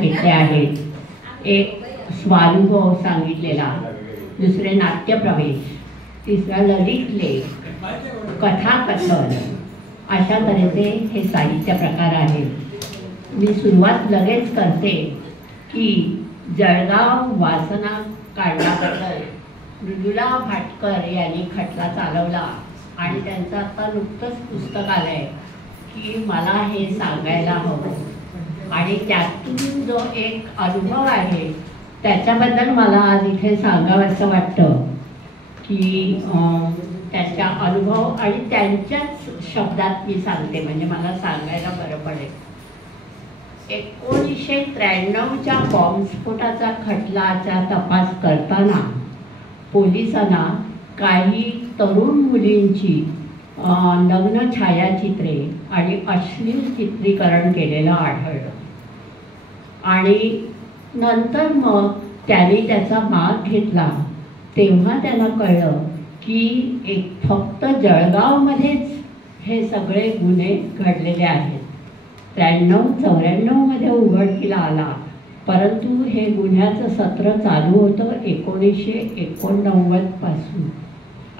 घेतले आहेत. एक स्वानुभव सांगितलेला, दुसरे नाट्यप्रवेश, तिसरा ललित लेख, कथाकथन, अशा तऱ्हेचे हे साहित्य प्रकार आहेत. मी सुरुवात लगेच करते की जळगाव वासना काढण्याबद्दल मृदुला भाटकर यांनी खटला चालवला आणि त्यांचं आता नुकतंच पुस्तक आलं आहे की मला हे सांगायला हवं, आणि त्यातून जो एक अनुभव आहे त्याच्याबद्दल मला आज इथे सांगावं असं वाटतं की त्याचा अनुभव आणि त्यांच्याच शब्दात मी सांगते, म्हणजे मला सांगायला बरं पडेल. 1993च्या बॉम्बस्फोटाचा खटलाचा तपास करताना पोलिसांना काही तरुण मुलींची नग्न छायाचित्रे आणि अश्लील चित्रीकरण केलेलं आढळलं. आणि नंतर मग त्यांनी त्याचा माग घेतला तेव्हा त्यांना कळलं की फक्त जळगावमध्येच हे सगळे गुन्हे घडलेले आहेत. 93-94मध्ये उघडकीला आला, परंतु हे गुन्ह्याचं सत्र चालू होतं 1989 पासून,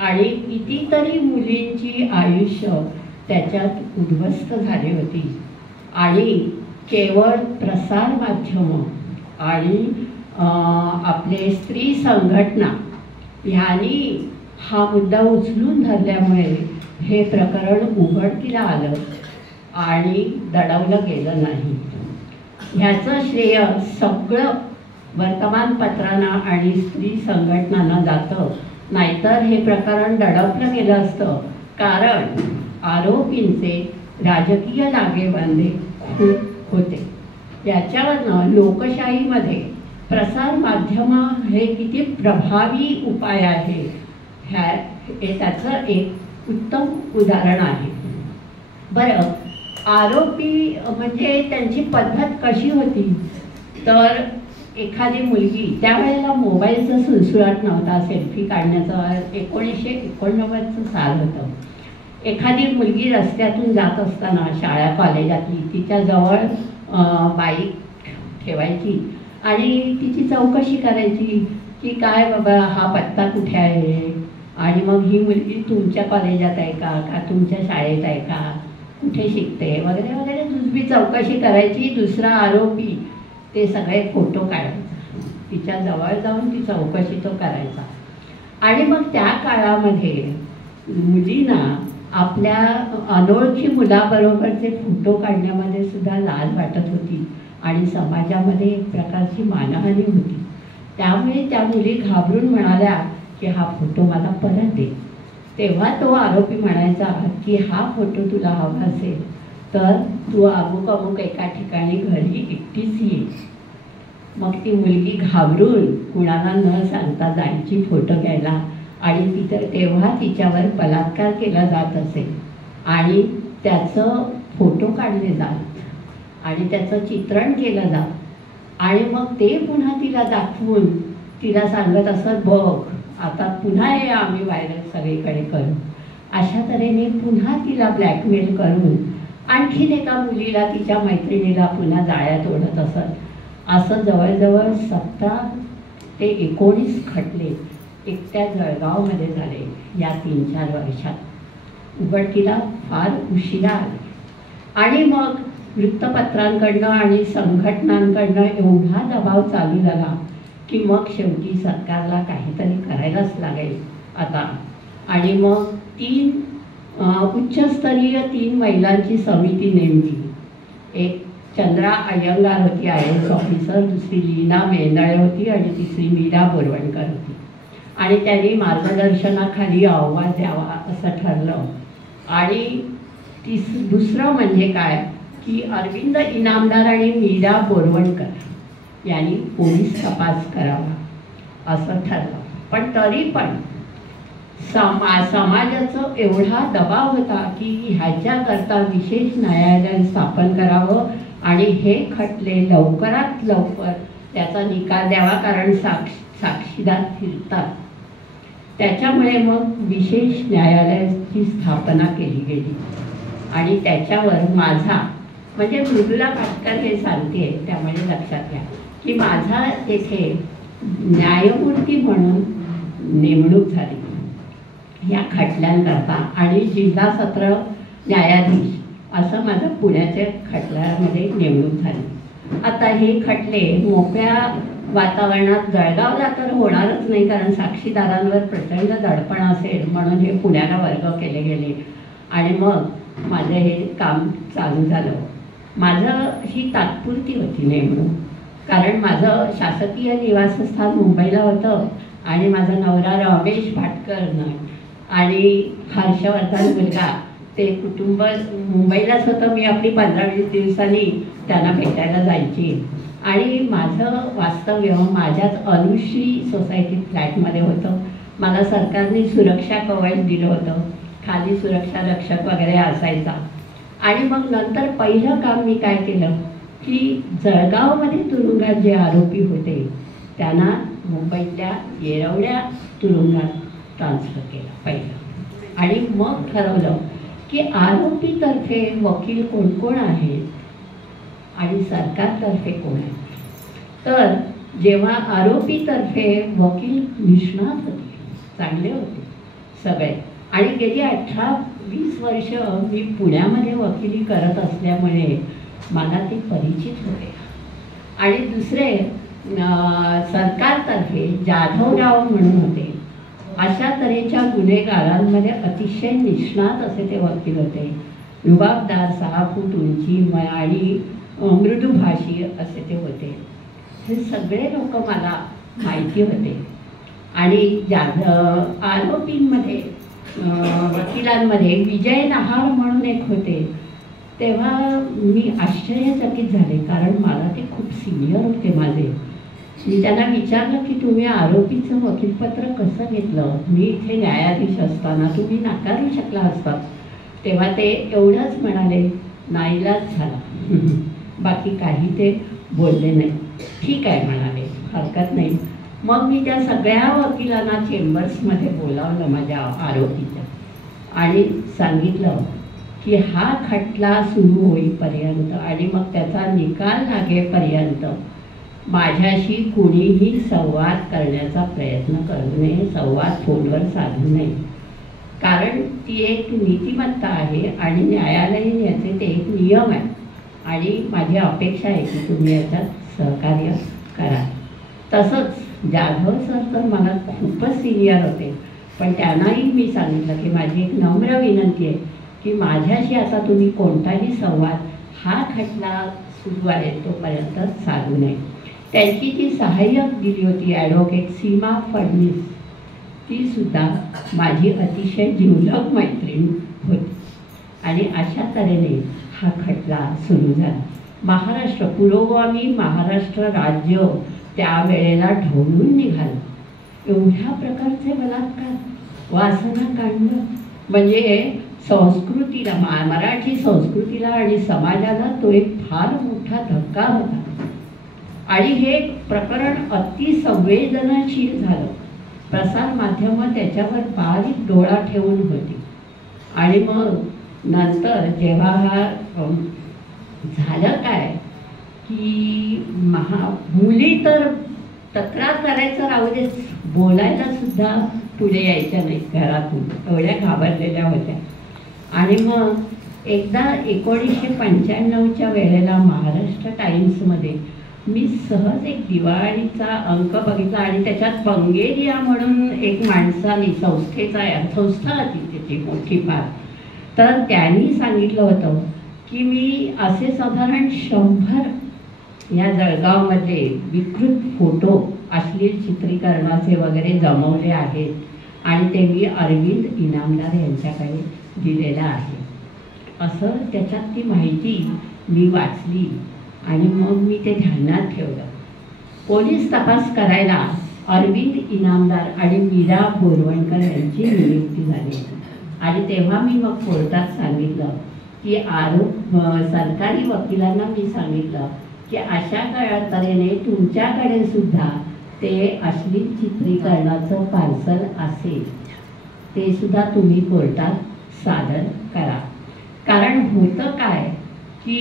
आणि कितीतरी मुलींची आयुष्य त्याच्यात उद्ध्वस्त झाली होती. आणि केवळ प्रसार माध्यम आणि आपले स्त्री संघटना ह्यांनी हा मुद्दा उचलून धरल्यामुळे हे प्रकरण उघडकीला आलं आणि दडवलं गेलं नाही. ह्याचं श्रेय सगळं वर्तमानपत्रांना आणि स्त्री संघटनांना जातं, नाहीतर हे प्रकरण दडपलं गेलं असतं. कारण आरोपींचे राजकीय लागेबांधे खूप होते. याच्यावरनं लोकशाहीमध्ये प्रसार माध्यम हे किती प्रभावी उपाय आहे हे त्याचं एक उत्तम उदाहरण आहे. बरं, आरोपी म्हणजे त्यांची पद्धत कशी होती तर एखादी मुलगी, त्यावेळेला मोबाईलचा सुळसुळाट नव्हता, सेल्फी काढण्याचं 1989चं साल होतं. एखादी मुलगी रस्त्यातून जात असताना शाळा कॉलेजातली तिच्याजवळ बाईक ठेवायची आणि तिची चौकशी करायची की काय बाबा हा पत्ता कुठे आहे, आणि मग ही मुलगी तुमच्या कॉलेजात आहे का तुमच्या शाळेत आहे का, कुठे शिकते वगैरे वगैरे जुजबी चौकशी करायची. दुसरा आरोपी ते सगळे फोटो काढायचा, तिच्या जवळ जाऊन ती चौकशी तो करायचा. आणि मग त्या काळामध्ये मुलींना आपल्या अनोळखी मुलाबरोबरचे फोटो काढण्यामध्ये सुद्धा लाज वाटत होती आणि समाजामध्ये एक प्रकारची मानहानी होती. त्यामुळे त्या मुली घाबरून म्हणाल्या की हा फोटो मला परत दे. तेव्हा तो आरोपी म्हणायचा की हा फोटो तुला हवा असेल तर तू अमुक अमुक एका ठिकाणी घरी एकटीच ये. मग ती मुलगी घाबरून कुणाला न सांगता जायची फोटो घ्यायला, आणि तेव्हा तिच्यावर बलात्कार केला जात असे आणि त्याचं फोटो काढले जात आणि त्याचं चित्रण केलं जात, आणि मग ते पुन्हा तिला दाखवून तिला सांगत असत बघ आता पुन्हा हे आम्ही व्हायरल सगळीकडे करू. अशा तऱ्हेने पुन्हा तिला ब्लॅकमेल करून आणखीन एका मुलीला तिच्या मैत्रिणीला पुन्हा जाळ्यात ओढत असत. असं जवळजवळ 17 ते 19 खटले एकट्या जळगावमध्ये झाले या 3-4 वर्षात. उघडकीला फार उशिरा आले, आणि मग वृत्तपत्रांकडनं आणि संघटनांकडनं एवढा दबाव चालू झाला की मग शेवटी सरकारला काहीतरी करायलाच लागेल आता. आणि मग 3 उच्चस्तरीय 3 महिलांची समिती नेमली. एक चंद्रा अय्यंगार होती IAS ऑफिसर, दुसरी लीना मेंदळे होती आणि तिसरी मीरा बोरवणकर होती. आणि त्यांनी मार्गदर्शनाखाली अहवाल द्यावा असं ठरलं. आणि दुसरं म्हणजे काय की अरविंद इनामदार आणि मीरा बोरवणकर यांनी पोलीस तपास करावा असं ठरलं. पण तरी पण समाजाचं एवढा दबाव होता की ह्याच्याकरता विशेष न्यायालय स्थापन करावं आणि हे खटले लवकरात लवकर त्याचा निकाल द्यावा, कारण साक्षीदार फिरतात. त्याच्यामुळे मग विशेष न्यायालयाची स्थापना केली गेली आणि त्याच्यावर माझा म्हणजे मृदुला पाटकर हे सांगते, त्यामुळे लक्षात घ्या की माझा तेथे न्यायमूर्ती म्हणून नेमणूक झाली या खटल्यांकरता, आणि जिल्हा सत्र न्यायाधीश असं माझं पुण्याच्या खटल्यामध्ये नेमणूक झाली. आता हे खटले मोकळ्या वातावरणात जळगावला तर होणारच नाही, कारण साक्षीदारांवर प्रचंड दडपण असेल, म्हणून हे पुण्याला वर्ग केले गेले. आणि मग माझं हे काम चालू झालं. माझं ही तात्पुरती होती नेमणूक, कारण माझं शासकीय निवासस्थान मुंबईला होतं आणि माझा नवरा रमेश भाटकर आणि हर्षवर्धन मुलगा ते कुटुंब मुंबईलाच होतं. मी आपली 15-20 दिवसांनी त्यांना भेटायला जायची. आणि माझं वास्तव्य माझ्याच अनुश्री सोसायटीत फ्लॅटमध्ये होतं. मला सरकारने सुरक्षा कवच दिलं होतं, खाली सुरक्षा रक्षक वगैरे असायचा. आणि मग नंतर पहिलं काम मी काय केलं की जळगावमध्ये तुरुंगात जे आरोपी होते त्यांना मुंबईतल्या येरवड्या तुरुंगात ट्रान्सफर केलं पहिलं. आणि मग ठरवलं की आरोपीतर्फे वकील कोण कोण आहेत आणि सरकारतर्फे कोण आहे. तर जेव्हा आरोपीतर्फे वकील निष्णात होते, चांगले होते सगळे, आणि गेली 18-20 वर्ष मी पुण्यामध्ये वकिली करत असल्यामुळे मला ते परिचित होते. आणि दुसरे सरकारतर्फे जाधवराव म्हणून होते. अशा तऱ्हेच्या गुन्हेगारांमध्ये अतिशय निष्णात असे ते वकील होते. रुबाबदार, 6 फूट उंची आणि मृदुभाषी असे ते होते. हे सगळे लोक मला माहिती होते. आणि आरोपींमध्ये वकिलांमध्ये विजय नहार म्हणून एक होते. तेव्हा मी आश्चर्यचकित झाले, कारण मला ते खूप सिनियर होते माझे. मी त्यांना विचारलं की तुम्ही आरोपीचं वकीलपत्र कसं घेतलं, मी इथे न्यायाधीश असताना तुम्ही नाकारू शकला असता. तेव्हा ते एवढंच म्हणाले, नाईलाज झाला. बाकी काही ते बोलले नाही. ठीक आहे म्हणाले, हरकत नाही. मग मी त्या सगळ्या वकिलांना चेंबर्समध्ये बोलावलं माझ्या आरोपीच्या, आणि सांगितलं की हा खटला सुरू होईपर्यंत आणि मग त्याचा निकाल लागेपर्यंत माझ्याशी कुणीही संवाद करण्याचा प्रयत्न करू नये, संवाद फोनवर साधू नये. कारण ती एक नीतिमत्ता आहे आणि न्यायालयीन याचे ते एक नियम आहे. आणि माझी अपेक्षा आहे की तुम्ही याच्यात सहकार्य करा. तसंच जाधव सर तर मला खूपच सिनियर होते, पण त्यांनाही मी सांगितलं की माझी एक नम्र विनंती आहे की माझ्याशी आता तुम्ही कोणताही संवाद हा खटला सुरू आहे तोपर्यंत साधू नये. त्यांची जी सहाय्यक दिली होती ॲडव्होकेट सीमा फडणीस, ती सुद्धा माझी अतिशय जिवलग मैत्रीण होती. आणि अशा तऱ्हेने हा खटला सुरू झाला. महाराष्ट्र, पुरोगामी महाराष्ट्र राज्य त्यावेळेला ढवळून निघालं. एवढ्या प्रकारचे बलात्कार, वासनाकांड, म्हणजे संस्कृतीला, मराठी संस्कृतीला आणि समाजाला तो एक फार मोठा धक्का होता. आणि हे प्रकरण अतिसंवेदनशील झालं. प्रसारमाध्यमं त्याच्यावर बारीक डोळा ठेवून होती. आणि मग नंतर जेव्हा हा झालं काय की मुली तर तक्रार करायचं राहू दे, बोलायला सुद्धा पुढे यायच्या नाहीत घरातून, एवढ्या घाबरलेल्या होत्या. आणि मग एकदा 1995च्या वेळेला महाराष्ट्र टाइम्समध्ये मी सहज एक दिवाळीचा अंक बघितला आणि त्याच्यात बंगेरिया म्हणून एक माणसाने संस्था होती त्याची मोठी फार, तर त्यांनी सांगितलं होतं की मी असे साधारण 100 या जळगावमध्ये विकृत फोटो, अश्लील चित्रीकरणाचे वगैरे जमवले आहेत आणि ते मी अरविंद इनामदार यांच्याकडे दिलेलं आहे. असं त्याच्यात ती माहिती मी वाचली आणि मग मी ते ध्यानात ठेवलं. पोलीस तपास करायला अरविंद इनामदार आणि मीरा बोरवणकर यांची नियुक्ती झाली. आणि तेव्हा मी मग कोर्टात सांगितलं की सरकारी वकिलांना मी सांगितलं की अशा तऱ्हेने तुमच्याकडे सुद्धा ते अश्लील चित्रीकरणाचं पार्सल असेल, ते सुद्धा तुम्ही कोर्टात सादर करा. कारण होतं काय की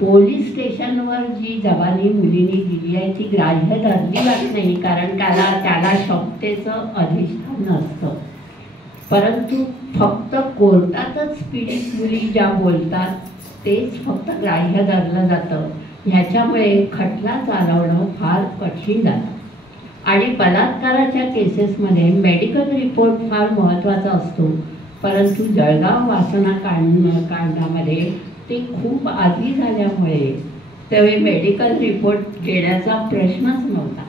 पोलीस स्टेशनवर जी जबानी मुलींनी दिली आहे ती ग्राह्य धरली जात नाही, कारण त्याला क्षमतेचं अधिष्ठान नसतं. परंतु फक्त कोर्टातच पीडित मुली ज्या बोलतात तेच फक्त ग्राह्य धरलं जातं. ह्याच्यामुळे खटला चालवणं फार कठीण जातं. आणि बलात्काराच्या केसेसमध्ये मेडिकल रिपोर्ट फार महत्त्वाचा असतो, परंतु जळगाव वासना कांडामध्ये ते खूप आधी झाल्यामुळे त्यावेळी मेडिकल रिपोर्ट घेण्याचा प्रश्नच नव्हता.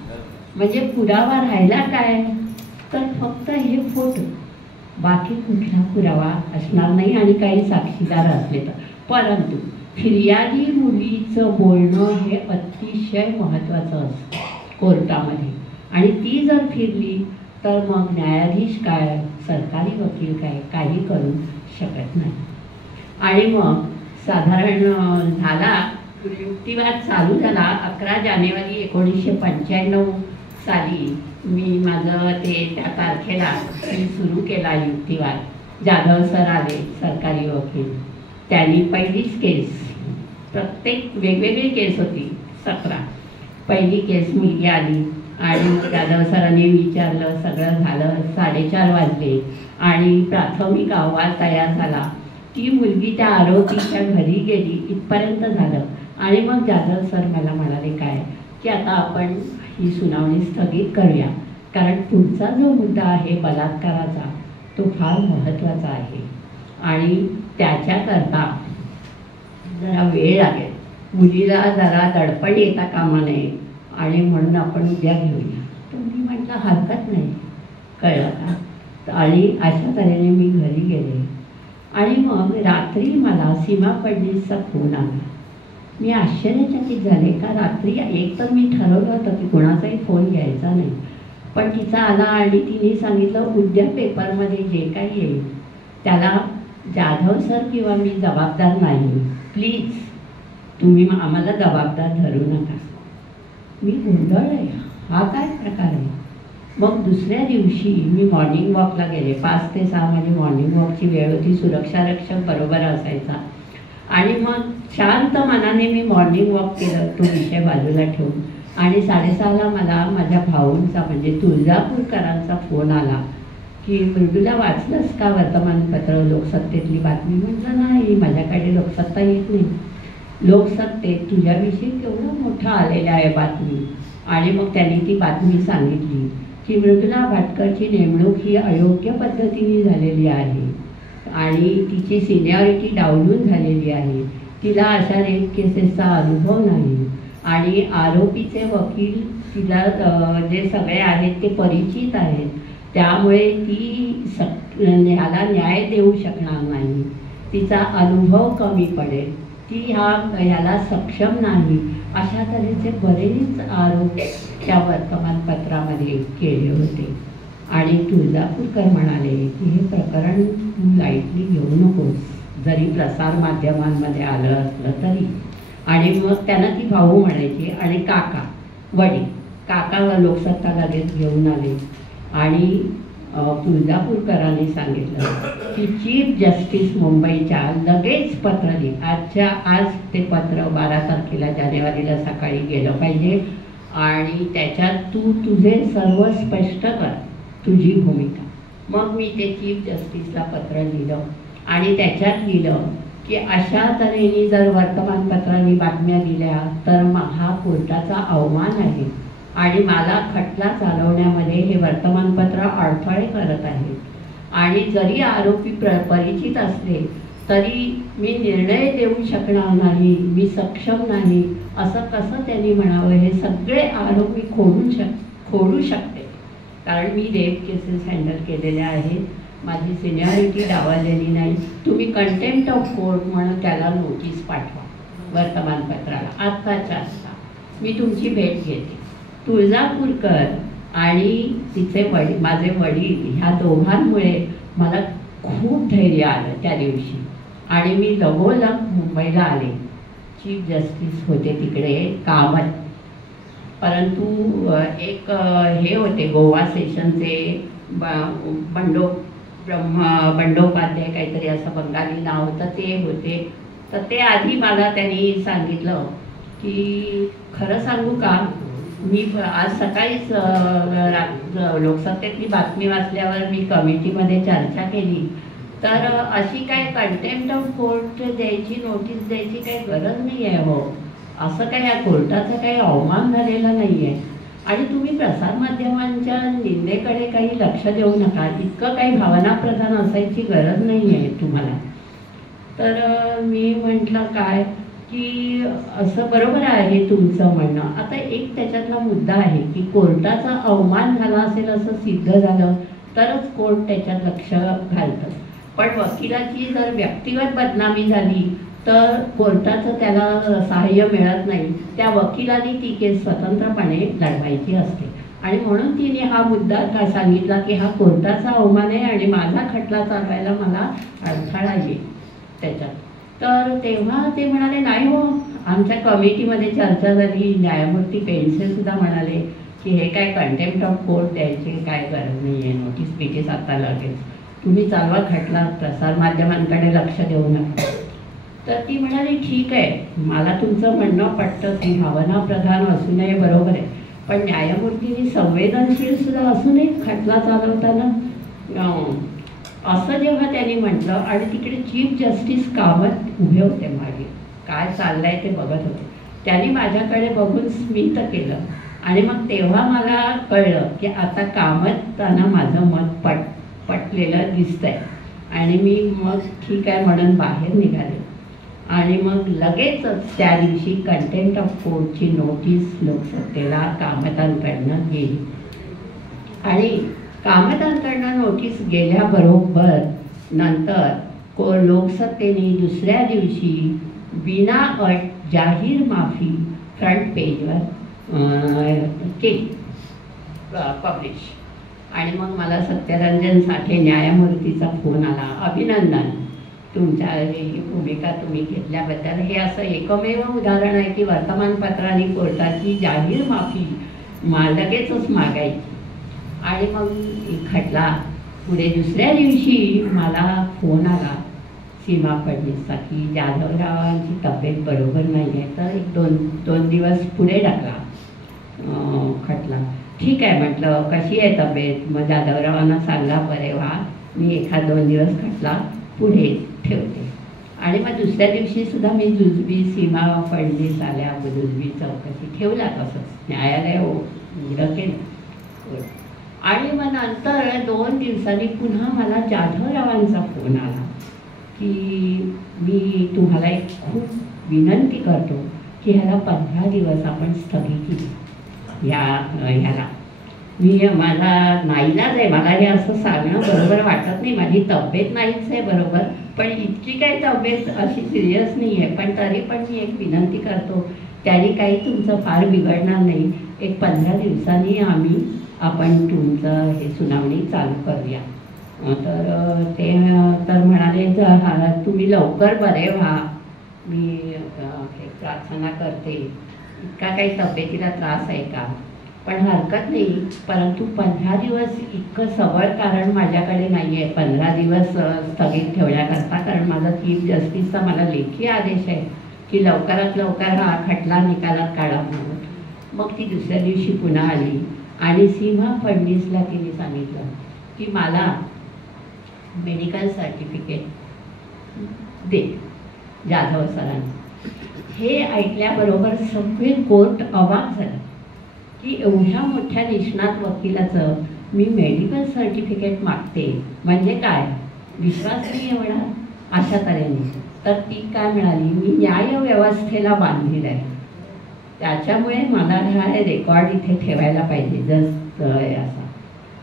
म्हणजे पुरावा राहिला काय, तर फक्त हे फोटो, बाकी कुठला पुरावा असणार नाही आणि काही साक्षीदार असले तर. परंतु फिर्यादी मुलीचं बोलणं हे अतिशय महत्त्वाचं असतं कोर्टामध्ये. आणि ती जर फिरली तर मग न्यायाधीश काय, सरकारी वकील काय, काही करू शकत नाही. आणि मग साधारण झाला युक्तिवाद चालू झाला 11 जानेवारी 1995 साली. मी माझं त्या तारखेला मी सुरू केला युक्तिवाद. जाधव सर आले, सरकारी वकील. त्यांनी पहिलीच केस, प्रत्येक वेगवेगळी केस होती 17. पहिली केस मुलगी आली आणि जाधव सरांनी विचारलं, सगळं झालं. 4:30 वाजले आणि प्राथमिक अहवाल तयार झाला. ती मुलगी त्या आरोपीच्या घरी गेली इथपर्यंत झालं. आणि मग जाधव सर मला म्हणाले काय, की आता आपण ही सुनावणी स्थगित करूया, कारण पुढचा जो मुद्दा आहे बलात्काराचा तो फार महत्त्वाचा आहे आणि त्याच्याकरता जरा वेळ लागेल. मुलीला जरा दडपण येता कामा नये आणि म्हणून आपण उद्या घेऊया. तर मी म्हटलं हरकत नाही, कळलं का. आणि अशा तऱ्हेने मी घरी गेले. आणि मग रात्री मला सीमा फडणीसचा फोन आला. मी आश्चर्यचकित झाले, का रात्री एक तर मी ठरवलं होतं की कोणाचाही फोन घ्यायचा नाही, पण तिचा आला आणि तिने सांगितलं उद्या पेपरमध्ये जे काही येईल त्याला जाधव सर किंवा मी जबाबदार नाही, प्लीज तुम्ही आम्हाला जबाबदार धरू नका. मी गोंधळले, हा काय प्रकार आहे. मग दुसऱ्या दिवशी मी मॉर्निंग वॉकला गेले. 5 ते 6 माझी मॉर्निंग वॉकची वेळ होती. सुरक्षा रक्षक बरोबर असायचा. आणि मग शांत मनाने मी मॉर्निंग वॉक केलं, तो विषय बाजूला ठेवून. आणि 6:30ला मला माझ्या भाऊंचा म्हणजे तुळजापूरकरांचा फोन आला की मृदुला वाचलंस का वर्तमानपत्र लोकसत्तेतली बातमी. म्हटलं नाही, माझ्याकडे लोकसत्ता येत नाही. लोकसत्तेत तुझ्याविषयी केवढं मोठं आलेलं आहे बातमी. आणि मग त्यांनी ती बातमी सांगितली की मृदुला भाटकरची नेमणूक ही अयोग्य पद्धतीने झालेली आहे आणि तिची सिनियरिटी डावलून झालेली आहे. तिला अशा रेप केसेसचा अनुभव नाही आणि आरोपीचे वकील तिला जे सगळे आहेत ते परिचित आहेत, त्यामुळे ती ह्याला न्याय देऊ शकणार नाही. तिचा अनुभव कमी पडेल, ती ह्याला सक्षम नाही, अशा तऱ्हेचे बरेच आरोप त्या वर्तमानपत्रामध्ये केले होते. आणि तुळजापूरकर म्हणाले की हे प्रकरण तू लाईटली घेऊ नकोस, जरी प्रसार माध्यमांमध्ये आलं असलं तरी. आणि मग त्यांना ती भाऊ म्हणायची आणि काका वडील काका लोकसत्ता लगेच घेऊन आले. आणि तुळजापूरकरांनी सांगितलं की चीफ जस्टिस मुंबईच्या लगेच पत्र दे, आज ते पत्र 12 तारखेला जानेवारीला सकाळी गेलं पाहिजे आणि त्याच्यात तू तुझे सर्व स्पष्ट कर, तुझी भूमिका. मग मी ते चीफ जस्टिसला पत्र लिहिलं आणि त्याच्यात लिहिलं की अशा तऱ्हेने जर वर्तमानपत्रांनी बातम्या दिल्या तर हा कोर्टाचा अवमान आहे आणि मला खटला चालवण्यामध्ये हे वर्तमानपत्र अडथळे करत आहे. आणि जरी आरोपी परिचित असले तरी मी निर्णय देऊ शकणार नाही, मी सक्षम नाही, असं कसं त्यांनी म्हणावं. हे सगळे आरोप मी खोडू शकते, कारण मी रेप केसेस हँडल केलेल्या आहेत, माझी सिनियरिटी डावललेली नाही. तुम्ही कंटेम्प्ट ऑफ कोर्ट म्हणून त्याला नोटीस पाठवा वर्तमानपत्राला आत्ताच्या आत्ता. मी तुमची भेट घेते. तुळजापूरकर आणि तिचे वडील, माझे वडील, ह्या दोघांमुळे मला खूप धैर्य आलं त्या दिवशी. आणि मी लगोलग मुंबईला आले. चीफ जस्टिस होते तिकडे कामत, परंतु एक हे होते गोवा सेशनचे बंडोपाध्याय काहीतरी असं बंगाली नाव होतं ते होते. तर ते आधी मला त्यांनी सांगितलं की खरं सांगू का, मी आज सकाळीच लोकसत्तेतली बातमी वाचल्यावर मी कमिटीमध्ये चर्चा केली, तर अशी काय कंटेम्प्ट ऑफ कोर्ट द्यायची, नोटीस द्यायची काही गरज नाही आहे. हो, असं काही या कोर्टाचा काही अवमान झालेला नाही आहे आणि तुम्ही प्रसारमाध्यमांच्या निंदेकडे काही लक्ष देऊ नका, इतकं काही भावनाप्रधान असायची गरज नाही आहे तुम्हाला. तर मी म्हटलं काय की असं बरोबर आहे तुमचं म्हणणं. आता एक त्याच्यातला मुद्दा आहे की कोर्टाचा अवमान झाला असेल असं सिद्ध झालं तरच कोर्ट त्याच्यात लक्ष घालतं, पण वकिलाची जर व्यक्तिगत बदनामी झाली तर कोर्टाचं त्याला सहाय्य मिळत नाही. त्या वकिलाने ती केस स्वतंत्रपणे लढवायची असते आणि म्हणून तिने हा मुद्दा का सांगितला की हा कोर्टाचा अवमान आहे आणि माझा खटला चालवायला मला अडथळा येईल त्याच्यात. तर तेव्हा ते म्हणाले नाही हो, आमच्या कमिटीमध्ये चर्चा झाली, न्यायमूर्ती पेंडसे सुद्धा म्हणाले की हे काय कंटेम्प्ट ऑफ कोर्ट द्यायचे काय गरज नाही आहे, नोटीस पिटीस आता लगेच तुम्ही चालवा खटला, प्रसारमाध्यमांकडे लक्ष देऊ नका. तर ती म्हणाली ठीक आहे, मला तुमचं म्हणणं पटतं की भावनाप्रधान असू नये, बरोबर आहे, पण न्यायमूर्तींनी संवेदनशील सुद्धा असू नये खटला चालवताना, असं जेव्हा त्यांनी म्हटलं. आणि तिकडे चीफ जस्टिस कामत उभे होते मागे, काय चाललंय ते बघत होते. त्यांनी माझ्याकडे बघून स्मित केलं आणि मग तेव्हा मला कळलं की आता कामतांना माझं मत पटलेलं दिसतंय आणि मी मग ठीक आहे म्हणून बाहेर निघाले. आणि मग लगेचच त्या दिवशी कंटेम्प्ट ऑफ कोर्टची नोटीस लोकसत्तेला कामतांकडनं गेली आणि कामतांकडनं नोटीस गेल्याबरोबर नंतर लोकसत्तेने दुसऱ्या दिवशी विना अट जाहीर माफी फ्रंट पेजवर केली, पब्लिश. आणि मग मला सत्यरंजन साठे न्यायमूर्तीचा फोन आला, अभिनंदन तुमच्या ही भूमिका तुम्ही घेतल्याबद्दल. हे असं एकमेव उदाहरण आहे की वर्तमानपत्रांनी कोर्टाची जाहीर माफी लगेचच मागायची. आणि मग खटला पुढे दुसऱ्या दिवशी मला फोन आला सीमा फडणीसचा की जाधवरावांची तब्येत बरोबर नाही आहे, तर एक दोन दिवस पुढे टाकला खटला. ठीक आहे म्हटलं, कशी आहे तब्येत, मग जाधवरावांना सांगा बरे व्हा, मी 1-2 दिवस खटला पुढे ठेवते. आणि मग दुसऱ्या दिवशी सुद्धा मी जुजबी सीमा फडणीस आल्या, जुजबी चौकशी ठेवला, तसंच न्यायालय उघडं केलं. आणि मग नंतर 2 दिवसांनी पुन्हा मला जाधवरावांचा फोन आला की मी तुम्हाला एक खूप विनंती करतो की ह्याला 15 दिवस आपण स्थगिती देऊ ह्याला. मी माझा नाईलाज आहे, मला हे असं सांगणं बरोबर वाटत नाही, माझी तब्येत नाहीच आहे बरोबर, पण इतकी काही तब्येत अशी सिरियस नाही आहे, पण तरी पण मी एक विनंती करतो, त्याने काही तुमचं फार बिघडणार नाही, एक 15 दिवसांनी आपण तुमचं हे सुनावणी चालू करूया. तर ते तर म्हणाले तुम्ही लवकर बरे व्हा, मी हे प्रार्थना करते, इतका काही तब्येतीला त्रास आहे का, पण हरकत नाही, परंतु 15 दिवस इतकं सबळ कारण माझ्याकडे नाही आहे 15 दिवस स्थगित ठेवण्याकरता, कारण माझा चीफ जस्टिसचा मला लेखी आदेश आहे की लवकरात लवकर हा खटला निकालात काढा म्हणून. मग ती दुसऱ्या दिवशी पुन्हा आली आणि सीमा फडणीसला तिने सांगितलं की मला मेडिकल सर्टिफिकेट दे जाधव सरांनी. हे ऐकल्याबरोबर सगळे कोर्ट अवाक झाले की एवढ्या मोठ्या निष्णात वकिलाचं मी मेडिकल सर्टिफिकेट मागते म्हणजे काय, विश्वास नाही एवढा अशा तऱ्हेने. तर ती काय म्हणाली, मी न्यायव्यवस्थेला बांधील आहे, त्याच्यामुळे मला हा रेकॉर्ड इथे ठेवायला पाहिजे असा.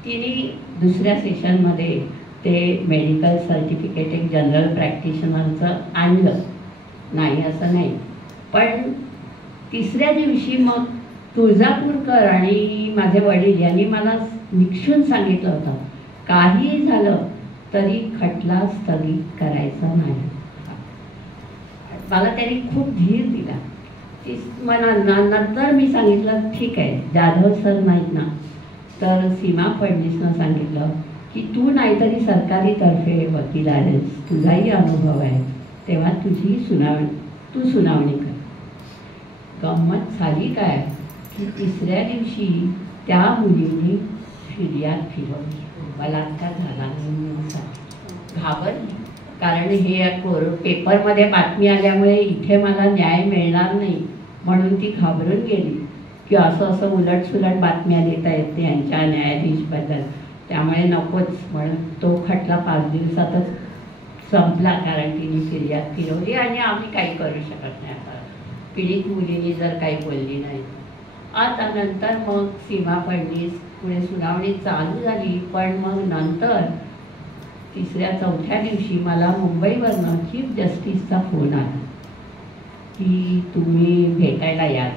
तिने दुसऱ्या सेशनमध्ये ते मेडिकल सर्टिफिकेट एक जनरल प्रॅक्टिशनरचं आणलं, नाही असं नाही. पण तिसऱ्या दिवशी मग तुळजापूरकर आणि माझे वडील यांनी मला निक्षून सांगितलं होतं काही झालं तरी खटला स्थगित करायचा नाही. मला त्यांनी खूप धीर दिला. नंतर मी सांगितलं ठीक आहे, जाधव सर नाहीत ना, तर सीमा फडणीसनं सांगितलं की तू नाहीतरी सरकारी तर्फे वकील आहेस, तुझाही अनुभव आहे, तेव्हा तू सुनावणी कर. गंमत झाली काय की तिसऱ्या दिवशी त्या मुलीने फिर्याद फिरवली, बलात्कार झाला म्हणून. घाबरली, कारण हे पेपरमध्ये बातमी आल्यामुळे इथे मला न्याय मिळणार नाही म्हणून ती घाबरून गेली की असं उलटसुलट बातम्या देता येते यांच्या न्यायाधीशबद्दल, त्यामुळे नकोच म्हणून तो खटला 5 दिवसातच संपला, कारण तिने फिर्याद फिरवली आणि आम्ही काही करू शकत नाही. आता पीडित मुलीने जर काही बोलली नाही. आता नंतर मग सीमा फडणीस पुढे सुनावणी चालू झाली, पण मग नंतर 3-4थ्या दिवशी मला मुंबईवरनं चीफ जस्टिसचा फोन आला की तुम्ही भेटायला या.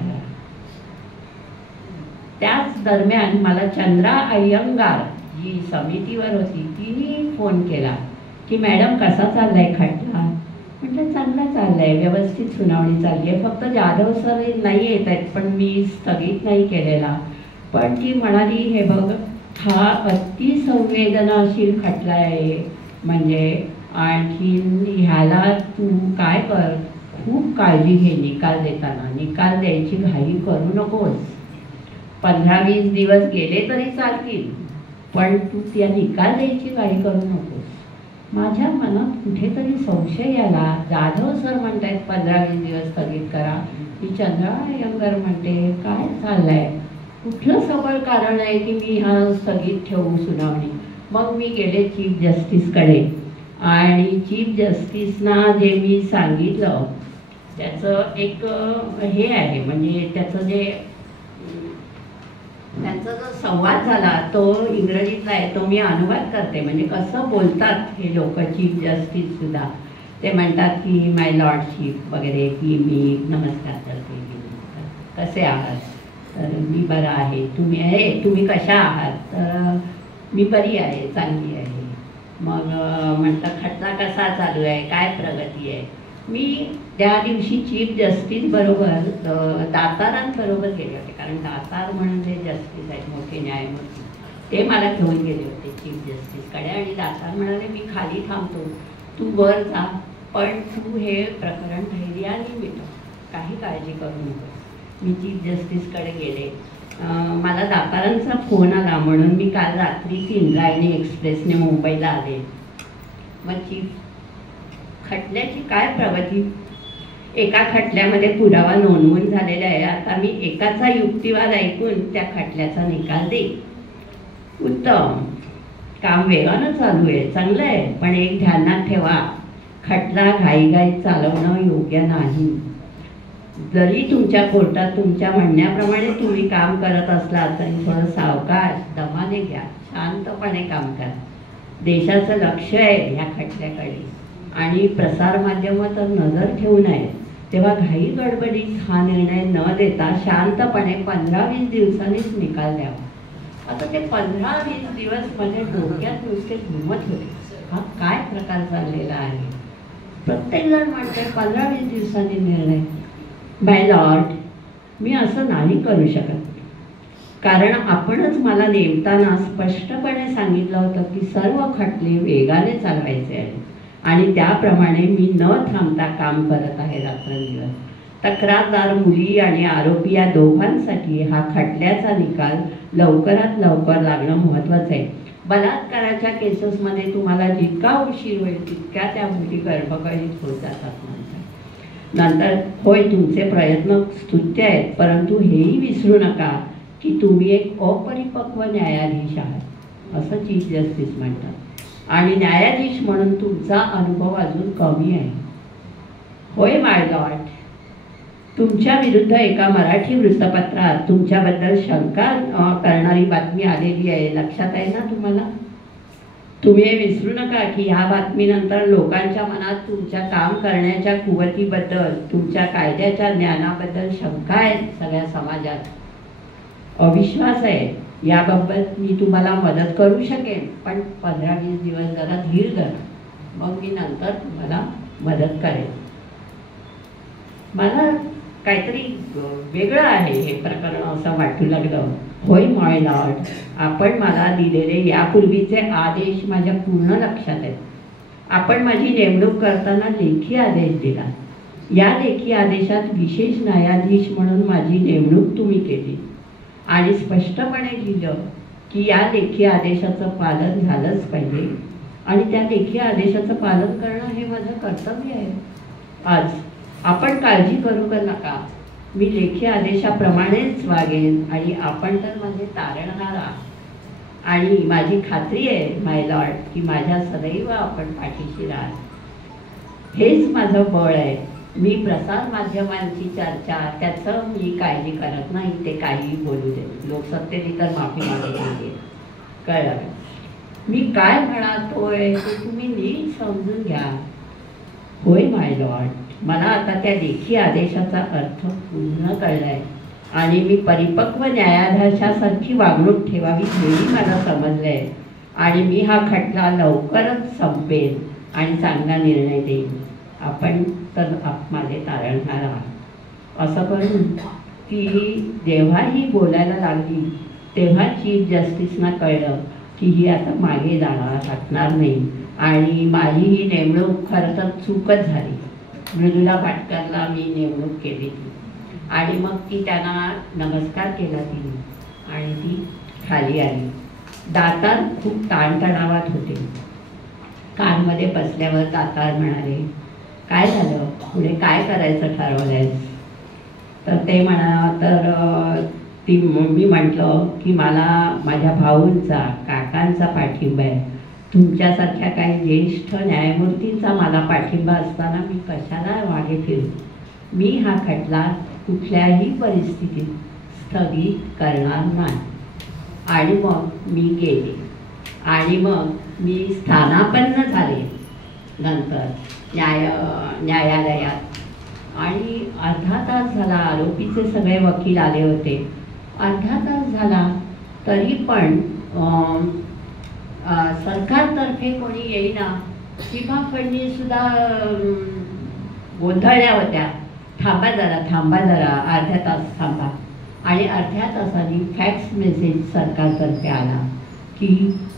त्याच दरम्यान मला चंद्रा अय्यंगार जी समितीवर होती तिने फोन केला की मॅडम कसा चाललाय खटला. म्हटलं चांगला चाललाय, व्यवस्थित सुनावणी चालली आहे, फक्त जाधव सर नाही येत आहेत पण मी स्थगित नाही केलेला. पण ती म्हणाली हे बघ, हा अतिसंवेदनाशील खटला आहे, म्हणजे आणखीन ह्याला तू काय कर, खूप काळजी घे निकाल देताना, निकाल द्यायची घाई करू नकोस. 15-20 दिवस गेले तरी चालतील, पण तू त्या निकाल द्यायची घाई करू नकोस. माझ्या मनात कुठेतरी संशय आला. जाधव सर म्हणतायत 15-20 दिवस स्थगित करा, मी चंद्रा अय्यंगार म्हणते काय चाललंय, कुठलं सबळ कारण आहे की मी हा स्थगित ठेवू सुनावणी. मग मी गेले चीफ जस्टिसकडे आणि चीफ जस्टिसना जे मी सांगितलं त्याचं एक हे आहे, म्हणजे त्याचं जे त्यांचा जो संवाद झाला तो इंग्रजीतला आहे, तो मी अनुवाद करते. म्हणजे कसं बोलतात हे लोक, चीफ जस्टिस सुद्धा ते म्हणतात की माय लॉर्डशिप वगैरे, की मी नमस्कार करते, कसे आहात, तर मी बरं आहे, तुम्ही कशा आहात, तर मी बरी आहे, चांगली आहे. मग म्हटलं खटला कसा चालू आहे, काय प्रगती आहे. मी त्या दिवशी चीफ जस्टिस बरोबर दातारांबरोबर गेले होते, कारण दातार म्हणून जे जस्टिस आहेत मोठे न्यायमूर्ती, ते मला घेऊन गेले होते चीफ जस्टिसकडे. आणि दातार म्हणाले मी खाली थांबतो, तू वर जा, पण तू हे प्रकरण धैर्याने मिटव, काही काळजी करू नकोस. मी चीफ जस्टिसकडे गेले. मला दातारांचा फोन आला म्हणून मी काल रात्रीच इंद्रायणी एक्सप्रेसने मुंबईला आले. मग चीफ खटल्याची काय प्रगती, एका खटल्यामध्ये पुरावा नोंदवून झालेला आहे, आता मी एकाचा युक्तिवाद ऐकून त्या खटल्याचा निकाल देईन. उत्तम, काम वेगानं चालू आहे, चांगलं आहे, पण एक ध्यानात ठेवा, खटला घाईघाईत चालवणं योग्य नाही. जरी तुमच्या कोर्टात तुमच्या म्हणण्याप्रमाणे तुम्ही काम करत असला तरी थोडं सावकाश दमाने घ्या, शांतपणे काम करा. देशाचं लक्ष आहे ह्या खटल्याकडे आणि प्रसारमाध्यमं तर नजर ठेवून आहेत, तेव्हा घाई गडबडीत हा निर्णय न देता शांतपणे 15-20 दिवसांनीच निकाल द्यावा. आता ते 15-20 दिवस माझ्या डोक्यात नुसते घुमत होते, हा काय प्रकार चाललेला आहे. प्रत्येकजण म्हणते 15-20 दिवसांनी निर्णय. माय लॉर्ड, मी असं नाही करू शकत, कारण आपणच मला नेमताना स्पष्टपणे सांगितलं होतं की सर्व खटले वेगाने चालवायचे आहेत आणि त्याप्रमाणे मी न थांबता काम करत आहे रात्रंदिवस. तक्रारदार मुली आणि आरोपी या दोघांसाठी हा खटल्याचा निकाल लवकरात लवकर लागणं महत्त्वाचं आहे. बलात्काराच्या केसेसमध्ये तुम्हाला जितका उशीर होईल तितक्या त्या मुली गर्भकळीत होत जातात. नंतर होय, तुमचे प्रयत्न स्तुत्य आहेत, परंतु हेही विसरू नका की तुम्ही एक अपरिपक्व न्यायाधीश आहात, असं चीफ जस्टिस म्हणतात. आणि न्यायाधीश म्हणून तुमचा अनुभव अजून कमी आहे. होय माय लॉर्ड, तुमच्या विरुद्ध एका मराठी वृत्तपत्रात तुमच्याबद्दल शंका करणारी बातमी आलेली आहे, लक्षात आहे ना तुम्हाला. तुम्ही हे विसरू नका की ह्या बातमीनंतर लोकांच्या मनात तुमच्या काम करण्याच्या कुवतीबद्दल, तुमच्या कायद्याच्या ज्ञानाबद्दल शंका आहेत, सगळ्या समाजात अविश्वास आहे. याबाबत मी तुम्हाला मदत करू शकेन, पण 15-20 दिवस जरा धीर धरा, मग मी नंतर तुम्हाला मदत करेन. मला काहीतरी वेगळं आहे हे प्रकरण असं वाटू लागलं. होय माय लॉर्ड, आपण मला दिलेले यापूर्वीचे आदेश माझ्या पूर्ण लक्षात आहेत. आपण माझी नेमणूक करताना लेखी आदेश दिला. या लेखी आदेशात विशेष न्यायाधीश म्हणून माझी नेमणूक तुम्ही केली आणि स्पष्टपणे लिहिलं की या लेखी आदेशाचं पालन झालंच पाहिजे आणि त्या लेखी आदेशाचं पालन करणं हे माझं कर्तव्य आहे. आज आपण काळजी करू का नका, मी लेखी आदेशाप्रमाणेच वागेन आणि आपण तर माझे तारणहार आहात आणि माझी खात्री आहे माय लॉर्ड की माझ्या सदैव आपण पाठीशी राहाल. हेच माझं बळ आहे. मी प्रसार माध्यमांची चर्चा त्याचं मी काळजी करत नाही, ते काहीही बोलू दे, लोकसत्तेने तर माफी मागितली कळलं. मी काय म्हणतोय ते तुम्ही नीट समजून घ्या. होय माय लॉर्ड, मला आता त्या लेखी आदेशाचा अर्थ पूर्ण कळलाय आणि मी परिपक्व न्यायाधीशासारखी वागणूक ठेवावी हेही मला समजलंय आणि मी हा खटला लवकरच संपेन आणि चांगला निर्णय देईन. आपण तर माझे तारणहार आहात. असं करून ती जेव्हा ही बोलायला लागली तेव्हा चीफ जस्टिसना कळलं की ही आता मागे जाणार हटणार नाही आणि माझी ही नेमणूक खरं तर चूकच झाली. मृदुला पाटकरला मी नेमणूक केली आणि मग ती त्यांना नमस्कार केला तिने आणि ती खाली आली. दातार खूप ताणतणावात होते. कारमध्ये बसल्यावर दातार म्हणाले, काय झालं, पुढे काय करायचं ठरवलंयस? तर ते मी म्हटलं की मला माझ्या भाऊंचा काकांचा पाठिंबा आहे. तुमच्यासारख्या काही ज्येष्ठ न्यायमूर्तींचा मला पाठिंबा असताना मी कशाला मागे फिरू. मी हा खटला कुठल्याही परिस्थितीत स्थगित करणार नाही. आणि मग मी गेले आणि मग मी स्थानापन्न झाले नंतर न्यायालयात आणि अर्धा तास झाला. आरोपीचे सगळे वकील आले होते. अर्धा तास झाला तरी पण सरकारतर्फे कोणी येईना. सीमा फडणीस सुद्धा गोंधळल्या होत्या. थांबा जरा अर्ध्या तास थांबा. आणि अर्ध्या तासांनी फॅक्स मेसेज सरकारतर्फे आला की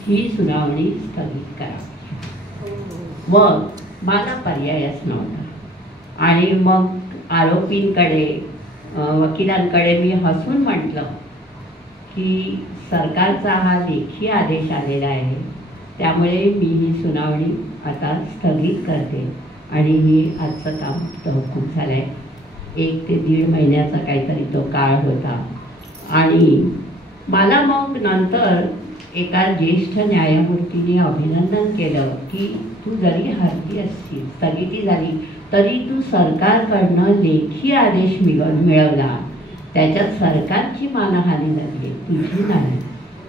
ही सुनावणी स्थगित करा. मग मला पर्यायच नव्हता आणि मग आरोपींकडे वकिलांकडे मी हसून म्हटलं की सरकारचा हा लेखी आदेश आलेला आहे, त्यामुळे मी ही सुनावणी आता स्थगित करते आणि ही आजचं काम तहकूब झालं आहे. 1 ते 1.5 महिन्याचा काहीतरी तो काळ होता. आणि मला मग नंतर एका ज्येष्ठ न्यायमूर्तीने अभिनंदन केलं की तू जरी हरली असती, स्थगिती झाली तरी तू सरकारकडनं लेखी आदेश मिळवला, त्याच्यात सरकारची मानहानी झाली, तुझी नाही.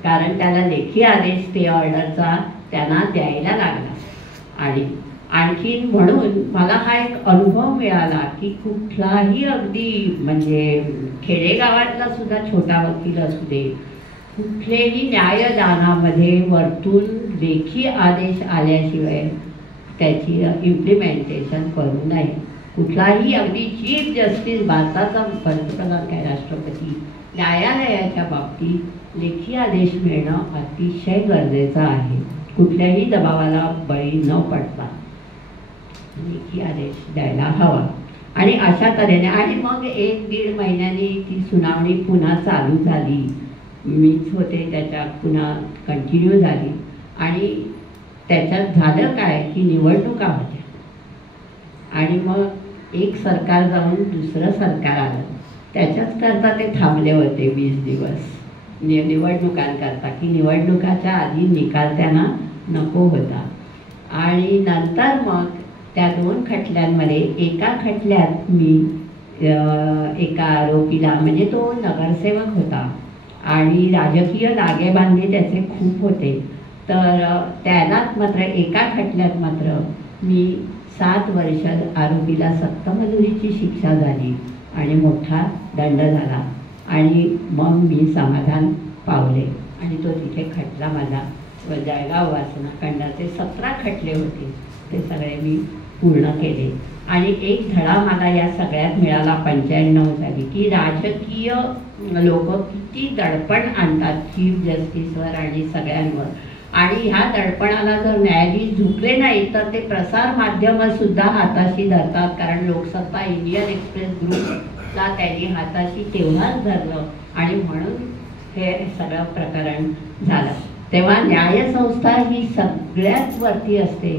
कारण त्याला लेखी आदेश स्टे ऑर्डरचा त्यांना द्यायला लागला. आणि आणखीन म्हणून मला हा एक अनुभव मिळाला की कुठलाही अगदी म्हणजे खेडेगावातला सुद्धा छोटा वकील असू दे, कुठलेही न्यायदानामध्ये वरतून लेखी आदेश आल्याशिवाय त्याची इम्प्लिमेंटेशन करू नये. कुठलाही अगदी चीफ जस्टिस, भारताचा पंतप्रधान काय राष्ट्रपती, न्यायालयाच्या बाबतीत लेखी आदेश मिळणं अतिशय गरजेचं आहे. कुठल्याही दबावाला बळी न पडता लेखी आदेश द्यायला हवा. आणि अशा तऱ्हेने आणि मग 1-1.5 महिन्यांनी ती सुनावणी पुन्हा चालू झाली. मीच होते त्याच्यात, पुन्हा कंटिन्यू झाली. आणि त्याच्यात झालं काय की निवडणुका होत्या आणि मग एक सरकार जाऊन दुसरं सरकार आलं. त्याच्याच करता ते थांबले होते 20 दिवस निवडणुकांकरता की निवडणुकाच्या आधी निकाल त्यांना नको होता. आणि नंतर मग त्या 2 खटल्यांमध्ये एका खटल्यात मी एका आरोपीला, म्हणजे तो नगरसेवक होता आणि राजकीय लागेबांधे त्याचे खूप होते, तर त्यालाच मात्र एका खटल्यात मात्र मी 7 वर्ष आरोपीला सक्तमजुरीची शिक्षा झाली आणि मोठा दंड झाला. आणि मग मी समाधान पावले आणि तो तिथे खटला माझा जळगाव वासना खंडाचे 17 खटले होते, ते सगळे मी पूर्ण केले. आणि एक धडा मला या सगळ्यात मिळाला 95 साली की राजकीय लोक किती दडपण आणतात चीफ जस्टिसवर आणि सगळ्यांवर. आणि ह्या दडपणाला जर न्यायाधीश झुकले नाही तर ते प्रसार माध्यमं सुद्धा हाताशी धरतात. कारण लोकसत्ता इंडियन एक्सप्रेस ग्रुपला त्यांनी हाताशी तेव्हाच धरलं आणि म्हणून हे सगळं प्रकरण झालं. तेव्हा न्यायसंस्था ही सगळ्यात वरती असते,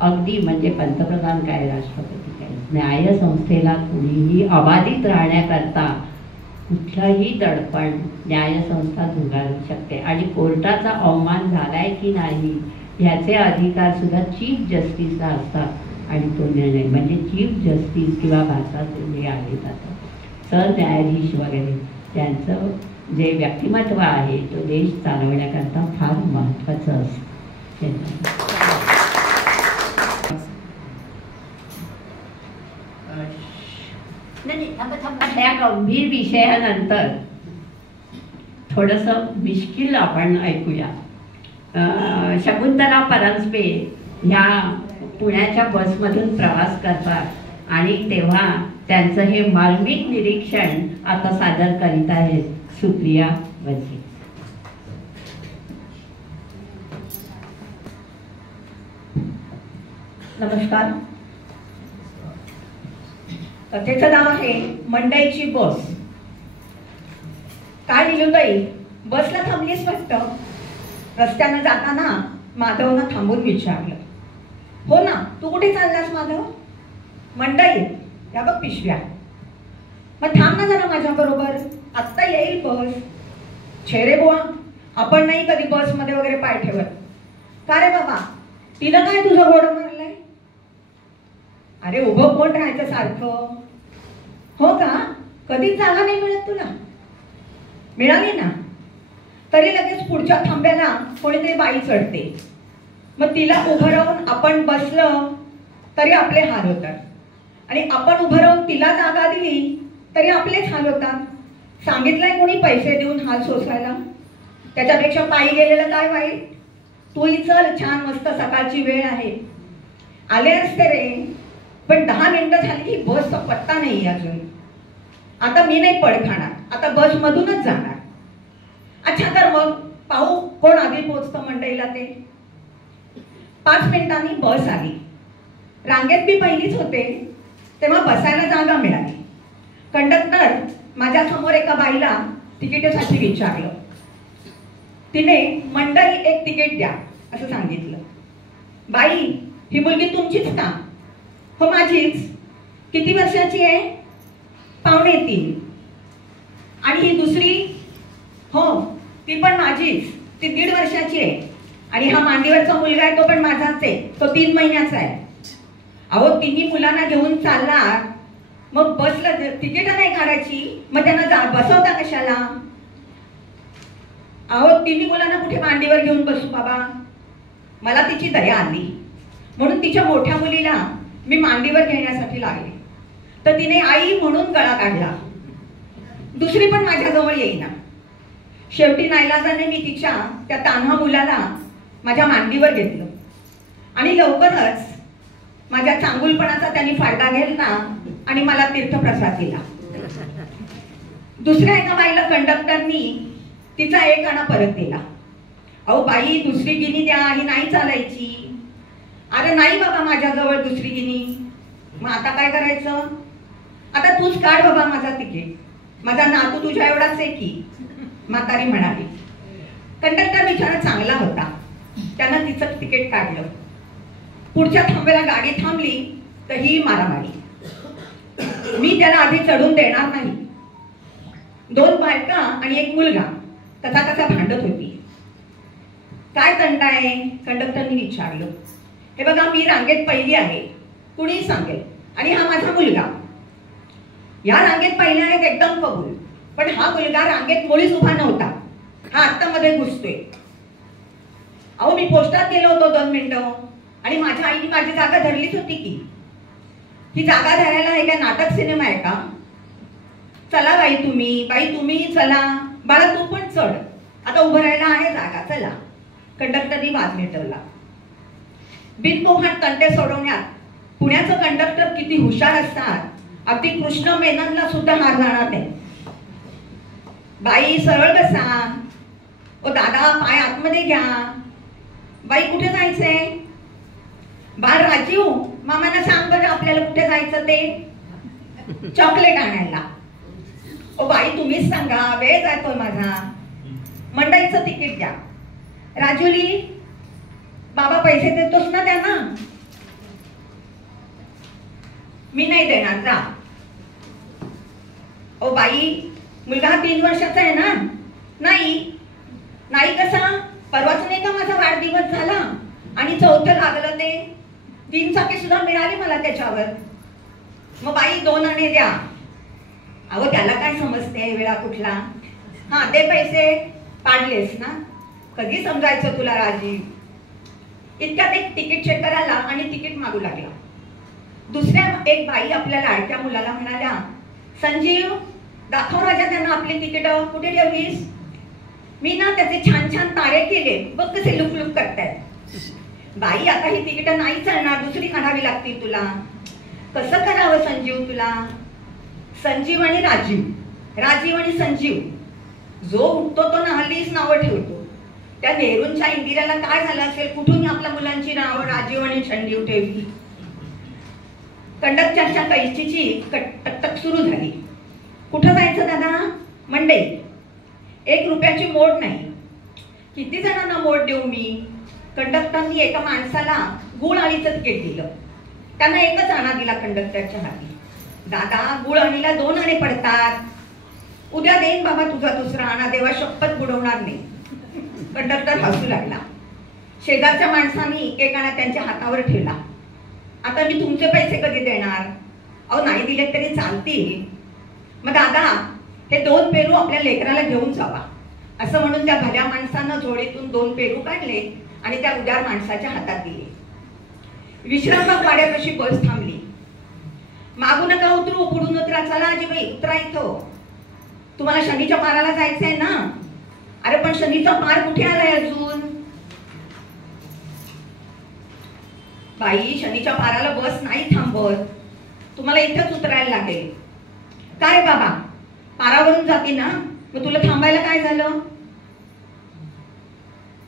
अगदी म्हणजे पंतप्रधान काय राष्ट्रपती काय. न्यायसंस्थेला कुणीही अबाधित राहण्याकरता कुठलंही दडपण न्यायसंस्था झुगारू शकते. आणि कोर्टाचा अवमान झालाय की नाही ह्याचे अधिकार सुद्धा चीफ जस्टिसला असतात आणि तो निर्णय म्हणजे चीफ जस्टिस किंवा भारताचे जे आहे जातं सरन्यायाधीश वगैरे त्यांचं जे व्यक्तिमत्व आहे तो देश चालवण्याकरता फार महत्त्वाचं असतं. ह्या गंभीर विषयानंतर थोडंसं मिश्किल आपण ऐकूया. शकुंतला परांजपे ह्या पुण्याच्या बसमधून प्रवास करतात आणि तेव्हा त्यांचं हे मार्मिक निरीक्षण आता सादर करीत आहेत सुप्रिया वझे. नमस्कार. कथेचं नाव आहे मंडईची बस. काय निलूताई, बसला थांबलीस वाटतं? रस्त्यानं जाताना माधवनं थांबून विचारलं. हो ना, तू कुठे चाललास माधव? मंडई, या बघ पिशव्या. मग थांब ना जरा माझ्या बरोबर, आत्ता येईल बस. छे रे बुवा, आपण नाही कधी बसमध्ये वगैरे पाय ठेवत. का रे बाबा, तिनं काय तुझं गोड मारलंय? अरे उभं कोण राहायचं सारखं? हो का, कधीच जागा नाही मिळत तुला? मिळाली ना तरी लगेच पुढच्या थांब्याला कोणीतरी बाई चढते. मग तिला उभं राहून आपण बसलं तरी आपले हाल होतात आणि आपण उभं राहून तिला जागा दिली तरी आपलेच हाल होतात. सांगितलंय कोणी पैसे देऊन हाल सोसायला? त्याच्यापेक्षा पायी गेलेलं काय वाईट? तूही चल, छान मस्त सकाळची वेळ आहे. आले असते रे, पण 10 मिनिटं झाली की बसचा पत्ता नाही अजून. आता मी नाही पड खाणार, आता बस मधूनच जाणार. अच्छा, तर मग पाहू कोण आधी पोहोचतं मंडईला ते. 5 मिनिटांनी बस आली. रांगेत मी पहिलीच होते तेव्हा बसायला जागा मिळाली. कंडक्टर माझ्या समोर एका बाईला तिकिटासाठी विचारलं. तिने मंडई एक तिकीट द्या असं सांगितलं. बाई, ही मुलगी तुमचीच का? हो माझीच. किती वर्षाची आहे? 2.5. आणि ही दुसरी? हो ती पण माझीच, ती 1.5 वर्षाची आहे. आणि हा मांडीवरचा मुलगा आहे तो पण माझाच आहे, तो 3 महिन्याचा आहे. अहो, तिन्ही मुलांना घेऊन चालणार, मग बसला तिकीट नाही काढायची, मग त्यांना बसवता कशाला? अहो, तिन्ही मुलांना कुठे मांडीवर घेऊन बसू बाबा? मला तिची दया आली म्हणून तिच्या मोठ्या मुलीला मी मांडीवर घेण्यासाठी लागले, तर तिने आई म्हणून गळा काढला. दुसरी पण माझ्याजवळ येईना. शेवटी नाईलाजाने मी तिच्या त्या तान्हा मुलाला माझ्या मांडीवर घेतलं आणि लवकरच माझ्या चांगुलपणाचा त्यांनी फायदा घेतला आणि मला तीर्थप्रसाद दिला. दुसऱ्या एका बाईला कंडक्टरनी तिचा 1 आणा परत दिला. अहो बाई, दुसरी गिनी द्या, ही नाही चालायची. अरे नाही बाबा, माझ्याजवळ दुसरी गिनी. मग आता काय करायचं? आता तूच काढ बाबा माझा तिकीट, माझा नातू तुझ्या एवढाच आहे की, म्हातारी म्हणाली. कंडक्टर बिचारा चांगला होता, त्यानं तिचं तिकीट काढलं. पुढच्या थांब्याला गाडी थांबली तर ही मारामारी. मी त्याला आधी चढून देणार नाही. 2 बायका आणि 1 मुलगा कसा कसा भांडत होती. काय तंटा आहे? कंडक्टरनी विचारलं. हे बघा, मी रांगेत पहिली आहे, कुणी सांगेल, आणि हा माझा मुलगा. या रांगेत पहिले आहेत एकदम कबूल, पण हा मुलगा रांगेत मुळीच उभा नव्हता, हा आत्तामध्ये घुसतोय. अहो, मी पोस्टात गेलो होतो 2 मिनिटं आणि माझ्या आईने माझी जागा धरलीच होती की. ही जागा धरायला आहे का नाटक सिनेमा आहे का? चला बाई तुम्ही चला. बाळा तू पण चढ, आता उभं राहायला आहे जागा, चला. कंडक्टरनी वाज मिटवला. बिनमोहट तंटे सोडवण्यात पुण्याचं कंडक्टर किती हुशार असतात, अगदी कृष्ण मेननला सुद्धा हार जाणार नाही. बाई सरळ बसा, ओ दादा पाय आतमध्ये घ्या. बाई कुठे जायचंय? बाळ राजीव, मामांना सांग बरं आपल्याला कुठे जायचं ते. चॉकलेट आणायला. ओ बाई तुम्हीच सांगा, वेळ जातोय माझा. मंडईचं तिकीट द्या. राजुली, बाबा पैसे देतोस ना त्यांना? मी नाही देणार, जा. ओ बाई, मुलगा 3 वर्षाचा आहे ना? नाही कसा? परवाच नाही का माझा वाढदिवस झाला आणि 4थं लागलं ते 3 चाके सुद्धा मिळाले मला त्याच्यावर. मग बाई 2 आणे द्या. अहो त्याला काय समजते वेळा कुठला? हा दे पैसे. पाडलेस ना? कधी समजायचं तुला राजीव? इतक्यात एक तिकीट चेक करायला आणि तिकीट मागू लागला. दुसऱ्या एक बाई आपल्या लाडक्या मुलाला म्हणाल्या, संजीव दाखव राजा त्यांना आपली तिकीट. कुठे ठेवलीस? मी ना त्याचे छान छान तारे केले, बघ कसे लुकलुक करतायत. बाई आता ही तिकीट नाही चालणार, दुसरी काढावी लागतील तुला. कसं करावं संजीव तुला? संजीव आणि राजीव, राजीव आणि संजीव. जो उठतो तो ना हल्लीच नावं ठेवतो. त्या नेहरूंच्या इंदिराला काय झालं असेल, कुठून आपल्या मुलांची नावं राजीव आणि संजीव ठेवली. कंडक्टरच्या कैचीची टकटक सुरू झाली. कुठं जायचं दादा? मंडई. 1 रुपयाची मोड नाही. किती जणांना मोड देऊ मी? कंडक्टरनी एका माणसाला गुळ आणीचं तिकीट दिलं. त्यांना 1च आणा दिला कंडक्टरच्या हाती. दादा गुळ आणीला 2 आणे पडतात. उद्या देईन बाबा तुझा दुसरा आणा, देवा शपथ बुडवणार नाही. कंडक्टर हसू लागला. शेजारच्या माणसांनी 1 आणा त्यांच्या हातावर ठेवला. आता मी तुमचे पैसे कधी देणार? अहो नाही दिले तरी चालतील. मग दादा हे 2 पेरू आपल्या लेकराला घेऊन जावा, असं म्हणून त्या भल्या माणसानं झोळीतून 2 पेरू काढले आणि त्या उदार माणसाच्या हातात दिले. विश्रामबाग वाड्यापाशी बस थांबली. मागू नका उतरू, पुढून उतरा. चला आजीबाई उतरा इथं. तुम्हाला शनीच्या पाराला जायचंय ना? अरे पण शनीचा पार कुठे आलाय अजून? बाई शनीच्या पाराला बस नाही थांबत, तुम्हाला इथंच उतरायला लागेल. काय बाबा पारावरून जाते ना, मग तुला थांबायला काय झालं?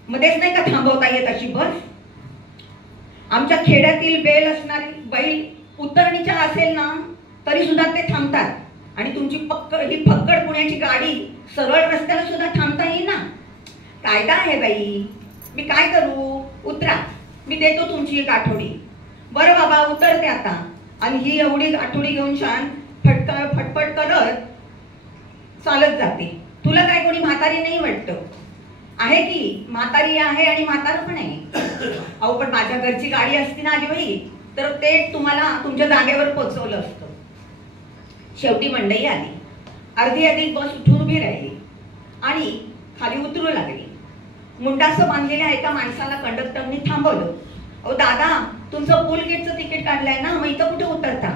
मध्येच नाही का थांबवता येत अशी बस? आमच्या खेड्यातील बैल असणारी बैल उतरणीच्या असेल ना तरी सुद्धा ते थांबतात. आणि तुमची ही फक्कड पुण्याची गाडी सरळ रस्त्याला सुद्धा थांबता येईल ना? कायदा आहे बाई. मी काय करू? उतरा, मी देतो तुमची 1 आठवडी. बरं बाबा उतरते आता. आणि ही एवढी आठवडी घेऊन छान फटफट करत चालत जाते. तुला काय कोणी म्हातारी नाही वाटतं? आहे की म्हातारी आहे आणि म्हातारं पण आहे. अहो पण माझ्या घरची गाडी असती ना आजीबाई तर ते तुम्हाला तुमच्या जागेवर पोहोचवलं असतं. शेवटी मंडई आली. अर्धी अधिक बस उठून उभी राहिली आणि खाली उतरू लागली. मुंडासं बांधलेल्या एका माणसाला कंडक्टरनी थांबवलं. अहो दादा तुमचं पूल गेटचं तिकीट काढलंय ना, मग इथं कुठे उतरता?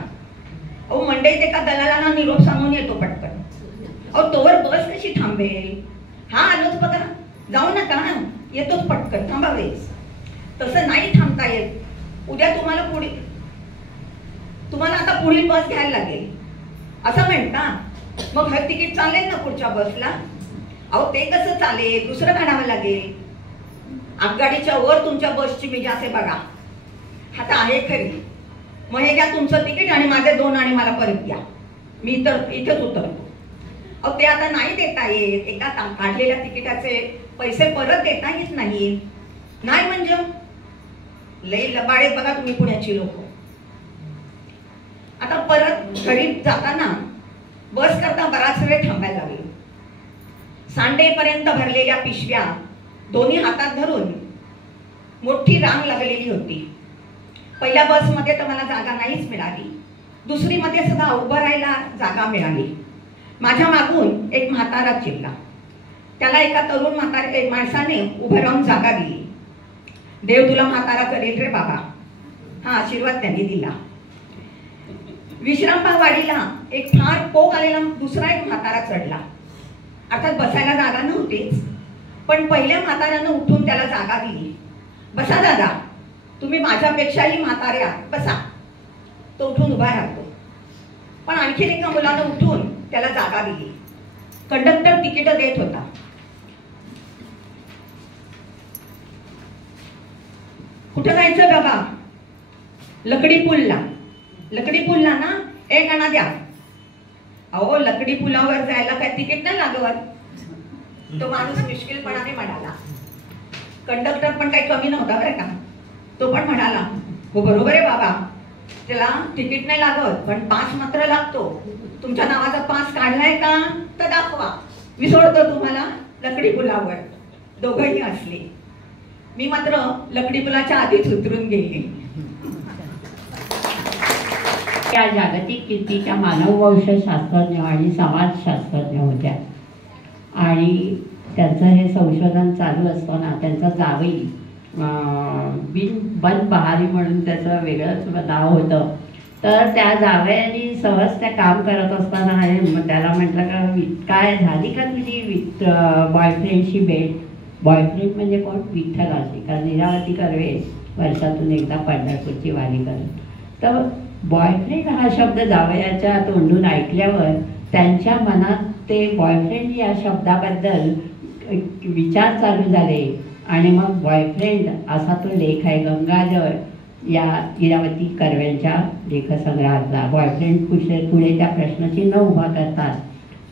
अहो मंडईत एका दलालांना निरोप सांगून येतो पटकन. अहो तोवर बस कशी थांबेल? हा आलोच बघा, जाऊ नका, येतोच पटकन, थांबावेच. तसं नाही थांबता येत. उद्या तुम्हाला आता पुढील बस घ्यायला लागेल असं म्हणता. मग हे तिकीट चालेल ना पुढच्या बसला? अहो ते कसं चालेल, दुसरं काढावं लागेल. आगगाडीच्या वर तुमच्या बसची मी असे बघा. आता आहे खरी. मग हे घ्या तुमचं तिकीट आणि माझे 2 आणे मला परत द्या, मी तर इथेच उतरतो. अहो ते आता नाही देता येत. एका काढलेल्या तिकिटाचे पैसे परत देता येत नाही. नाही म्हणजे लय लबाडे बघा तुम्ही पुण्याची लोक. आता परत घरी जाताना बस करता बराच वेळ थांबायला लागलो. सांडेपर्यंत भरलेल्या पिशव्या दोन्ही हातात धरून मोठी रांग लागलेली होती. पहिल्या बसमध्ये तर मला जागा नाहीच मिळाली. दुसरीमध्ये सुद्धा उभं राहायला जागा मिळाली. माझ्या मागून एक म्हातारा चिडला. त्याला एका तरुण माणसाने उभं राहून जागा दिली. देव तुला म्हातारा करेल रे बाबा, हा आशीर्वाद त्यांनी दिला. विश्रामबाग वाडीला एक फार पोक आलेला दुसरा एक म्हातारा चढला. अर्थात बसायला जागा नव्हतीच, पण पहिल्या म्हाताऱ्यानं उठून त्याला जागा दिली. बसा दादा, तुम्ही माझ्यापेक्षाही म्हातारे आहात, बसा. तो उठून उभा राहतो. पण आणखी एका मुलानं उठून त्याला जागा दिली. कंडक्टर तिकीट देत होता. कुठं जायचं बाबा? लकडी पूलला. लकडी पूलला ना, एक आणा द्या. अहो, लकडी पुलावर जायला काय तिकीट नाही लागत. तो माणूस निष्किलपणाने म्हणाला. कंडक्टर पण काही कमी नव्हता बरं का. तो पण म्हणाला, हो बरोबर आहे बाबा, त्याला तिकीट नाही लागत, पण पास मात्र लागतो. तुमच्या नावाचा पास काढलाय का तर दाखवा, मी सोडतो तुम्हाला लकडी पुलावर. दोघंही असले. मी मात्र लकडी पुलाच्या आधीच उतरून गेले. त्या जागतिक कीर्तीच्या मानववंशशास्त्रज्ञ आणि समाजशास्त्रज्ञ होत्या. आणि त्यांचं हे संशोधन चालू असताना त्यांचा जावई बन बहारी म्हणून त्याचं वेगळंच नाव होतं. तर त्या जावयाने सहज त्या काम करत असताना त्याला म्हटलं का, काय झाली का तुझी बॉयफ्रेंडशी भेट? बॉयफ्रेंड म्हणजे कोण? विठ्ठलाची. कारण लीलावती कर्वे वर्षातून एकदा पंढरपूरची वारी करत. तर बॉयफ्रेंड हा शब्द जावयाच्या तोंडून ऐकल्यावर त्यांच्या मनात ते बॉयफ्रेंड या शब्दाबद्दल विचार चालू झाले. आणि मग बॉयफ्रेंड असा तो लेख आहे गंगाजळ या लीलावती कर्व्यांच्या लेखसंग्रहातला. बॉयफ्रेंड पुढे त्या प्रश्नाची न उभा करतात.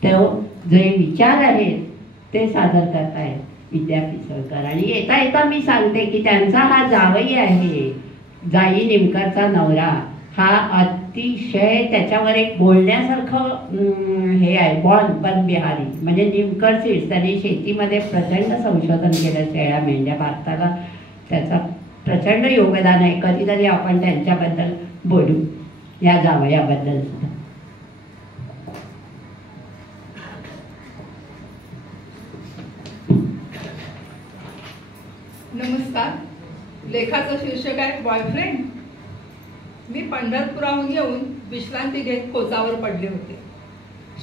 तो जे विचार आहेत ते सादर करतायत विद्या पिसळकर. आणि येता येता मी सांगते की त्यांचा हा जावई आहे, जाई निमकरचा नवरा, हा अतिशय त्याच्यावर एक बोलण्यासारखं हे आहे. बन बिहारी म्हणजे निमकर सीड्स. त्यांनी शेतीमध्ये प्रचंड संशोधन केलं. शेळ्या मेंढ्या भारताला त्याचा प्रचंड योगदान आहे. कधीतरी आपण त्यांच्याबद्दल बोलू, या जावयाबद्दल सुद्धा. नमस्कार. लेखाचं शीर्षक आहे बॉयफ्रेंड. मी पंढरपुराहून येऊन विश्रांती घेत कोचावर पडले होते.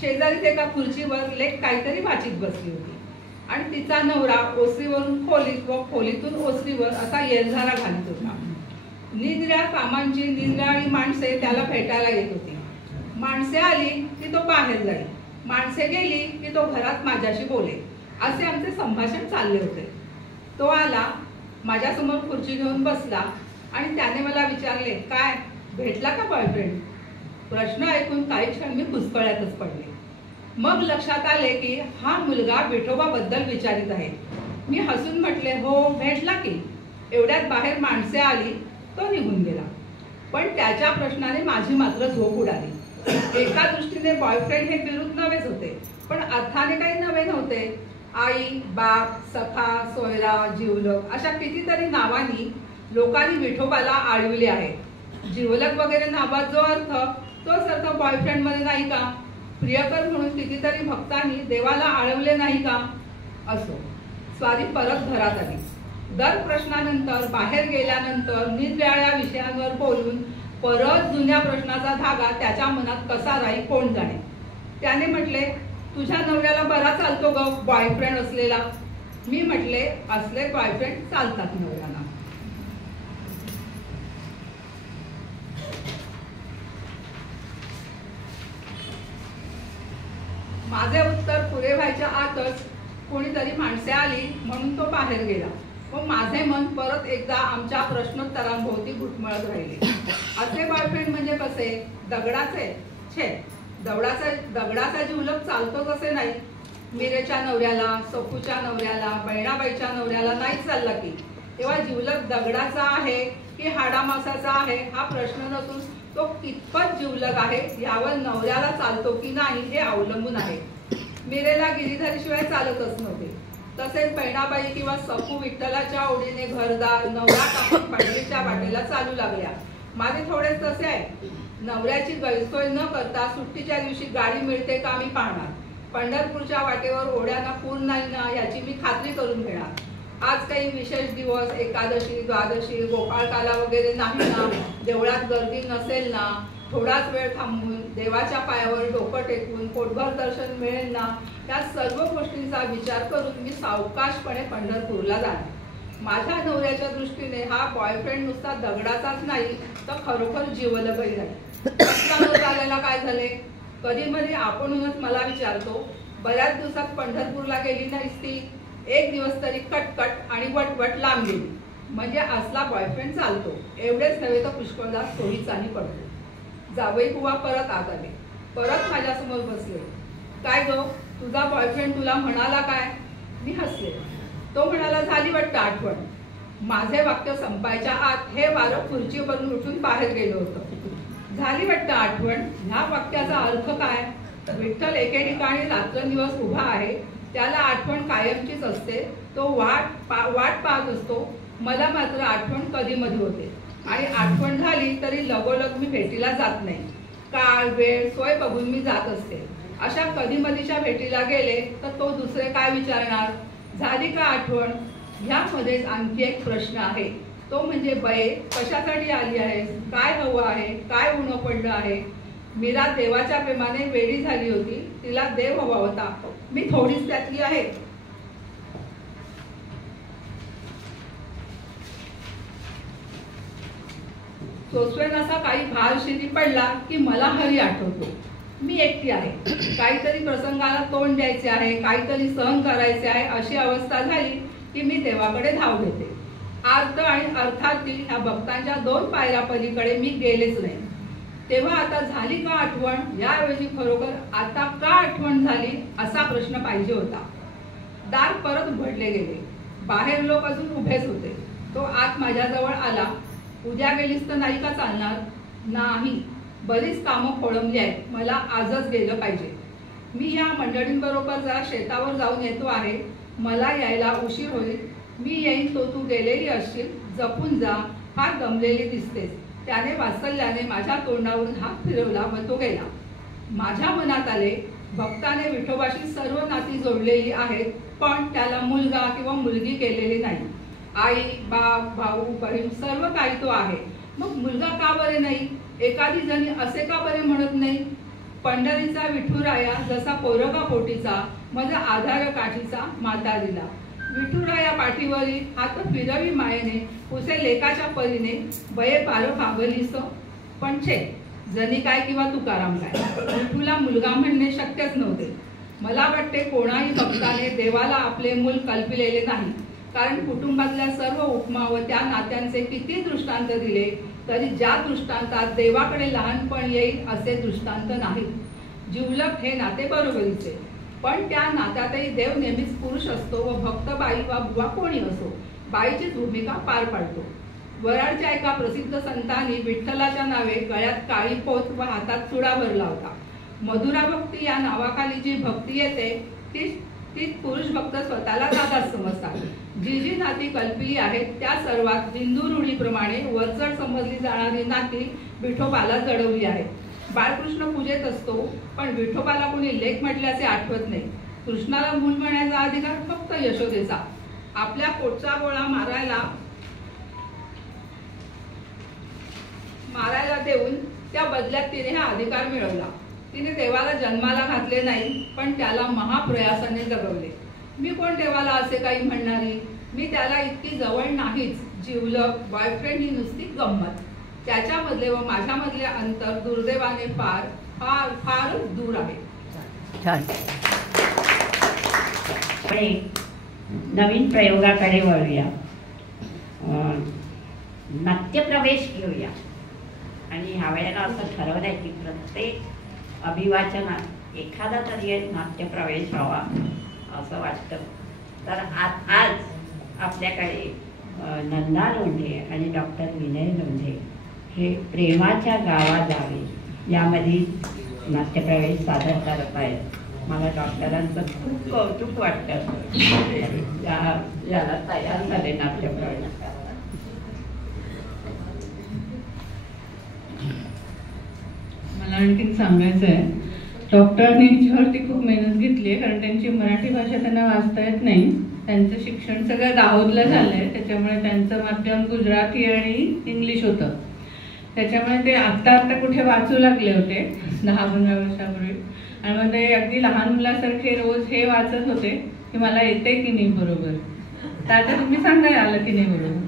शेजारीच एका खुर्चीवर लेक काहीतरी वाचित बसली होती आणि तिचा नवरा ओसरीवरून खोलीत व खोलीतून ओसरीवर असा येरझारा घालत होता. निरनिराळ्या कामांची निरनिराळी माणसे त्याला भेटायला येत होती. माणसे आली की तो बाहेर जाईल, माणसे गेली की तो घरात माझ्याशी बोले. असे आमचे संभाषण चालले होते. तो आला, माझ्यासमोर खुर्ची घेऊन बसला आणि त्याने मला विचारले, काय भेटला का बॉयफ्रेंड? प्रश्न ऐकून काही क्षण मी घुसकळ्यातच पडले. मग लक्षात आले की हा मुलगा विठोबाबद्दल विचारित आहे. मी हसून म्हटले, हो भेटला की. एवढ्यात बाहेर माणसे आली, तो निघून गेला. पण त्याच्या प्रश्नाने माझी मात्र झोप उडाली. एका दृष्टीने बॉयफ्रेंड हे बिरुद नवेच होते, पण अर्थाने काही नवे नव्हते. आई, बाप, सखा, सोयरा, जिवलग अशा कितीतरी नावांनी लोकांनी विठोबाला आळविले आहे. जिवलग वगैरे नावात जो अर्थ, तोच अर्थ बॉयफ्रेंड मध्ये नाही का? प्रियकर म्हणून कितीतरी भक्तांनी देवाला आळवले नाही का? असो, स्वारी परत घरात आली. दर प्रश्नानंतर बाहेर गेल्यानंतर निरनिराळ्या विषयांवर बोलून परत जुन्या प्रश्नाचा धागा त्याच्या मनात कसा राहील कोण जाणे. त्याने म्हटले, तुझ्या नवऱ्याला बरा चालतो ग बॉयफ्रेंड असलेला. मी म्हटले, असले बॉयफ्रेंड चालतात नवऱ्याला. माझे उत्तर पुरे व्हायच्या आतच कोणीतरी माणसे आली म्हणून तो बाहेर गेला व माझे मन परत एकदा आमच्या प्रश्नोत्तरांभोवती घुटमळत राहिले. असे बॉयफ्रेंड म्हणजे कसे? दगडाचे? छे, दगडाचा जिवलग चालतोच असे नाही. मीरेच्या नवऱ्याला, सखूच्या नवऱ्याला, बहिणाबाईच्या नवऱ्याला नाही चालला की. तेव्हा जिवलग दगडाचा आहे की हाडामासाचा आहे हा प्रश्न नसून तो कितपत जिवलग आहे यावर नवऱ्याला चालतो की नाही हे अवलंबून आहे. मीरेला गिरीधरीशिवाय चालतच नव्हते. तसेच बहिणाबाई किंवा सखू विठ्ठलाच्या ओढीने घरदार नवरा टाकून पंढरीच्या वाटेला चालू लागल्या. माझे थोडेच तसे आहे. नवऱ्याची गैरसोय न करता सुट्टीच्या दिवशी गाडी मिळते का मी पाहणार. पंढरपूरच्या वाटेवर ओढ्याना पूर नाही ना याची मी खात्री करून घेणार. आज काही विशेष दिवस, एकादशी, द्वादशी, गोपाळकाला वगैरे नाही ना. देवळात गर्दी नसेल ना. थोडाच वेळ थांबून देवाच्या पायावर डोकं टेकून पोटभर दर्शन मिळेल ना. या सर्व गोष्टींचा विचार करून मी सावकाशपणे पंढरपूरला जाणार. माझ्या नवऱ्याच्या दृष्टीने हा बॉयफ्रेंड नुसता दगडाचाच नाही तर खरोखर जिवलगही नाही. झालेला काय झाले? कधी मध्ये आपणच मला विचारतो, बऱ्याच दिवसात पंढरपूरला गेली नाहीस ती? एक दिवस तरी कटकट आणि वटवट लांब गेली. म्हणजे असला बॉयफ्रेंड चालतो. एवढेच नव्हे तर पुष्कळदास सोयीचाही पडतो. जावई बुवा परत आत आले. परत माझ्यासमोर बसले. काय गो, तुझा बॉयफ्रेंड तुला म्हणाला काय? मी हसले. तो म्हणाला, झाली वाटतं आठवण. माझे वाक्य संपायच्या आत हे वारं खुर्चीवरून उठून बाहेर गेलं होतं. झाली वाटतं आठवण. ह्या वाक्याचा अर्थ काय? विठ्ठल एके ठिकाणी रात्रंदिवस उभा आहे, त्याला आठवण कायमचीच असते. तो वाट पाहत असतो. मला मात्र आठवण कधी मध्ये होते आणि आठवण झाली तरी लगोलग मी भेटीला जात नाही. काळ वेळ सोय बघून मी जात असते. अशा कधी मधीच्या भेटीला गेले तर तो दुसरे काय विचारणार? झाली का आठवण? ह्यामध्येच आणखी एक प्रश्न आहे, तो म्हणजे बये कशासाठी आली आहेस? काय हवं आहे? काय उणं पडलं आहे? मीरा देवाच्या प्रेमाने वेडी झाली होती. तिला देव हवा होता. मी थोडीच त्यातली आहे. सोसवेन असा काही भार शिरी पडला की मला हरी आठवतो. मी एकटी आहे. काहीतरी प्रसंगाला तोंड द्यायचे आहे, काहीतरी सहन करायचे आहे. अशी अवस्था झाली की मी देवाकडे धाव घेते. आर्त आणि अर्थार्थी ह्या भक्तांच्या 2 पायऱ्या पलीकडे मी गेलेच नाही. तेव्हा आता झाली का आठवण याऐवजी खरोखर आता का आठवण झाली असा प्रश्न पाहिजे होता. दार परत उघडले गेले. बाहेर लोक अजून उभेच होते. तो आत माझ्याजवळ आला. उद्या गेलीस तर नाही का चालणार? नाही, बरीच कामं खोळंबली आहेत. मला आजच गेलं पाहिजे. मी या मंडळींबरोबर जरा शेतावर जाऊन येतो आहे. मला यायला उशीर होईल. मी येईन तो तू गेलेली असशील. जपून जा. फार दमलेली दिसतेस. त्याने वात्सल्याने माझ्या तोंडावरून हात फिरवला व तो गेला. माझ्या मनात आले, भक्ताने विठोबाशी सर्व नाती जोडलेली आहेत, पण त्याला मुलगा किंवा मुलगी केलेली नाही. आई बाप भाऊ बहीण सर्व काही तो आहे. मग मुलगा का बरे नाही? एखादी जणी असे का बरे म्हणत नाही? पंढरीचा विठुराया जसा पोरगा पोटीचा, माझा आधार काठीचा माता दिला. विठुराया पाठीवरी हात फिरवी मायेने, उसे लेकाच्या परीने, बये पार भागलीस. पण छे, जणी काय किंवा तुकाराम काय, विठूला मुलगा म्हणणे शक्यच नव्हते. मला वाटते कोणाही भक्ताने देवाला आपले मूल कल्पिलेले नाही. कारण कुटुंबातल्या सर्व उपमा व त्या नात्यांचे किती दृष्टांत दिले तरी ज्या दृष्टांतात देवाकडे लहानपण येईल असे दृष्टांत नाही. जिवलग हे नाते बरोबरीचे, पण त्या नात्यातही देव नेहमीच पुरुष असतो व भक्त बाई वा बुवा कोणी असो बाईचीच भूमिका पार पाडतो. वराडच्या एका प्रसिद्ध संतांनी विठ्ठलाच्या नावे गळ्यात काळी पोत व हातात चुडा भरला होता. मधुरा भक्ती या नावाखाली जी भक्ती येते ती पुरुष भक्त स्वतःला दादाच समजतात. जी जी नाती कल्पिली आहेत त्या सर्वात हिंदू रूढीप्रमाणे वरचढ समजली जाणारी नाती विठोबाला जडवली आहेत. बाळकृष्ण पूजेत असतो, पण विठोबाला कोणी लेख म्हटल्याचे आठवत नाही. कृष्णाला मूल म्हणायचा अधिकार फक्त यशोदेचा. आपल्या पोटचा गोळा मारायला देऊन त्या बदल्यात तिने हा अधिकार मिळवला. तिने देवाला जन्माला घातले नाही, पण त्याला महाप्रयासाने जगवले. मी कोण देवाला असे काही म्हणणारी? मी त्याला इतकी जवळ नाहीच. जिवलग बॉयफ्रेंड ही नुसती गंमत. त्याच्यामधले व माझ्यामधले अंतर दुर्दैवाने फार फार फार दूर आहे. नवीन प्रयोगाकडे वळूया. नाट्यप्रवेश घेऊया. आणि ह्या वेळेला असं ठरवलंय की प्रत्येक अभिवाचनात एखादा तरी एक नाट्यप्रवेश व्हावा असं वाटतं. तर आज आपल्याकडे नंदा लोंढे आणि डॉक्टर विनय लोंढे हे प्रेमाच्या गावा जावे यामध्ये नाट्यप्रवेश सादर करत आहेत. मला डॉक्टरांचं खूप कौतुक वाटतं. याला तयार झाले नाट्यप्रवेश. मला आणखीन सांगायचं आहे, डॉक्टरांनी याच्यावरती खूप मेहनत घेतली आहे. कारण त्यांची मराठी भाषा त्यांना वाचता येत नाही. त्यांचं शिक्षण सगळं दाहोदला झालं आहे. त्याच्यामुळे त्यांचं माध्यम गुजराती आणि इंग्लिश होतं. त्याच्यामुळे ते आत्ता कुठे वाचू लागले होते 10-15 वर्षापूर्वी. आणि मग ते अगदी लहान मुलासारखे रोज हे वाचत होते की मला येते की नाही बरोबर. तर आता तुम्ही सांगा आलं की नाही बरोबर.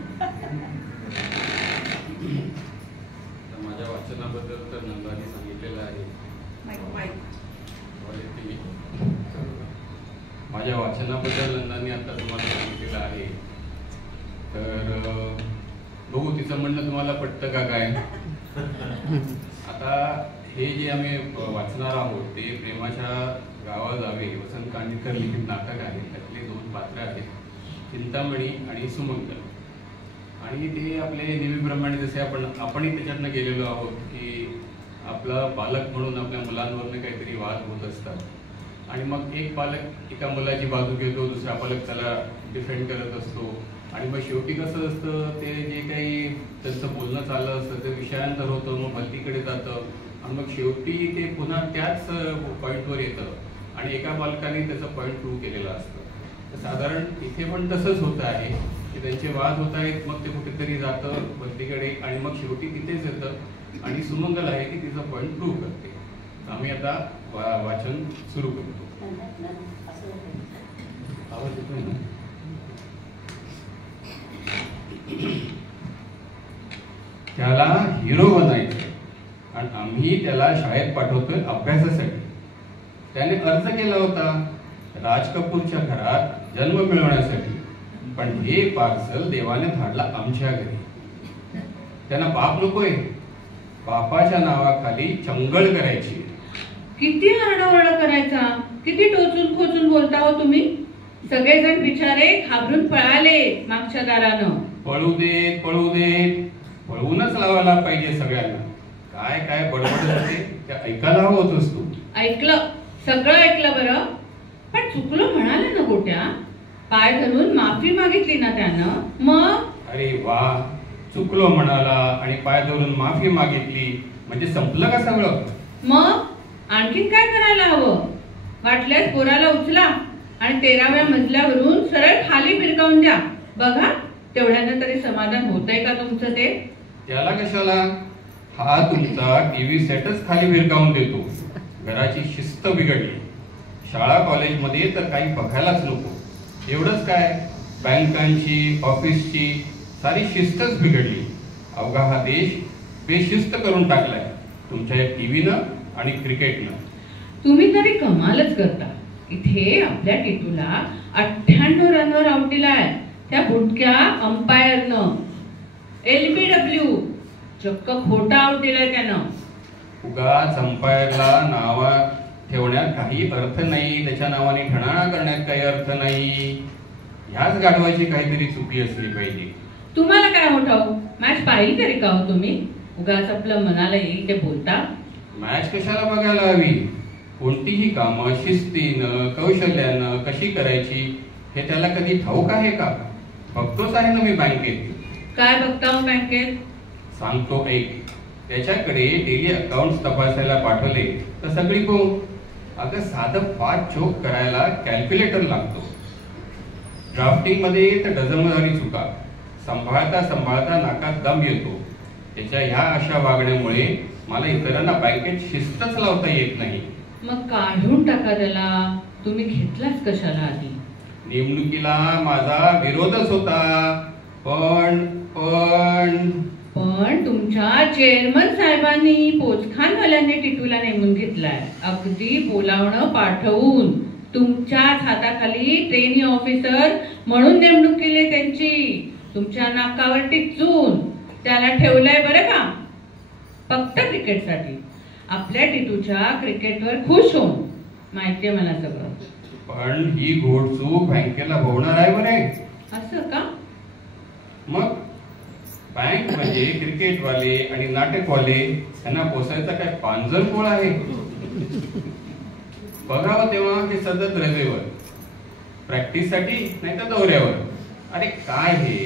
माझ्या वाचनाबद्दल तर नंदाने सांगितलेलं आहे. माझ्या वाचनाबद्दल नंदाने आता तुम्हाला सांगितलेलं आहे. तर बघू तिचं म्हणणं तुम्हाला पटतं का काय. आता हे जे आम्ही वाचणार आहोत ते प्रेमाच्या गावा जावे वसंत कानेटकर लिखित नाटक आहे. त्यातले 2 पात्र आहेत, चिंतामणी आणि सुमंगल. आणि ते आपले नेहमीप्रमाणे जसे आपणही त्याच्यातनं गेलेलो आहोत की आपला पालक म्हणून आपल्या मुलांवरनं काहीतरी वाद होत असतात आणि मग एक पालक एका मुलाची बाजू घेतो, दुसरा पालक त्याला डिफेंड करत असतो आणि मग शेवटी कसं असतं ते जे काही त्यांचं बोलणं चाललं असतं ते विषयांतर होतं, मग भलतीकडे जातं आणि मग शेवटी ते पुन्हा त्याच पॉईंटवर येतं आणि एका पालकाने त्याचं पॉईंट प्रूव्ह केलेलं असतं. तर साधारण इथे पण तसंच होतं आहे की त्यांचे वाद होत आहेत, मग ते कुठेतरी जातं भलतीकडे आणि मग शेवटी तिथेच येतं आणि सुमंगल आहे की तिचं पॉईंट प्रूव्ह करते. आम्ही आता वाचन सुरू करतो. आवाज येतोय ना? त्याला हिरो बनायचं आणि आम्ही त्याला शाळेत पाठवतोय अभ्यासासाठी. त्याने अर्ज केला होता राज कपूरच्या घरात जन्म मिळवण्यासाठी, पण हे पार्सल देवाने धाडला आमच्या घरी. त्यांना बाप नकोय, बापाच्या नावाखाली चंगळ करायची. किती आरडाओरडा करायचा, किती टोचून खोचून बोलता हो तुम्ही. सगळेजण बिचारे घाबरून पळाले मागच्या दारानं. पळू देत पळू देत, पळवूनच लावायला पाहिजे सगळ्यांना. काय काय बडबड होते ते ऐकायला हवं होतस तू. ऐकलं, सगळं ऐकलं बरं, पण चुकलं म्हणाले ना गोट्या. पाय धरून माफी मागितली ना त्यानं, मग. अरे वा, चुकलो म्हणाला आणि पाय धरून माफी मागितली म्हणजे संपलं का सगळं. मग आणखीन काय करायला हवं. वाटल्यास पोराला उचला आणि 13व्या मजल्यावरून सरळ खाली फिरकावून द्या. बघा तेवढ्यानं तरी समाधान होतंय का तुमचं ते. त्याला कशाला, हा तुमचा टीव्ही सेटच खाली फिरकावून देतो. घराची शिस्त बिघडली. शाळा कॉलेजमध्ये तर काही बघायलाच नको. एवढंच काय, बँकांची ऑफिसची सारी शिस्तच बिघडली. अवघा हा देश बेशिस्त करून टाकलाय तुमच्या टीव्हीनं आणि क्रिकेटनं. तुम्ही तरी कमालच करता. इथे आपल्या टिटूला 98 रनवर आउट दिलाय त्या बुटक्या अंपायरनं. LBW चक्क खोटा आउट दिलाय त्यानं. उगाच अंपायरला नावा ठेवण्यात काही अर्थ नाही, त्याच्या नावाने ठणाणा करण्यात काही अर्थ नाही. ह्याच गाढवाची काहीतरी चुकी असली पाहिजे. तुम्हाला काय होठाव, मॅच पाहिली तरी का हो तुम्ही. उगाच आपलं मनाला येईल ते बोलता. मॅच कशाला बघायला हवी. कोणतीही कामं शिस्तीनं कौशल्यानं कशी करायची हे त्याला कधी ठाऊक आहे का. बघतोच आहे ना मी बँकेत. काय बघता हो बँकेत. सांगतो ऐक. त्याच्याकडे डेली अकाउंट तपासायला पाठवले तर सगळी कोण. अगं साधं 5 चोक करायला कॅल्क्युलेटर लागतो. ड्राफ्टिंग मध्ये तर डझनवारी चुका. सांभाळता सांभाळता नाकात दम येतो. त्याच्या ह्या अशा वागण्यामुळे मला इतरांना बँकेत शिस्तच लावता येत नाही. मग काढून टाका त्याला. तुम्ही घेतलाच कशाला आधी. नेमणुकीला माझा विरोधच होता. पण पण पण तुमच्या चेअरमन साहेबांनी पोचखानवाल्यांनी टिटूला नेमून घेतलाय. अगदी बोलावणं पाठवून. तुमच्याच हाताखाली ट्रेनी ऑफिसर म्हणून नेमणूक केली त्यांची. तुमच्या नाकावर टिचून त्याला ठेवलंय बरं का, फक्त क्रिकेटसाठी. आपल्या टिटूच्या क्रिकेटवर खुश होऊन. माहितीये मला सगळं. पण ही घोडचूक बँकेला होणार आहे बरे. असं का. मग बँक म्हणजे क्रिकेटवाले आणि नाटकवाले यांना पोसायचा काय पांजर पोळ आहे. बघावं तेव्हा हे सतत रजेवर, प्रॅक्टिससाठी नाही तर दौऱ्यावर. अरे काय हे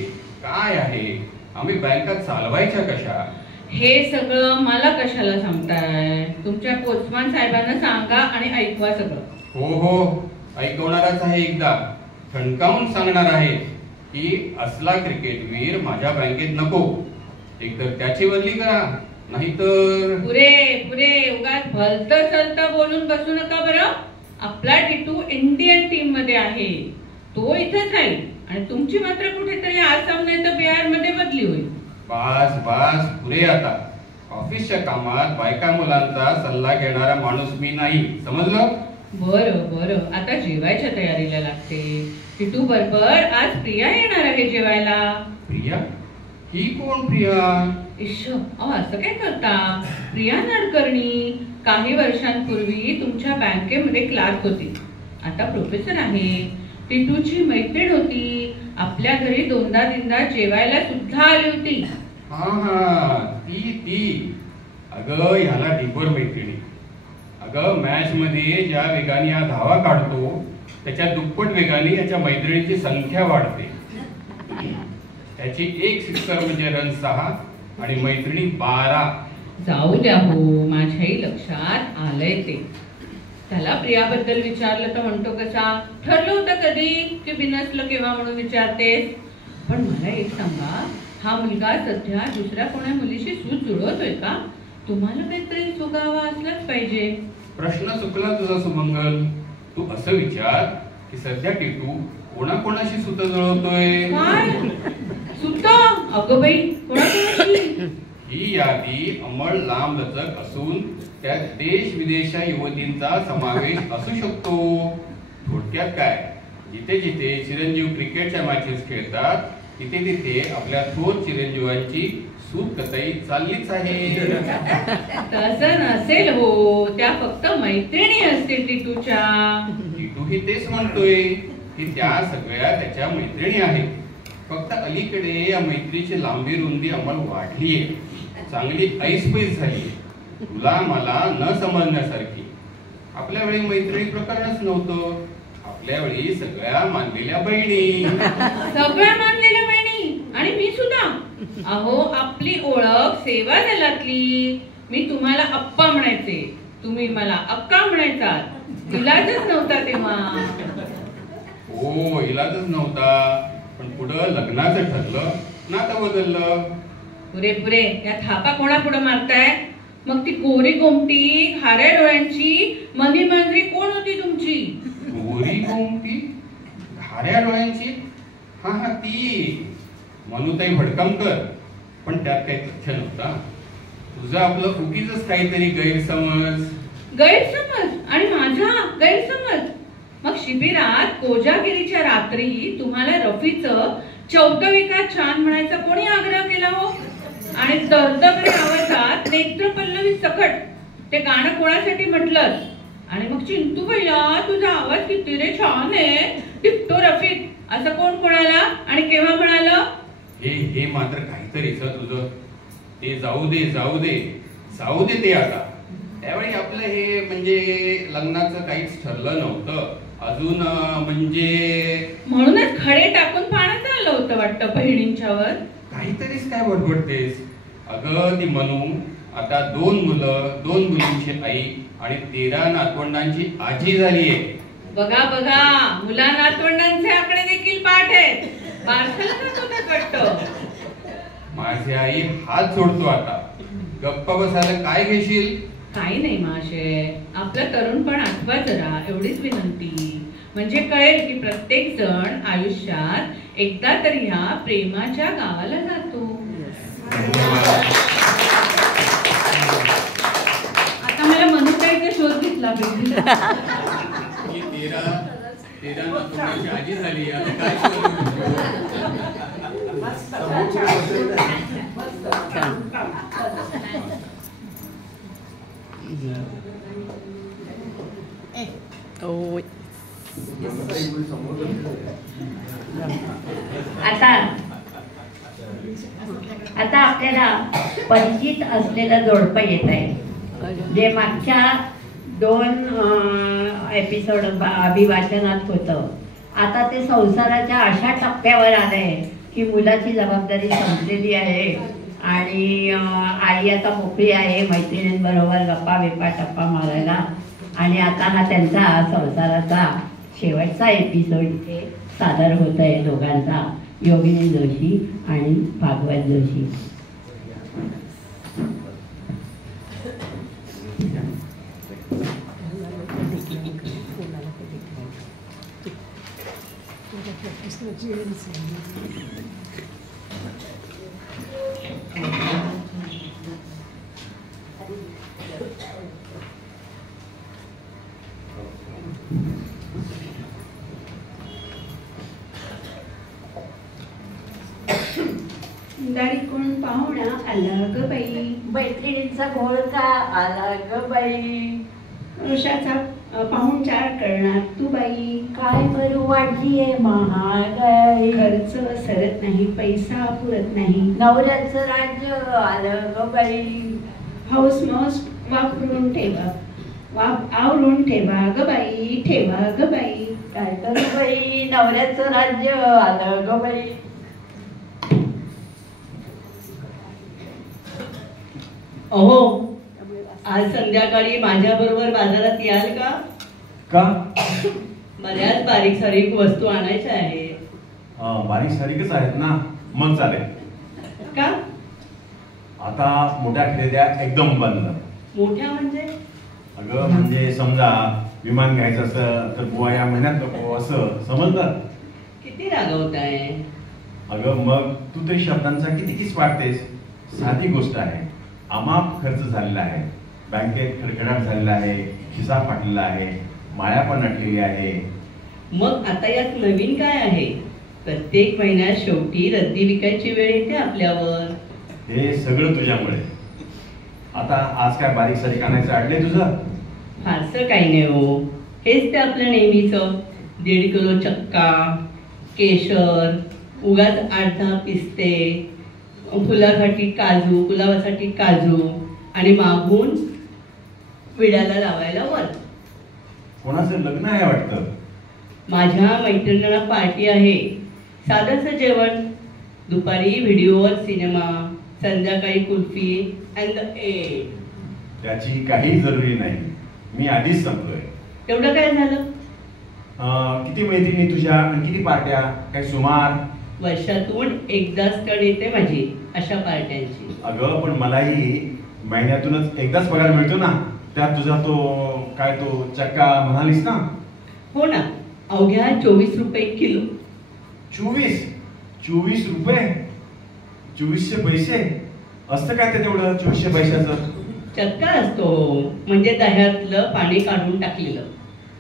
काय आहे. आम्ही बँका चालवायच्या कशा. हे सगळं मला कशाला सांगताय. तुमच्या पोचमान साहेबांना सांगा आणि ऐकवा सगळं. हो हो, ऐकवणारच आहे. एकदा ठणकावून सांगणार आहे की असला क्रिकेटवीर माझ्या बँकेत नको. एकतर त्याची बदली करा, नाहीतर. पुरे पुरे उगाच भलतं सलतं बोलून बसू नका बरं. आपला टिटू इंडियन टीम मध्ये आहे. तो इथंच राहील आणि तुमची मात्र कुठेतरी आसाम नाही तर बिहार मध्ये बदली होईल. बास बास पुरे. आता ऑफिसच्या कामात बायका मुलांचा सल्ला घेणारा माणूस मी नाही, समजलं. बरं बरं, आता जेवायच्या तयारीला लागते. टिटू बरोबर आज प्रिया येणार आहे जेवायला. प्रिया? ही कोण प्रिया? इश्श, अहो असं काय करता? प्रिया नाडकर्णी काही वर्षांपूर्वी तुमच्या बँकेमध्ये क्लार्क होती, आता प्रोफेसर आहे. टिटूची मैत्रीण होती, आपल्या घरी दोनदा तीनदा जेवायला सुद्धा आली होती. हा हा, ती अगं ह्याला ढिबर मैत्रिणी. अगं मॅच मध्ये ज्या वेगाने हा धावा काढतो त्याच्या दुप्पट वेगाने याच्या मैत्रिणीची संख्या वाढते. त्याची एक सिक्सर म्हणजे रन 6 आणि मैत्रिणी 12. जाऊ द्या हो, माझ्याही लक्षात आलंय ते. त्याला प्रियाबद्दल विचारलं तर म्हणतो कसा, ठरलं होतं कधी की बिनसलं केव्हा म्हणून विचारतेस. पण मला एक सांगा, हा मुलगा सध्या दुसऱ्या कोण्या मुलीशी सूत जुळवतोय का? तुम्हाला काहीतरी सुगावा असलाच पाहिजे. प्रश्न चुकला तुझा सुमंगल. तू असं विचार की सध्या टिटू कोणाकोणाशी सूत जुळवतोय. काय सूत? अगं बाई, कोणाकोणाशी? ही यादी अंमळ लांब लचक असून त्यात देश विदेशच्या युवतींचा समावेश असू शकतो. थोडक्यात काय, जिथे जिथे चिरंजीव क्रिकेटच्या मॅचेस खेळतात तिथे तिथे आपल्या थोर चिरंजीवांची सूत कताई चाललीच आहे. तसं नसेल हो, त्या फक्त मैत्रिणी असतील टिटूच्या. टिटू ही तेच म्हणतोय की त्या सगळ्या त्याच्या मैत्रिणी आहेत. फक्त अलीकडे या मैत्रीची लांबी रुंदी अंमल वाढलीये, चांगली ऐसपैस झाली, तुला मला न समजण्यासारखी. आपल्या वेळी मैत्री प्रकरणच नव्हतं. आपल्या वेळी सगळ्या मानलेल्या बहिणी. सगळ्या मानलेल्या बहिणी आणि मी सुद्धा. अहो आपली ओळख सेवा दलातली. मी तुम्हाला अप्पा म्हणायचे, तुम्ही मला अक्का म्हणायचा. इलाजच नव्हता तेव्हा. हो, इलाजच नव्हता. पण पुढं लग्नाचं ठरलं, नातं बदललं. पुरे पुरे, या थापा कोणा पुढे मारताय? मग ती गोरी गोमटी खाऱ्या डोळ्यांची मनी मांजरी कोण होती तुमची? गोरी गोमटी खाऱ्या डोळ्यांची? हा हा, ती मनुताई भडकमकर. पण त्यात काही तथ्य नव्हता. तुझं आपलं उगीच काहीतरी गैरसमज. गैरसमज? आणि माझा गैरसमज? मग शिबिरात कोजागिरीच्या रात्री तुम्हाला रफीचं चौथविकात छान म्हणायचा कोणी आग्रह केला हो? आणि दर्दभरी आवाजात नेत्रपल्लवी सकट ते गाणं कोणासाठी म्हटलं? आणि मग चिंतू भैया तुझा आवाज किती रे छान आहे, टिपतो रफीक, असं कोण कोणाला आणि केव्हा म्हणालं? हे मात्र काहीतरीच तुझं. ते जाऊ दे जाऊ दे जाऊ दे ते आता. त्यावेळी आपलं हे म्हणजे लग्नाचं काहीच ठरलं नव्हतं अजून. म्हणजे म्हणूनच खडे टाकून पाण्यात आलं होतं वाटतं बहिणींच्यावर. काहीतरीच काय बडबडतेस. अगं ती मनू आता 2 मुलं 2 मुलींची आई आणि 13 नातवंडांची आजी झालीये. बघा बघा, मुला नातवंडांचे आकडे देखील पाठ आहेत. बारशाला जात वाटतं. माझी आई हात जोडतो आता. गप्पा बसायला काय घेशील? काही नाही माशे, आपलं तरुणपण आठवा जरा, एवढीच विनंती. म्हणजे कळेल की प्रत्येक जण आयुष्यात एकदा तरी ह्या प्रेमाच्या गावाला जातो. आता मला मनुताईचा शोध घेतला पाहिजे. 13 नातवंडांची आजी झाली, आता काय आता आपल्याला परिचित असलेलं जोडपं येत आहे, जे मागच्या 2 एपिसोड अभिवाचनात होतं. आता ते संसाराच्या अशा टप्प्यावर आलंय की मुलाची जबाबदारी संपलेली आहे आणि आई आता मोकळी आहे मैत्रिणींबरोबर गप्पा बिप्पा टप्पा मारायला. आणि आता हा त्यांचा संसाराचा शेवटचा एपिसोड इथे सादर होत आहे दोघांचा, योगिनी जोशी आणि भागवत जोशी. दारी कोण पाहुणा आला ग बाई, मैत्रिणींचा घोळ का आला ग बाई, वृषाचा पाहुणचार करणार तू बाई, काय करू वाढलीये महागाई, खर्च सरत नाही, पैसा पुरत नाही, नवऱ्याचं राज्य आलं ग बाई, हौस मौस वापरून ठेवा, आवरून ठेवा ग बाई, ठेवा ग बाई, काय करू बाई, नवऱ्याचं राज्य आलं ग बाई. अहो, आज संध्याकाळी माझ्या बरोबर बाजारात याल का? का? बऱ्याच बारीक सारीक वस्तू आणायच्या आहेत. बारीक सारीकच आहेत ना, मग चालेल. का? आता मोठ्या खरेद्या एकदम बंद. मोठ्या म्हणजे? अगं म्हणजे समजा विमान घ्यायचं असं तर बुवा या महिन्यात नको असं समजलं. किती रागवताय? अगं मग तू तरी शब्दांचा किती किस वाटतेस. साधी गोष्ट आहे, अमाप खर्च झालेला आहे, बँकेत खडखडाट झालेला आहे, खिसा फाटलेला आहे, माळ्या पण अटलेली आहे. मग आता यात नवीन काय आहे? प्रत्येक महिन्यात शेवटी रद्दी विकायची वेळ येते आपल्यावर. हे सगळं तुझ्यामुळे. आता आज काय बारीक सारीक आणायचं अडले तुझं? फारसं काही नाही हो, हेच ते आपलं नेहमीच 1.5 किलो चक्का, केशर, उगाच 8-10 पिस्ते, फुलासाठी काजू, गुलाबासाठी काजू आणि मागून विड्याला लावायला वर. कोणाचं लग्न आहे वाटतं? माझ्या मैत्रिणीला पार्टी आहे. साधंसं जेवण, दुपारी व्हिडिओवर सिनेमा, संध्याकाळी कुल्फी अँड द एंड. त्याची काही जरुरी नाही, मी आधीच संपलोय. तेवढं काय झालं? किती मैत्रिणी तुझ्या आणि किती पार्ट्या? काही सुमार? वर्षातून एकदाच टर्न येते माझी अशा पार्ट्यांची. अगं पण मलाही महिन्यातूनच एकदाच पगार मिळतो ना, त्यात तुझा तो काय तो चक्का म्हणालीस ना. हो ना, अवघ्या 24 रुपये किलो. 24 रुपये? 2400 पैसे? असतं काय ते तेवढं 2400 पैशाचं? चक्का असतो म्हणजे दह्यातलं पाणी काढून टाकलेलं.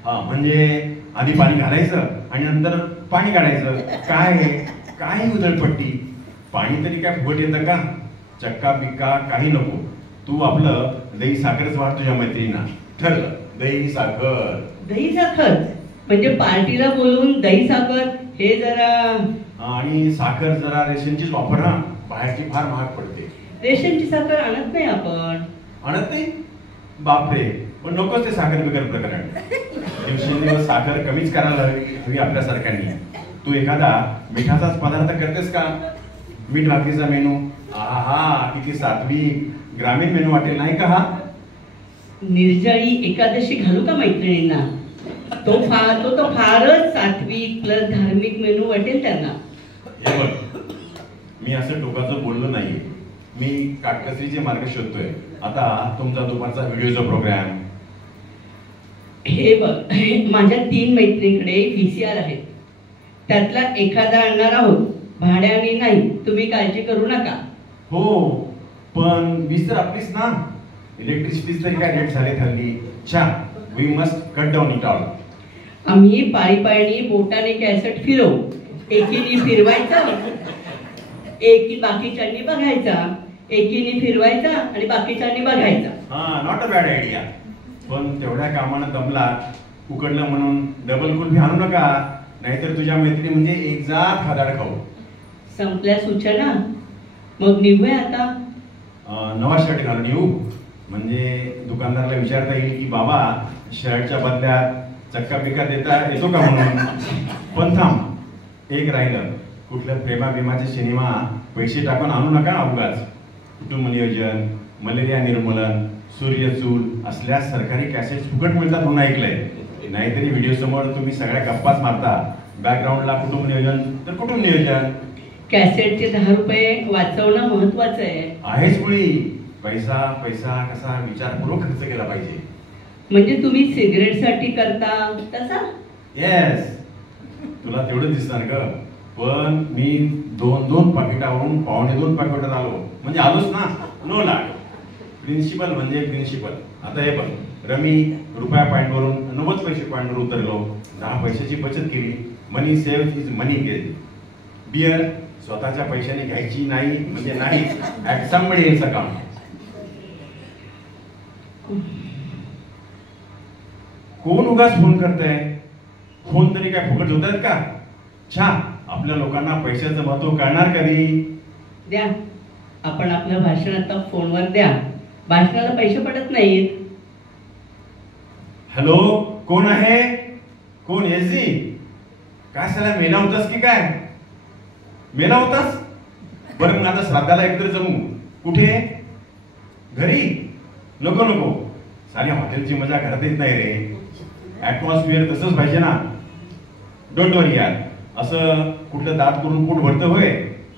हा म्हणजे आधी पाणी घालायचं आणि नंतर पाणी काढायचं. काय उधळपट्टी. पाणी तरी काय फुकट येतं का? चक्का बिक्का काही नको. तू आपलं दही साखरच वाढ तुझ्या मैत्रिणींना. ठरलं, दही साखर. दही साखर म्हणजे पार्टीला बोलून दही साखर हे जरा. आणि साखर जरा रेशनचीच वापर हा, बाहेरची फार महाग पडते. रेशनची साखर आणत नाही आपण. आणत नाही? बापरे, पण नकोच ते साखर बिगर प्रकरण. दिवसेंदिवस साखर कमीच करायला हवी आपल्यासारख्यांनी. तू एखादा मिठाचाच पदार्थ करतेस का? मीठ भाकरीचा मेनू, आहा किती सात्विक ग्रामीण मेनू वाटेल नाही का हा? निर्जळी एकादशी घालू का मैत्रिणींना? तो फारच सात्विक प्लस धार्मिक मेनू वाटेल त्यांना. हे बघ, मी असं टोकाचं बोललो नाहीये. मी काटकसरीचे मार्ग शोधतोय. आता तुमचा दुपारचा व्हिडिओचा प्रोग्राम. हे बघ, माझ्या 3 मैत्रिणींकडे VCR आहेत. त्यातला एखादा आणणार आहोत, भाड्याने नाही. तुम्ही काळजी करू नका. हो, पण वीज तर आपलीच ना. इलेक्ट्रिसिटी तरी काय रेट झाले हल्ली. We must cut down it all. आम्ही पायी बोटाने कॅसेट फिरवू. एकीने फिरवायचा, एकी बाकीच्यांनी बघायचा, एकीने फिरवायचा आणि बाकीच्यांनी बघायचा. हा, नॉट अ बॅड आयडिया. पण तेवढ्या कामानं दमला, उकडलं म्हणून डबल कुल्फी आणू नका, नाहीतर तुझ्या मैत्रिणी म्हणजे एक जात खादाड खाऊ. संपल्या सूचना. मग निघूया आता. नवा शर्ट घालून येऊ म्हणजे दुकानदाराला विचारता येईल की बाबा शर्टच्या बदल्यात चक्का बिक्का देता येतो का म्हणून. पण थांब, एक राहिलं. कुठलं प्रेमाभिमाचे सिनेमा पैसे टाकून आणू नका अवघाच. कुटुंब नियोजन, मलेरिया निर्मूलन, सूर्यचूल असल्या सरकारी कॅसेट फुकट मिळतात म्हणून ऐकलंय. नाहीतरी व्हिडिओ समोर तुम्ही सगळ्या गप्पाच मारता. बॅकग्राऊंडला कुटुंब नियोजन तर कुटुंब नियोजन. कॅसेटचे 10 रुपये वाचवणं महत्वाचं आहेच मुळी. पैसा कसा विचारपूर्वक खर्च केला पाहिजे. म्हणजे तुम्ही सिगरेटसाठी करता तसा? येस, तुला तेवढं दिसणार ग. पण मी 2 पाकिटावरून 2.25 पाकिटात आलो म्हणजे आलोच ना. नो लाग. प्रिन्सिपल म्हणजे प्रिन्सिपल. आता हे बघ, रमी रुपया पॉईंटवरून 90 पैसे पॉईंटवर उतरलो. 10 पैशाची बचत केली. Money save is money gain. Beer स्वतःच्या पैशाने घ्यायची नाही म्हणजे नाही. At somebody its account. कोण उगाच फोन करताय? फोन तरी काय फुकट होतात का? छा, आपल्या लोकांना पैशाचं महत्व कळणार कधी? द्या, आपण आपलं भाषण आता फोनवर द्या. भाषणाला पैसे पडत नाहीत. हॅलो, कोण आहे? कोण? एसी? काय साला मेला होतास की काय? मेला होतास? बरं, मग आता श्राद्धाला एकत्र जमू. कुठे? घरी? नको नको, साऱ्या हॉटेलची मजा घरात येत नाही रे. ऍटमॉस्फिअर तसंच पाहिजे ना. डोंट वरी यार, असं कुठलं दात करून पोट भरतं होय?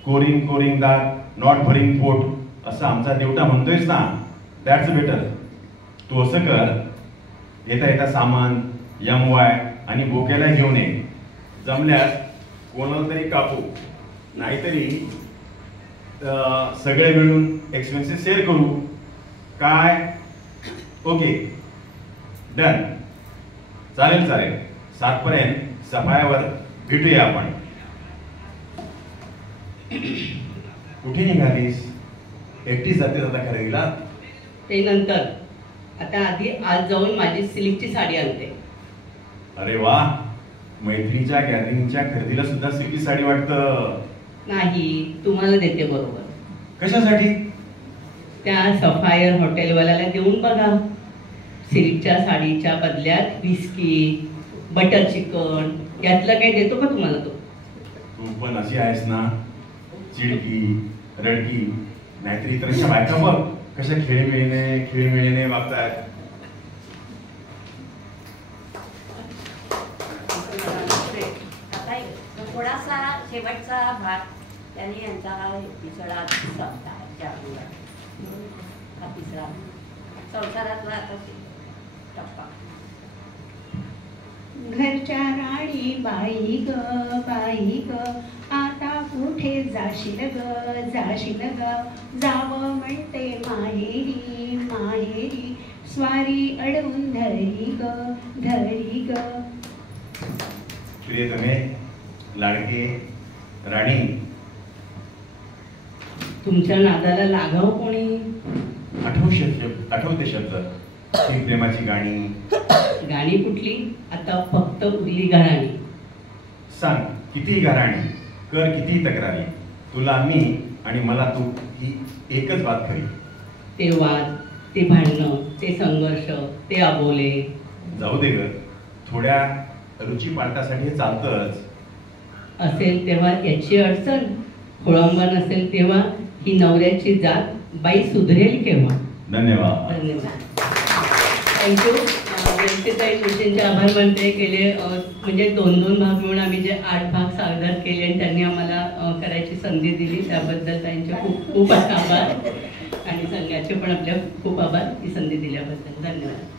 कोरिंग कोरिंग दात, नॉट भरिंग पोट, असं आमचा देवटा म्हणतोयस ना. That's better. तू असं कर, येता येता सामान, MY आणि बोक्याला घेऊन ये. जमल्यास कोणाला तरी कापू, नाहीतरी सगळे मिळून एक्सपेन्सेस शेअर करू. काय? Okay, done. चालेल चालेल. 7 पर्यंत सफायावर भेटूया आपण. कुठे निघालीस? एकटीच जाते आता खरेदीला? ते नंतर. आता आधी आज जाऊन माझी सिल्कची साडी आणते. अरे वा, मैत्रीच्या गॅदरिंगच्या खरेदीला सुद्धा सिल्की साडी वाटतं. नाही, तुम्हाला देते बरोबर. कशासाठी? त्या सफायर हॉटेलवाल्याला देऊन बघा. सिल्कच्या साडीच्या बदल्यात बिस्किट, बटर चिकन यातलं काही देतो का तुम्हाला तो? तू पण अशी आहेस ना, चिडकी रडकी. नाहीतर इतरांच्या बायका बघ कशा खेळीमेळीने वागतायत. थोडासा शेवटचा भाग त्यांनी यांचा पिसळा संपला. हा तिसरा संसारातला आता टप्पा. घरच्या राणी बाई ग बाई ग, आता कुठे जाशील ग जाशील ग, जावं म्हणते माहेरी माहेरी, स्वारी अडवून धरी ग धरी ग. प्रियतमे, लाडके, राणी, तुमच्या नादाला लागाव कोणी? आठवते शब्द. ती प्रेमाची गाणी. गाणी कुठली? आता फक्त उरली घराणी. सांग, किती घराणी, कर किती तक्रारी, तुला मी आणि मला तू, ही एकच बात खरी. ते वाद, ते भांडणं, ते संघर्ष, ते अबोले. जाऊ दे ग, थोड्या रुची पालटासाठी हे चालतंच. असेल तेव्हा याची अडचण, खोळंबा नसेल तेव्हा ही नवऱ्याची जात, बाई सुधरेल केव्हा. धन्यवाद. धन्यवाद. थँक्यू. व्यक्तिताई जोशींचे आभार मानते केले. म्हणजे 2-2 भाग मिळून आम्ही जे 8 भाग सादर केले आणि त्यांनी आम्हाला करायची संधी दिली त्याबद्दल त्यांचे खूप खूप आभार. आणि संघाचे पण आपल्या खूप आभार ही संधी दिल्याबद्दल. धन्यवाद.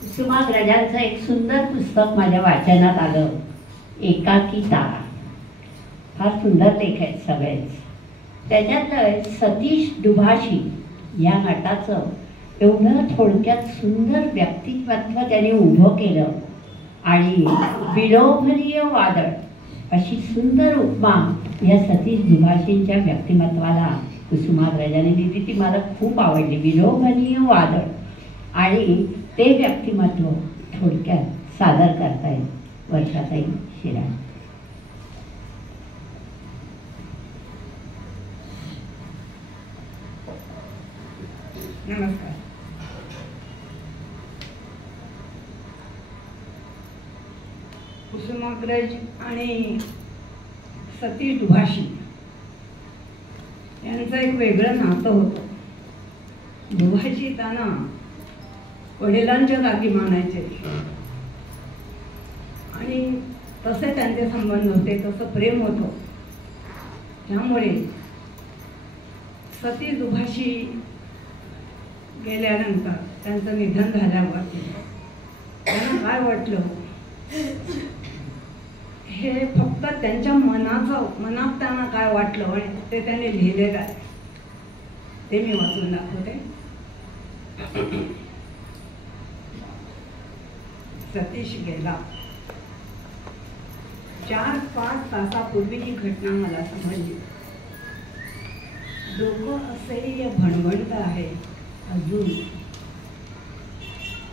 कुसुमाग्रजांचं एक सुंदर पुस्तक माझ्या वाचनात आलं, एकाकी तारा. फार सुंदर लेख आहेत सगळेच. त्याच्यातलं सतीश दुभाषी या नटाचं एवढं थोडक्यात सुंदर व्यक्तिमत्व त्याने उभं केलं आणि विलोभनीय वादळ अशी सुंदर उपमा या सतीश दुभाषींच्या व्यक्तिमत्वाला कुसुमाग्रजांनी दिली. ती मला खूप आवडली. विलोभनीय वादळ आणि ते व्यक्तिमत्व थोडक्यात सादर करतायत वर्षाताई शिराळे. नमस्कार. कुसुमाग्रज आणि सतीश दुभाषी यांचं एक वेगळं नातं होतं. दुभाषी त्यांना वडिलांच्या जागी मानायचे आणि तसे त्यांचे संबंध होते, तसं प्रेम होतं. त्यामुळे सतीश दुभाषी गेल्यानंतर त्यांचं निधन झाल्यावर त्यांना काय वाटलं हे फक्त त्यांच्या मनात त्यांना काय वाटलं आणि ते त्यांनी लिहिलेलं आहे. ते मी वाचून दाखवते. सतीश गेला. 4-5 तासापूर्वी ही घटना मला समजली. डोकं असह्य भणभणत आहे. अजून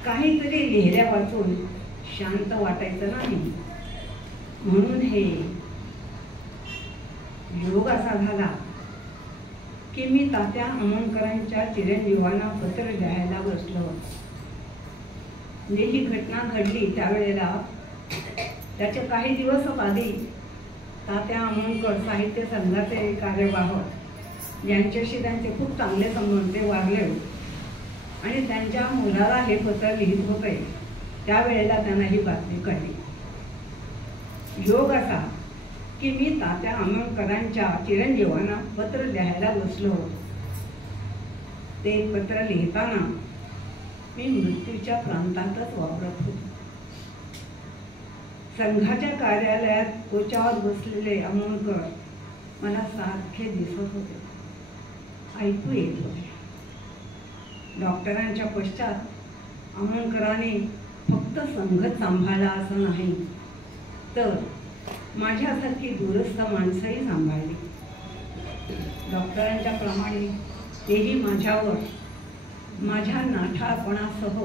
काहीतरी लिहिल्या वाचून शांत वाटायचं नाही. म्हणून हे योग असा झाला की मी तात्या अमोणकरांच्या चिरंजीवांना पत्र लिहायला बसलो. म्हणजे ही घटना घडली त्यावेळेला त्याच्या काही दिवस आधी तात्या अमोणकर साहित्य संघाचे कार्यवाहक यांच्याशी त्यांचे खूप चांगले संबंध. ते वारले आणि त्यांच्या मुलाला हे पत्र लिहित होते. त्यावेळेला त्यांना ही बातमी कळली. योग असा की मी तात्या अमोणकरांच्या चिरंजीवांना पत्र लिहायला बसलो. ते पत्र लिहिताना मी मृत्यूच्या प्रांतातच वावरत होतो. संघाच्या कार्यालयात कोचावर बसलेले अमोणकर मला सारखे दिसत होते, ऐकू येत होते. डॉक्टरांच्या पश्चात अमोणकरांनी फक्त संघच सांभाळला असं नाही, तर माझ्यासारखी दूरस्थ माणसंही सांभाळली. डॉक्टरांच्या प्रमाणे तेही माझ्यावर माझ्या नाठाळपणासह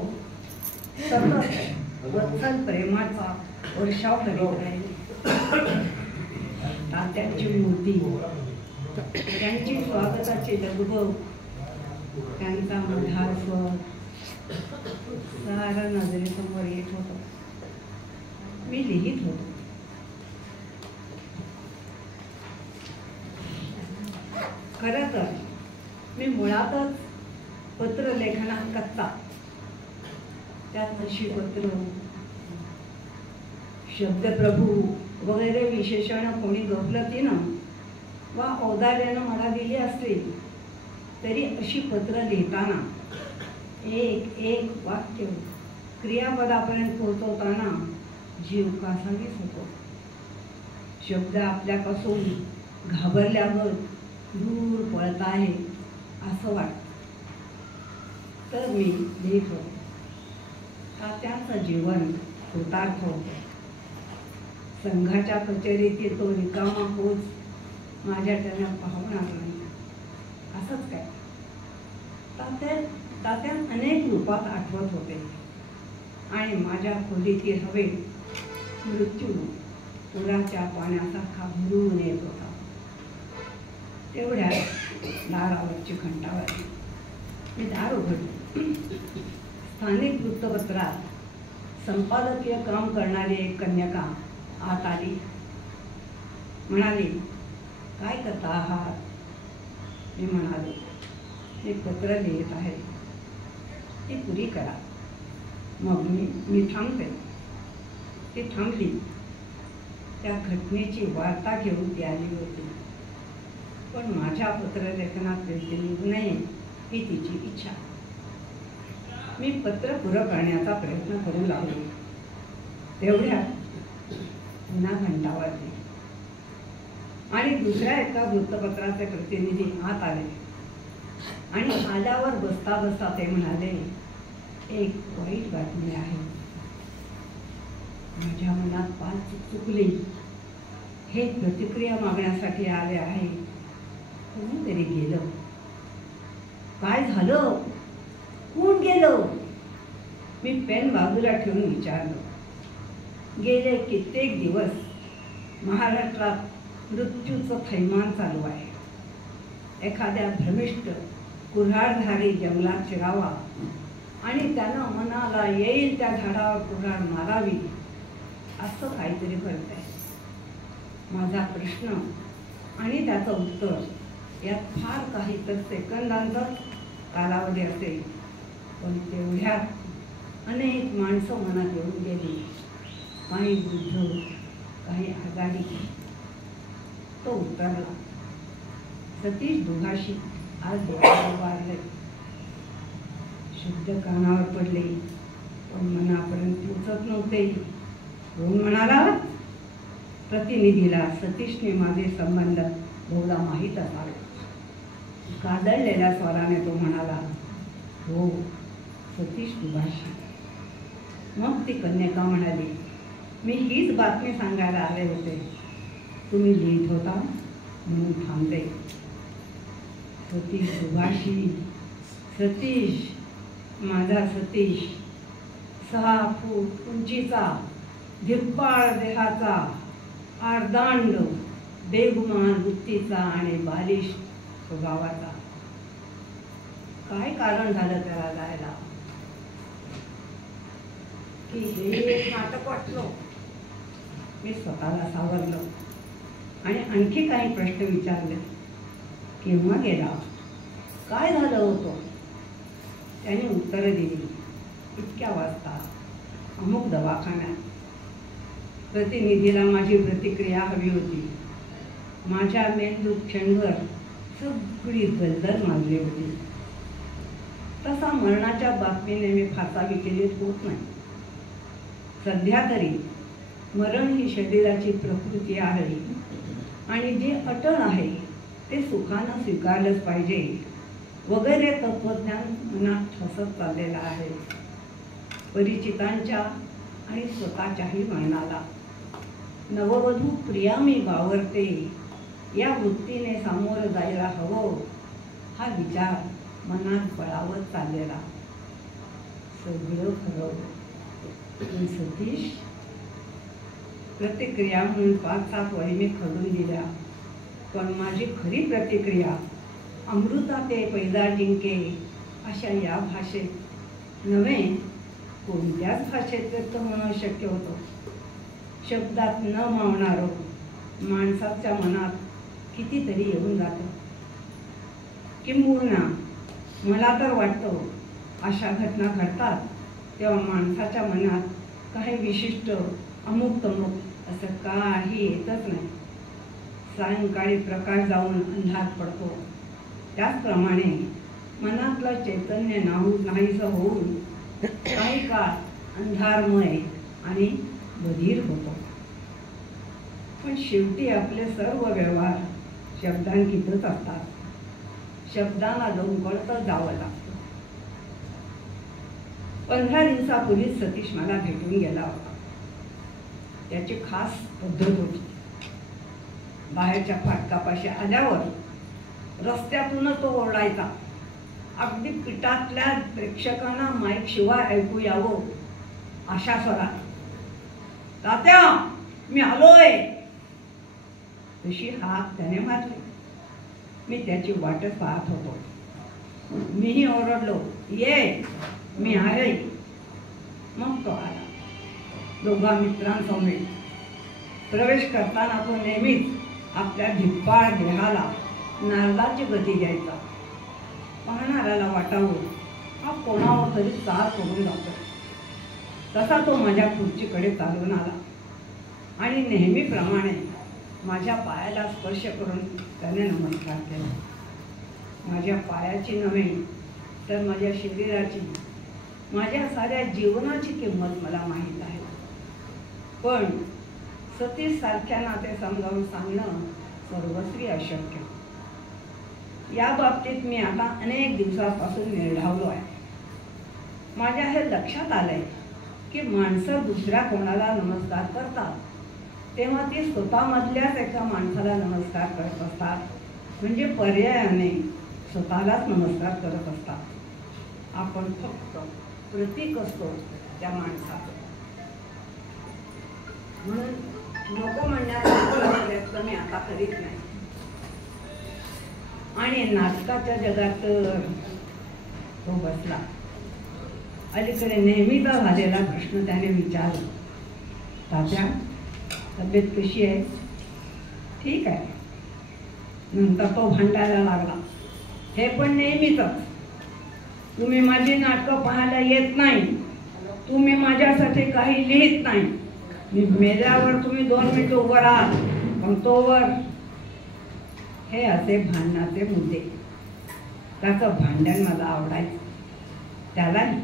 सतत वत्सल प्रेमाचा वर्षाव करीत राहिले. तात्यांची मूर्ती, त्यांची स्वागताची लगबग, त्यांचा मधार स्वर सारा नजरेसमोर येत होतं. मी लिहित होतो. खरं तर मी मुळातच पत्रलेखनात कच्चा. त्यात अशी पत्र, शब्दप्रभू वगैरे विशेषण कोणी गफलतीनं वा औदार्यानं मला दिली असतील तरी अशी पत्र लिहिताना एक एक वाक्य क्रियापदापर्यंत पोहोचवताना जीव कासावीस होतो. शब्द आपल्यापासून घाबरल्यागत दूर पळत आहे असं वाटतं. तर मी लिहितो. तात्यांचं जीवन कृतार्थ होतं. संघाच्या कचेरीतील तो रिकामा पोच माझ्या त्यांना पाहणार नाही. असंच काय, तात्या अनेक रूपात आठवत होते आणि माझ्या खोलीतील हवेत मृत्यू पुराच्या पाण्यासारखा भरून येत होता. तेवढ्या दारावरची घंटा वाजली. मी दार उघडले. स्थानिक वृत्तपत्रात संपादकीय काम करणारी एक कन्यका आत आली. म्हणाली, काय करता आहात? मी म्हणालो, मी पत्र लिहित आहे, ती पुरी करा. मग मी थांबते. ती थांबली. त्या घटनेची वार्ता घेऊन ती आली होती. पण माझ्या पत्रलेखनात व्यत्यय येऊ नये ही तिची इच्छा. मी पत्र पुरं करण्याचा प्रयत्न करू लागलो. तेवढ्यात पुन्हा घंटा वाजली आणि दुसऱ्या एका वृत्तपत्राचे प्रतिनिधी आत आले आणि आल्यावर बसता बसता ते म्हणाले, एक वाईट बातमी आहे. माझ्या मनात पाल चुकली. हे प्रतिक्रिया मागण्यासाठी आले आहे. कोणीतरी गेलं. काय झालं? कोण गेलं? मी पेन बाजूला ठेवून विचारलं. गेले कित्येक दिवस महाराष्ट्रात मृत्यूचं थैमान चालू आहे. एखाद्या भ्रमिष्ट कुऱ्हाडधारी जंगलात शिरावा आणि त्यानं मनाला येईल त्या झाडावर कुऱ्हाड मारावी असं काहीतरी करत आहे. माझा प्रश्न आणि त्याचं उत्तर यात फार काही तर सेकंदांचा कालावधी असेल. पण तेवढ्यात अनेक माणसं मनात येऊन गेली. काही वृद्ध, काही आघाडी. तो उतरला. सतीश दुभाषी आज डोक्यावर वारले. शब्द कानावर पडले पण मनापर्यंत पोचत नव्हते. कोण म्हणाला? प्रतिनिधीला सतीशने माझे संबंध बहुधा माहीत असावे. कादळलेल्या स्वराने तो म्हणाला, हो सतीश दुभाषी. मग ती कन्यका म्हणाली, मी हीच बातमी सांगायला आले होते, तुम्ही लिहित होता म्हणून थांबले. सतीश दुभाषी, सतीश, माझा सतीश, 6 फूट उंचीचा, धिप्पाळ देहाचा, आर्दांड बेगुमान वृत्तीचा आणि बालिश स्वभावाचा. काय कारण झालं त्याला जायला? की हे एक नाटक वाटलं. मी स्वतःला सावरलं आणि आणखी काही प्रश्न विचारले. केव्हा गेला, काय झालं होतं? त्याने उत्तरं दिली, इतक्या वाजता अमुक दवाखान्यात. प्रतिनिधीला माझी प्रतिक्रिया हवी होती. माझ्या मेंदूत क्षणभर सगळी दलदल माजली होती. तसा मरणाच्या बातमीने मी फारसा विचलित होत नाही. सध्या तरी मरण ही शरीराची प्रकृती आहे आणि जे अटळ आहे ते सुखानं स्वीकारलंच पाहिजे वगैरे तत्वज्ञान मनात ठसत चाललेलं आहे. परिचितांच्या आणि स्वतःच्याही मरणाला नववधू प्रिया मी वावरते या वृत्तीने सामोरं जायला हवं, हा विचार मनात बळावत चाललेला. सगळं खरं. पण सतीश, प्रतिक्रिया म्हणून 5-7 वहिनी खडून दिल्या, पण माझी खरी प्रतिक्रिया अमृता ते पैदा जिंके अशा या भाषेत नव्हे, कोणत्याच भाषेत व्यक्त होणं शक्य होतं. शब्दात न मावणारं माणसाच्या मनात कितीतरी येऊन जातं. किंबहुना मला तर वाटतं, अशा घटना घडतात तेव्हा माणसाच्या मनात काही विशिष्ट अमुक तमुक असं काही येतच नाही. सायंकाळी प्रकाश जाऊन अंधार पडतो, त्याचप्रमाणे मनातलं चैतन्य नाहीसं होऊन काही काळ अंधारमय आणि बधीर होतो. पण शेवटी आपले सर्व व्यवहार शब्दांकितच असतात. शब्दांना लोंबकळतच जावं लागतं. 15 दिवसापूर्वीच सतीश मला भेटून गेला होता. त्याची खास पद्धत होती. बाहेरच्या फाटकापाशी आल्यावर रस्त्यातूनच तो ओरडायचा, अगदी पिटातल्या प्रेक्षकांना माईक शिवाय ऐकू यावं अशा स्वरात, तात्या मी आलोय. तशी हाक त्याने मारली. मी त्याची वाटच पाहत होतो. मीही ओरडलो, ये मी आहे. मग तो आला. दोघा मित्रांसमवेत प्रवेश करताना तो नेहमीच आपल्या धिप्पाळ देहाला नारदाची गती द्यायचा. पाहणाऱ्याला वाटावं हा कोणावर तरी चाल करून जातो. तसा तो माझ्या खुर्चीकडे चालून आला आणि नेहमीप्रमाणे माझ्या पायाला स्पर्श करून त्याने नमस्कार केला. माझ्या पायाची नव्हे तर माझ्या शरीराची, माझ्या साऱ्या जीवनाची किंमत मला माहीत आहे. पण सतीश सारख्यांना ते समजावून सांगणं सर्वस्वी अशक्य. या बाबतीत मी आता अनेक दिवसापासून निर्धावलो आहे. माझ्या हे लक्षात आलंय की माणसं दुसऱ्या कोणाला नमस्कार करतात तेव्हा ती स्वतःमधल्याच एका माणसाला नमस्कार करत असतात, म्हणजे पर्यायाने स्वतःलाच नमस्कार करत असतात. आपण फक्त प्रतीक असतो त्या माणसाचं. म्हणून नको म्हणण्याचा प्रयत्न मी आता करीत नाही. आणि नाटकाच्या जगात तो बसला. अलीकडे नेहमीचा झालेला प्रश्न त्याने विचारला, तात्या तब्येत कशी आहे? ठीक आहे. नंतर तो भांडायला लागला, हे पण नेहमीच, तुम्ही माझी नाटकं पाहायला येत नाही, तुम्ही माझ्यासाठी काही लिहित नाही, मी मेल्यावर तुम्ही 2 मिनिटं उभं राहा, पण तोवर. हे असे भांडणाचे मुद्दे. त्याचं भांडण मला आवडायचं. त्यालाही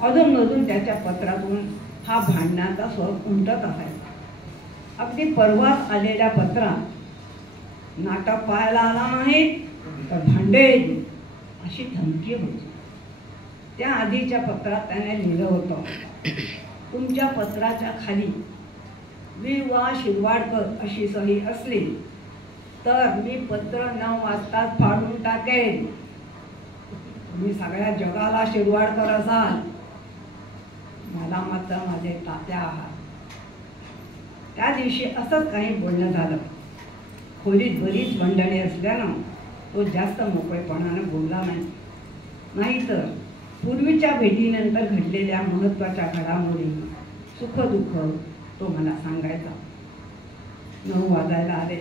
अधूनमधून त्याच्या पत्रातून हा भांडणाचा स्वर उमटत असायचा. अगदी परवाच आलेल्या पत्रात, नाटक पाहायला आला नाही तर भांडेन अशी धमकी होती. त्या आधीच्या पत्रात त्याने लिहिलं होतं, तुमच्या पत्राच्या खाली वि.वा. शिरवाडकर अशी सही असली तर मी पत्र न वाचताच फाडून टाकेन. तुम्ही सगळ्या जगाला शिरवाडकर असाल, मला मात्र माझे तात्या आहात. त्या दिवशी असंच काही बोलणं झालं. खोलीत बरीच मंडळी असल्यानं तो जास्त मोकळेपणानं बोलला नाही. नाहीतर पूर्वीच्या भेटीनंतर घडलेल्या महत्त्वाच्या घडामोडी, सुखदुःख तो मला सांगायचा. 9 वाजायला आले.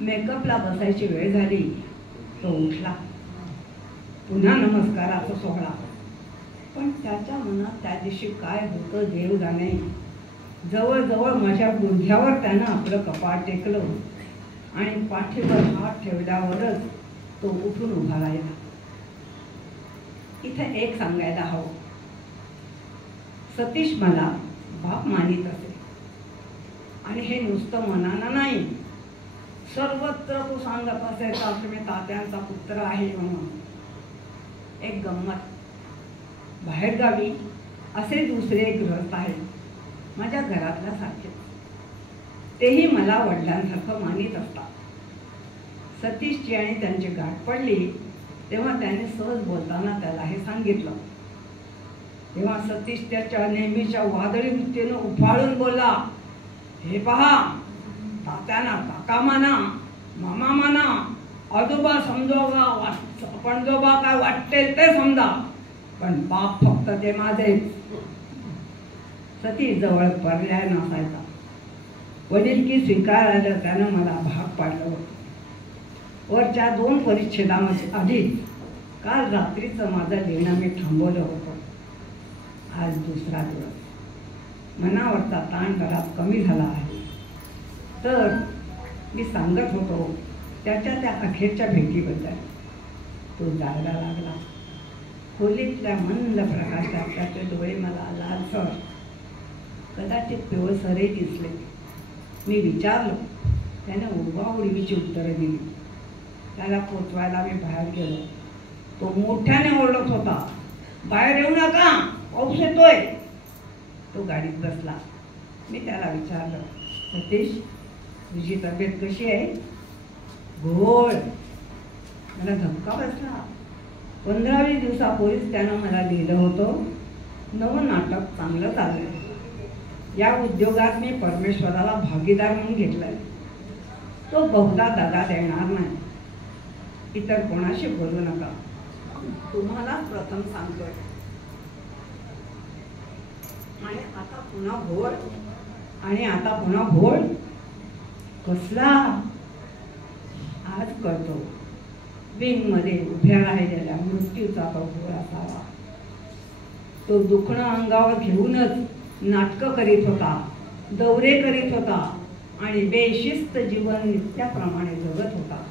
मेकअपला बसायची वेळ झाली. तो उठला. पुन्हा नमस्काराचा सोहळा. पण त्याच्या मनात त्या दिवशी काय होतं देव जाणे. जवळजवळ माझ्या गुडघ्यावर त्यानं आपलं कपाळ टेकलं आणि पाठीवर हात ठेवल्यावरच तो उठून उभा राहिला. इथे एक सांगायला हवं, सतीश मला बाप मानित असे आणि हे नुसतं मनानं नाही, सर्वत्र तो सांगत असायचा की मी तात्यांचा पुत्र आहे म्हणून. एक गंमत, बाहेरगावी असे दुसरे गृहस्थ आहेत माझ्या घरातल्या सारखे. तेही मला वडिलांसारखं मानित असतात. सतीशची आणि त्यांची गाठ पडली तेव्हा त्याने सहज बोलताना त्याला हे सांगितलं. तेव्हा सतीश त्याच्या नेहमीच्या वादळी वृत्तीनं उफाळून बोलला, हे पहा, तात्यांना काका माना, मामा माना, आजोबा समजोबा, पणजोबा काय वाटेल ते समजा, पण बाप फक्त ते माझेच. सतीश जवळ पर्याय नसायचा. वडीलकी स्वीकारायला त्यानं मला भाग पाडलं होतं. वरच्या 2 परिच्छेदामध्ये आधीच काल रात्रीचं माझं लिहिणं मी थांबवलं होतं. आज दुसरा दिवस. मनावरचा ताण बराच कमी झाला आहे. तर मी सांगत होतो त्याच्या त्या अखेरच्या भेटीबद्दल. तो जायला लागला. खोलीतल्या मंद प्रकाशात त्याचे डोळे मला लालसर, कदाचित पिवळसरही दिसले. मी विचारलं. त्याने उडवाउडवीची उत्तरं दिली. त्याला पोचवायला मी बाहेर गेलो. तो मोठ्याने ओरडत होता, बाहेर येऊ नका, पाऊस येतोय. तो गाडीत बसला. मी त्याला विचारलं, सतीश, तुझी तब्येत कशी आहे? घोळ. मला धक्का बसला. 15-20 दिवसापूर्वीच त्यानं मला लिहिलं होतं, नवं नाटक चांगलं चाललंय. या उद्योगात मी परमेश्वराला भागीदार म्हणून घेतलाय. तो बहुधा दगा देणार नाही. इतर कोणाशी बोलू नका, तुम्हाला प्रथम सांगतोय. आणि आता पुन्हा घोळ कसला? आज कळतो. विंगमध्ये उभ्या राहिलेल्या मृत्यूचा तो घोळ असावा. तो दुखणं अंगावर घेऊनच नाटकं करीत होता, दौरे करीत होता आणि बेशिस्त जीवन नित्याप्रमाणे जगत होता.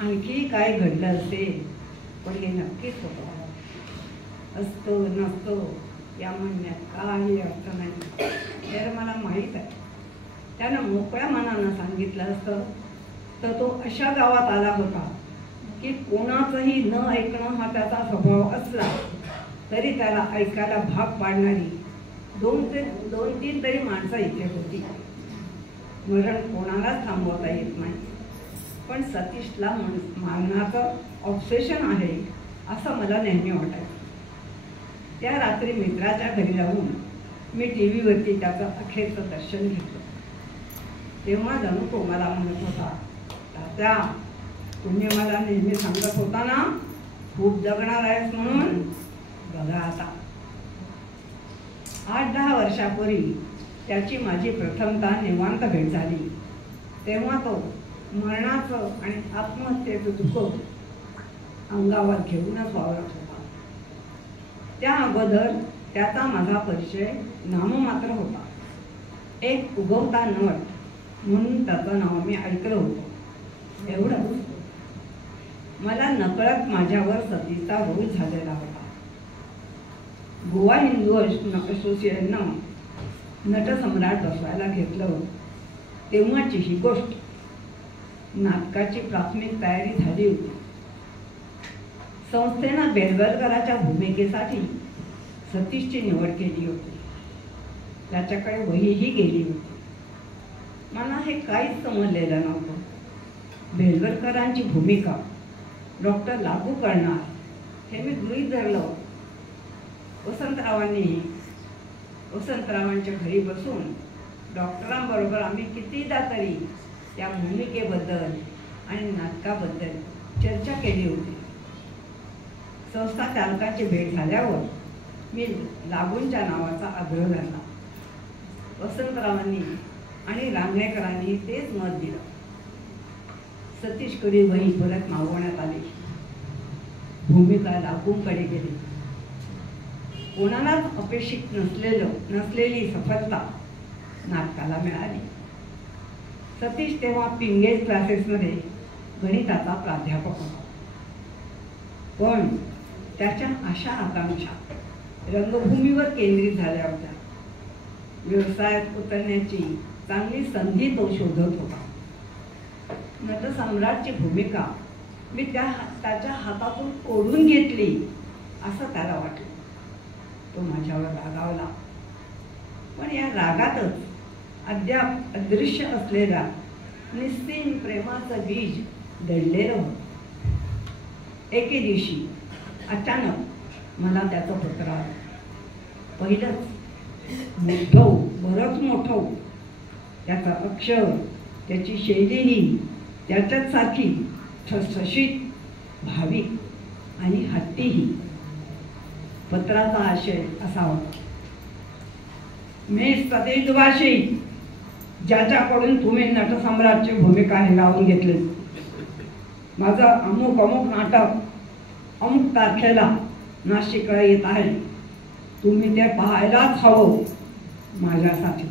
आणखी काय घडलं असेल, पण हे नक्कीच होतं. असतो नसतो या म्हणण्यात काही अर्थ नाही. तर मला माहीत आहे, त्यानं मोकळ्या मनानं सांगितलं असतं तर तो अशा गावात आला होता की कोणाचंही न ऐकणं हा त्याचा स्वभाव असला तरी त्याला ऐकायला भाग पाडणारी 2-3 तरी माणसं इथे होती. मरण कोणालाच थांबवता येत नाही, पण सतीशला मारण्याचं ऑब्सेशन आहे असं मला नेहमी वाटायचं. त्या रात्री मित्राच्या घरी जाऊन मी TV वरती त्याचं अखेरचं दर्शन घेतलं. तेव्हा जणू तो मला म्हणत होता, तात्या, तुम्ही मला नेहमी सांगत होता ना खूप जगणार आहेस म्हणून, बघा आता. 8-10 वर्षापूर्वी त्याची माझी प्रथमतः निवांत भेट झाली. तेव्हा तो मरणाचं आणि आत्महत्येचं दुःख अंगावर घेऊनच वावरत होता. त्या अगोदर त्याचा माझा परिचय नाममात्र होता. एक उगवता नट म्हणून त्याचं नाव मी ऐकलं होतं, एवढंच. मला नकळत माझ्यावर सतीचा रोल झालेला होता. गोवा हिंदू असोसिएशननं नटसम्राट बसवायला घेतलं तेव्हाची ही गोष्ट. नाटकाची प्राथमिक तयारी झाली होती. संस्थेनं बेलवलकराच्या भूमिकेसाठी सतीशची निवड केली होती. त्याच्याकडे वहीही गेली होती. मला हे काहीच समजलेलं नव्हतं. बेलवलकरांची भूमिका डॉक्टर लागू करणार हे मी गृहीत धरलं. वसंतरावांच्या घरी बसून डॉक्टरांबरोबर आम्ही कितीदा तरी त्या भूमिकेबद्दल आणि नाटकाबद्दल चर्चा केली होती. संस्था चालकाची भेट झाल्यावर मी लागूंच्या नावाचा आग्रह धरला. वसंतरावांनी आणि रांगणेकरांनी तेच मत दिलं. सतीशकडे वही परत मागवण्यात आली. भूमिका लागूंकडे गेली. कोणालाच अपेक्षित नसलेली सफलता नाटकाला मिळाली. सतीश तेव्हा पिंगेज क्लासेसमध्ये गणिताचा प्राध्यापक होता. पण त्याच्या आशा आकांक्षा रंगभूमीवर केंद्रित झाल्या होत्या. व्यवसायात उतरण्याची चांगली संधी तो शोधत होता. नटसम्राटची भूमिका मी त्याच्या हातातून ओढून घेतली असं त्याला वाटलं. तो माझ्यावर रागावला. पण या रागातच अद्याप अदृश्य असलेल्या निस्सीम प्रेमाचं बीज दडलेलं होतं. एके दिवशी अचानक मला त्याचं पत्र आलं. पहिलंच बरंच मोठं. त्याचं अक्षर, त्याची शैलीही त्याच्याच सारखी ठसठशीत, भाविक आणि हट्टीही. पत्राचा आशय असा होता: मी सतीश दुभाषी, ज्याच्याकडून तुम्ही नटसम्राटची भूमिका हिरावून घेतली. माझं अमुक नाटक अमुक तारखेला नाशिकला येत आहे. तुम्ही ते पाहायलाच हवं माझ्यासाठी.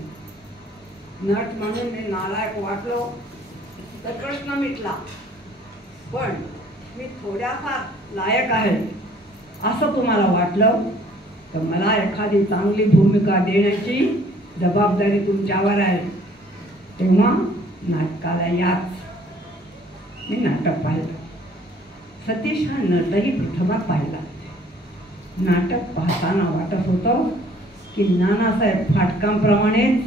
नट म्हणून मी नालायक वाटलो तर प्रश्न मिटला. पण मी थोड्याफार लायक आहे असं तुम्हाला वाटलं तर मला एखादी चांगली भूमिका देण्याची जबाबदारी तुमच्यावर आहे. तेव्हा नाटकाला याच. मी नाटक पाहिलं. सतीश हा नटही प्रथमच पाहिला. नाटक पाहताना वाटत होतं की नानासाहेब फाटकांप्रमाणेच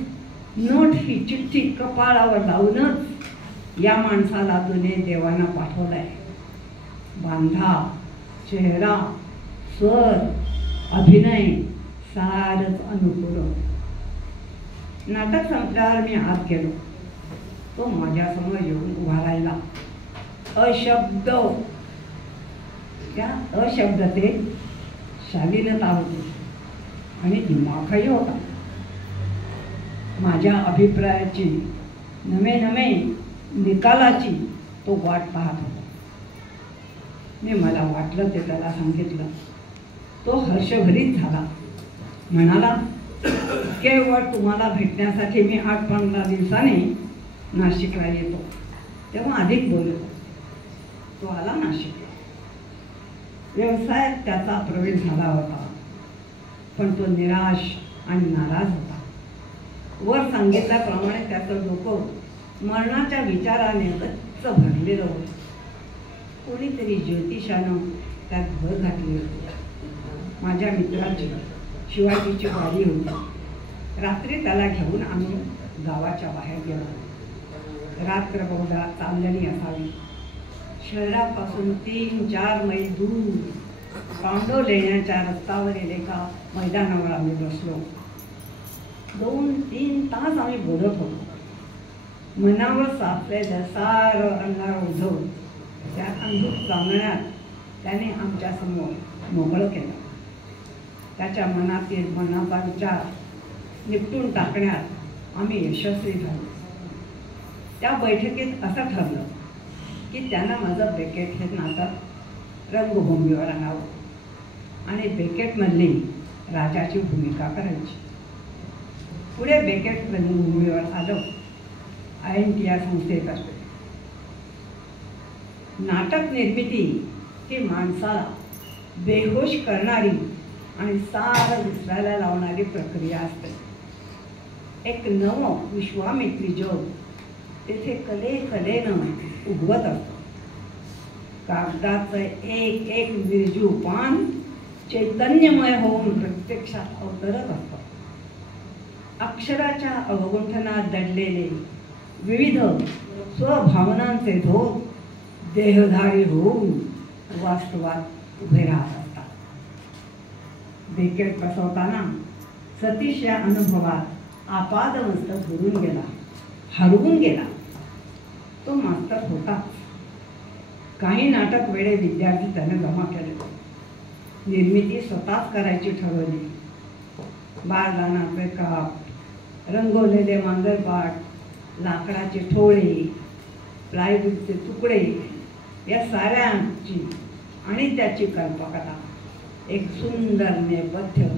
नट ही चिठ्ठी कपाळावर लावूनच या माणसाला तुने देवाना पाठवलाय. बांधा, चेहरा, स्वर, अभिनय सारच अनुकूल. नाटक संपल्यावर मी आत गेलो. तो माझ्यासमोर येऊन उभा राहिला. अशब्द, त्या अशब्दतेत शालीनता होती आणि दिमाखही होता. माझ्या अभिप्रायाची नवे निकालाची तो वाट पाहत होता. मी मला वाटलं ते त्याला सांगितलं. तो हर्षभरीत झाला. म्हणाला, केवळ तुम्हाला भेटण्यासाठी मी 8-15 दिवसांनी नाशिकला येतो. तेव्हा अधिक बोलतो. तो आला नाशिकला. व्यवसायात त्याचा प्रवेश झाला होता. पण तो निराश आणि नाराज होता. वर सांगितल्याप्रमाणे त्याचं डोकं मरणाच्या विचाराने गच्च भरलेलं होतं. कोणीतरी ज्योतिषानं त्यात भर घातली होती. माझ्या मित्राची शिवाजीची वाडी होती. रात्री त्याला घेऊन आम्ही गावाच्या बाहेर गेलो. रात्र बहुधा चांदणी असावी. शहरापासून 3-4 मैल दूर पांडव लेण्याच्या रस्त्यावरील एका मैदानावर आम्ही बसलो. 2-3 तास आम्ही बोलत होतो. मनावर साचलेलं सारं अंधार उझवून त्या अंधुक प्रांगणात त्याने आमच्यासमोर मोकळं केलं. त्याच्या मनातील मनाचा विचार निपटून टाकण्यात आम्ही यशस्वी झालो. त्या बैठकीत असं ठरलं की त्यांना माझं बेकेट हे नाटक रंगभूमीवर आणावं आणि बेकेटमधली राजाची भूमिका करायची. पुढे बेकेट रंगभूमीवर आलं. INTR संस्थेतर्फे. नाटक निर्मिती ही माणसाला बेहोश करणारी आणि सारं विसरायला लावणारी प्रक्रिया असते. एक नवं विश्वामित्री जग तेथे कलेनं उगवत असतं. कागदाचं एक एक निर्जीव पान चैतन्यमय होऊन प्रत्यक्षात अवतरत असतं. अक्षराच्या अवगुंठनात दडलेले विविध स्वभावनांचे धोत देहधारी होऊन वास्तवात उभे राहत असतात. बेकेट बसवताना सतीश या अनुभवात आपादमस्तक हरवून गेला. तो मास्तर होता. काही नाटक वेळे विद्यार्थी त्याने जमा केले. निर्मिती स्वतःच करायची ठरवली. बारदानाचे काप, रंगवलेले मांजरपाट, लाकडाचे ठोळे, प्लायवूडचे तुकडे या साऱ्यांची आणि त्याची कल्पकता एक सुंदर नेपथ्य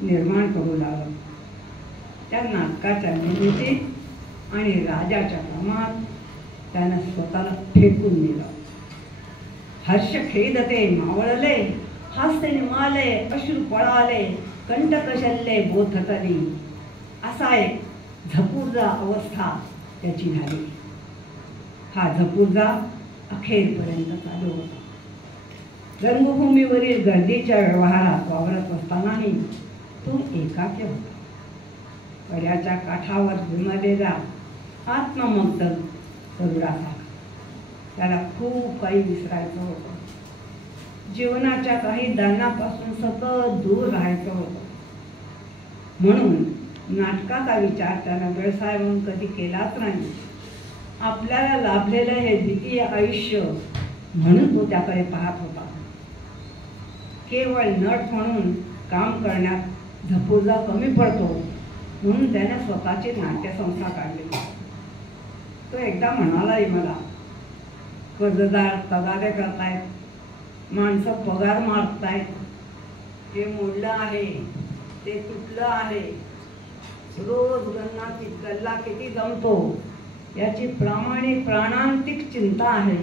निर्माण करू लागलं. त्या नाटकाच्या निर्मितीत आणि राजाच्या कामात त्यानं स्वतःला फेकून दिलं. हर्ष खेदते मावळले, हास्य निमाले, अश्रू पळाले, कंटक शल्ये बोथतली, असा एक झपुर्जा अवस्था त्याची झाली. हा झपुर्जा अखेरपर्यंत चालू होता. रंगभूमीवरील गर्दीच्या व्यवहारात वावरत असतानाही तो एकाकी होता. कड्याच्या काठावर झुमलेला आत्ममग्न तरुणासारखा. त्याला खूप काही विसरायचं होतं. जीवनाच्या काही दानापासून सतत दूर राहायचं होतं. म्हणून नाटकाचा विचार त्यानं व्यवसाय म्हणून कधी केलाच नाही. आपल्याला लाभलेलं हे द्वितीय आयुष्य म्हणून तो त्याकडे पाहत होता. केवळ नट म्हणून काम करण्यात झपुर्जा कमी पडतो म्हणून त्याने स्वतःची नाट्यसंस्था काढली. तो एकदा म्हणालाही मला, कर्जदार तगादे करतायत, माणसं पगार मारतायत, हे मोडलं आहे, ते तुटलं आहे, रोज गल्ला किती जमतो याची प्राणांतिक चिंता आहे.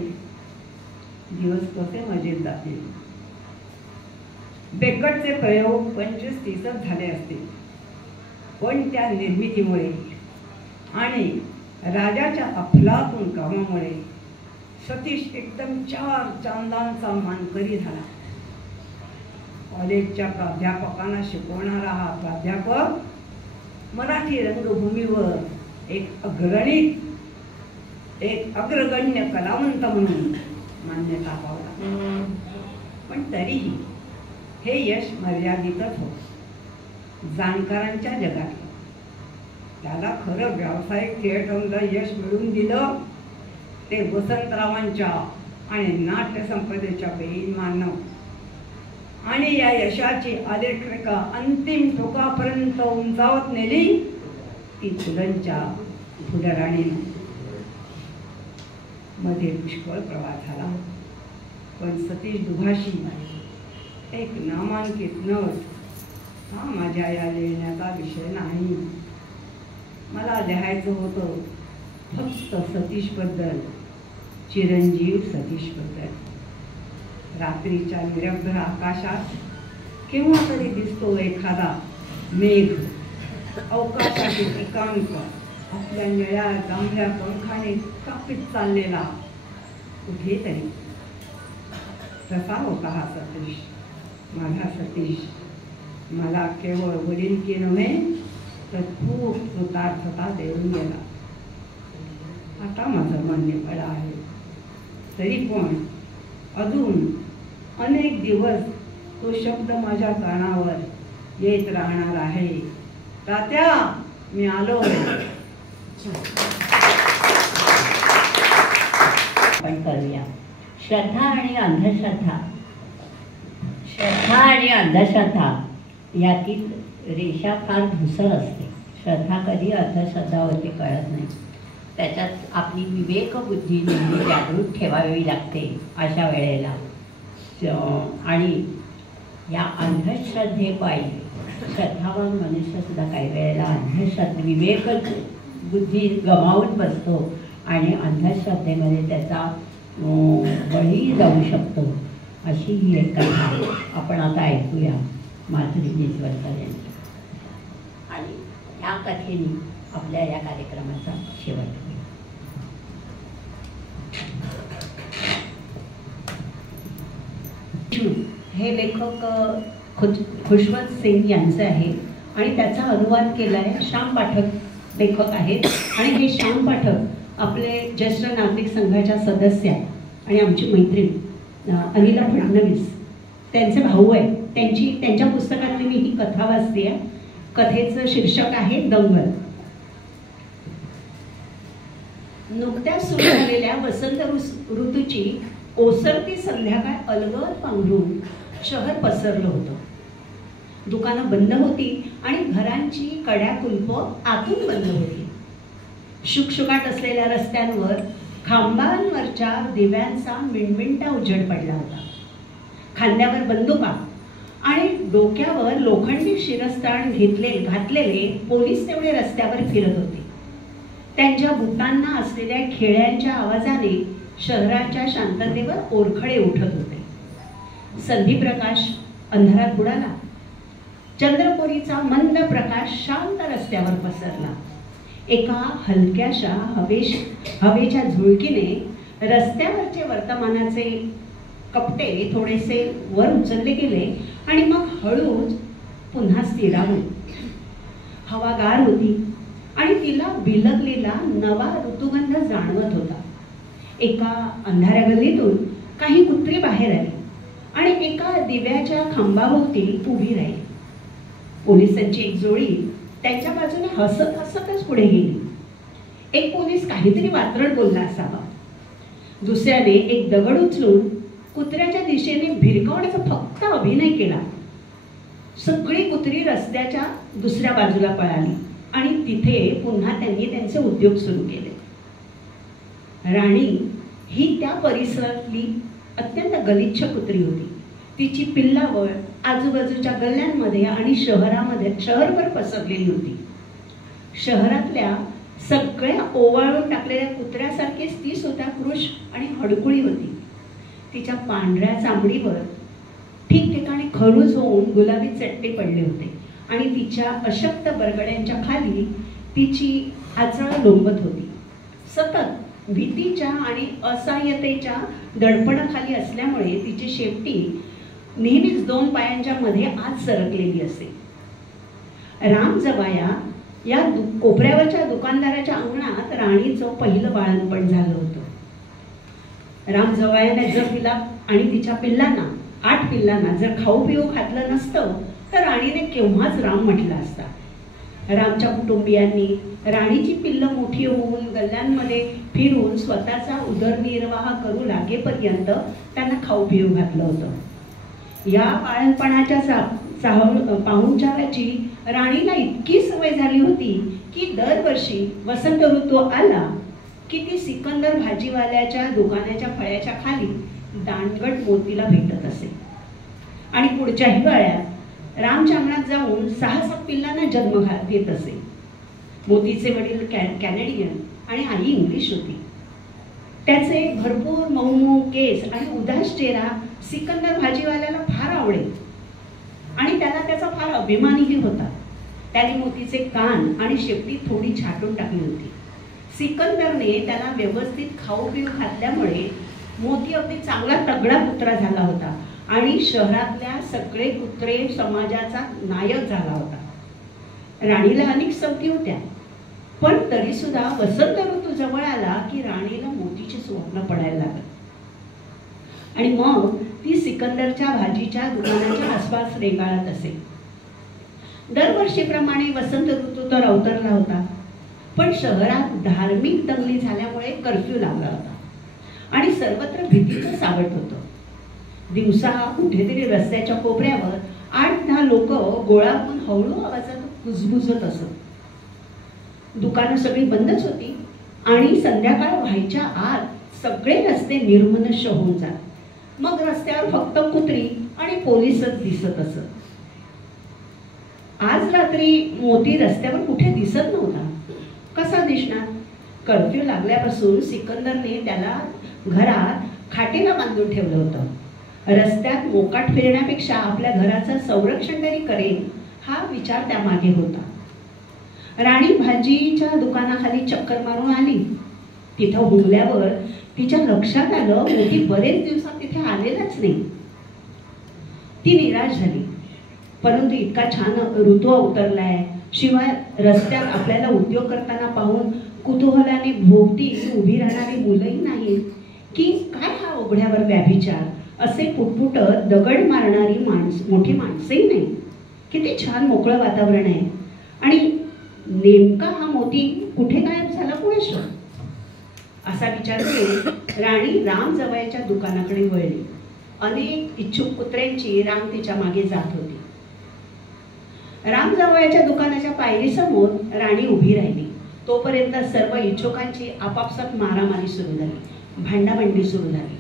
दिवस कसे मजेत जातील. बेकटचे प्रयोग 25-30 झाले असतील. पण त्या निर्मितीमुळे आणि राजाच्या अफलातून कामामुळे सतीश एकदम 4 चांदांचा मानकरी झाला. कॉलेजच्या प्राध्यापकांना शिकवणारा हा प्राध्यापक मराठी रंगभूमीवर एक अग्रगण्य कलावंत म्हणून मान्यता पावला. पण तरीही हे यश मर्यादितच होत. जाणकारांच्या जगात त्याला खरं व्यावसायिक थिएटरला यश मिळवून दिलं ते वसंतरावांच्या आणि नाट्य संपदेच्या बेईमानं. आणि या यशाची आलेखरेखा अंतिम टोकापर्यंत उंचावत नेली ती पुलंच्या फुलराणीनं. मध्ये पुष्कळ प्रवास झाला. पण सतीश दुभाषी एक नामांकित नट हा माझ्या या लिहिण्याचा विषय नाही. मला लिहायचं होतं फक्त सतीशबद्दल, चिरंजीव सतीशबद्दल. रात्रीच्या निरभ्र आकाशात केव्हा तरी दिसतो एखादा मेघ, अवकाशातील एकांत आपल्या निळ्या जांभळ्या पंखाने कापीत चाललेला कुठेतरी. तसा होता हा सतीश, माझा सतीश. मला केवळ वडिलकी नव्हे तर खूप कृतार्थता देऊन गेला. आता माझं मन निव्वळ आहे. तरी पण अजून अनेक दिवस तो शब्द माझ्या कानावर येत राहणार आहे. तात्या, मी आलो. आपण करूया श्रद्धा आणि अंधश्रद्धा. श्रद्धा आणि अंधश्रद्धा यातील रेषा फार धुसर असते. श्रद्धा कधी अंधश्रद्धा होते कळत नाही. त्याच्यात आपली विवेकबुद्धी नेहमी जागृत ठेवावी लागते अशा वेळेला. आणि या अंधश्रद्धेपायी श्रद्धावान मनुष्यसुद्धा काही वेळेला विवेक बुद्धी गमावून बसतो आणि अंधश्रद्धेमध्ये त्याचा बळी जाऊ शकतो. अशी ही एक कथा आपण आता ऐकूया माधुरी निजवलकर यांची. आणि ह्या कथेने आपल्या या कार्यक्रमाचा शेवट होईल. हे लेखक खुशवंत सिंग यांचे आहे आणि त्याचा अनुवाद केला आहे श्याम पाठक लेखक आहेत. आणि हे श्याम पाठक आपले ज्येष्ठ नागरिक संघाच्या सदस्य आणि आमची मैत्रीण अनिला फडणवीस त्यांचे भाऊ आहे. त्यांच्या पुस्तकातली मी ही कथा वाचते आहे. कथेचं शीर्षक आहे दंगल. नुकत्याच सुरू झालेल्या वसंत ऋतूची ओसरती संध्याकाळ अलगद पांघरून शहर पसरलं होतं. दुकानं बंद होती आणि घरांची कड्या कुलप आतून बंद होती. शुकशुकाट असलेल्या रस्त्यांवर खांबांवरच्या दिव्यांचा मिणमिणता उजेड पडला होता. खांद्यावर बंदुका आणि डोक्यावर लोखंडी शिरस्त्राण घातलेले पोलीस तेवढे रस्त्यावर फिरत होते. त्यांच्या बुटांना असलेल्या खेळ्यांच्या आवाजाने शहराच्या शांततेवर ओरखडे उठत होते. संधीप्रकाश अंधारात बुडाला. चंद्रकोरीचा मंद प्रकाश शांत रस्त्यावर पसरला. एका हलक्याशा हवेच्या झुळकीने रस्त्यावरचे वर्तमानाचे कपटे थोडेसे वर उचलले गेले आणि मग हळूच पुन्हा स्थिरावले. हवा गार होती आणि तिला बिलगलेला नवा ऋतुगंध जाणवत होता. एका अंधाऱ्या गल्लीतून काही कुत्री बाहेर आली आणि एका दिव्याच्या खांबाभोवती उभी राहिली. पोलिसांची एक जोडी त्यांच्या बाजूने हसत हसतच पुढे गेली. एक पोलीस काहीतरी वात्रट बोलला असावा. दुसऱ्याने एक दगड उचलून कुत्र्याच्या दिशेने भिरकावण्याचा फक्त अभिनय केला. सगळी कुत्री रस्त्याच्या दुसऱ्या बाजूला पळाली आणि तिथे पुन्हा त्यांनी त्यांचे उद्योग सुरू केले. राणी ही त्या परिसरातली अत्यंत गलिच्छ कुत्री होती. तिची पिल्लावळ आजूबाजूच्या गल्ल्यांमध्ये आणि शहरभर पसरलेली होती. शहरातल्या सगळ्या ओवाळून टाकलेल्या कुत्र्यासारखीच ती सुद्धा कृश आणि हडकुळी होती. तिच्या पांढऱ्या चामडीवर ठिकठिकाणी खरूज होऊन गुलाबी चट्टे पडले होते आणि तिच्या अशक्त बरगड्यांच्या खाली तिची आचळ लोंबत होती. सतत भीतीच्या आणि असहाय्यतेच्या दडपणाखाली असल्यामुळे तिची शेपटी नेहमीच दोन पायांच्या मध्ये आत सरकलेली असे. राम जवाया या कोपऱ्यावरच्या दुकानदाराच्या अंगणात राणीचं पहिलं बाळंतपण झालं होतं. राम जवायाने जर तिला आणि तिच्या पिल्लांना 8 पिल्लांना जर खाऊ पिऊ घातलं नसतं तर राणीने केव्हाच राम म्हटलं असता. रामच्या कुटुंबियांनी राणीची पिल्लं मोठी होऊन गल्ल्यांमध्ये फिरून स्वतःचा उदरनिर्वाह करू लागेपर्यंत त्यांना खाऊ पिऊ घातलं होतं. या बाळणपणाच्या पाहुणचाराची राणीला इतकी सवय झाली होती की दरवर्षी वसंत ऋतू आला की ती सिकंदर भाजीवाल्याच्या दुकानाच्या फळ्याच्या खाली दांडगट मोतीला भेटत असे आणि पुढच्या हिवाळ्यात रामच्या अंगणात जाऊन 6-7 पिल्लांना जन्म देत असे. मोतीचे वडील कॅनेडियन आणि आई इंग्लिश होती. त्याचे भरपूर मऊ केस आणि उदास चेहरा सिकंदर भाजीवाल्याला फार आवडेल आणि त्याला त्याचा फार अभिमानीही होता. त्याने मोतीचे कान आणि शेपटी थोडी छाटून टाकली होती. सिकंदरने त्याला व्यवस्थित खाऊ पिऊ घातल्यामुळे मोती अगदी चांगला तगडा कुत्रा झाला होता आणि शहरातल्या सगळे कुत्रे समाजाचा नायक झाला होता. राणीला अनेक सवती होत्या पण तरी सुद्धा वसंत ऋतू जवळ आला की राणीला मोतीचे स्वप्न पडायला लागत आणि मग ती सिकंदरच्या भाजीच्या दुकानाच्या आसपास रेंगाळत असे. दरवर्षीप्रमाणे वसंत ऋतू तर अवतरला होता पण शहरात धार्मिक दंगली झाल्यामुळे कर्फ्यू लागला होता आणि सर्वत्र भीतीचं सावट होतं. दिवसा कुठेतरी रस्त्याच्या कोपऱ्यावर 8-10 लोक गोळा होऊन हळू आवाजात कुजबुजत असत. दुकानं सगळी बंदच होती आणि संध्याकाळ व्हायच्या आत सगळे रस्ते निर्मनुष्य होऊन जात. मग रस्त्यावर फक्त कुत्री आणि पोलीसच दिसत असत. आज रात्री मोती रस्त्यावर कुठे दिसत नव्हता. कसा दिसणार? कर्फ्यू लागल्यापासून सिकंदरने त्याला घरात खाटेला बांधून ठेवलं होतं. रस्त्यात मोकाट फिरण्यापेक्षा आपल्या घराचं संरक्षण तरी करेल हा विचार त्यामागे होता. राणी भाजीच्या दुकानाखाली चक्कर मारून आली. तिथं हुंगल्यावर तिच्या लक्षात आलं मोती बरेच दिवसात तिथे आलेलाच नाही. ती निराश झाली. परंतु इतका छान ऋतू अवतरलाय, शिवाय रस्त्यात आपल्याला उद्योग करताना पाहून कुतूहलाने भोवती उभी राहणारी मुलंही नाहीत की काय हा उघड्यावर व्याभिचार, असे पुटपुटत दगड मारणारी मोठी माणसंही नाही. किती छान मोकळं वातावरण आहे. आणि नेमका हा मोती कुठे गायब झाला कोणास ठाऊक, असा विचार करून राणी राम जवळच्या दुकानाकडे वळली. अनेक इच्छुक कुत्र्यांची रांग तिच्या मागे जात होती. राम जवळच्या दुकानाच्या पायरीसमोर राणी उभी राहिली. तोपर्यंत सर्व इच्छुकांची आपापसात मारामारी सुरू झाली, भांडाभांडी सुरू झाली.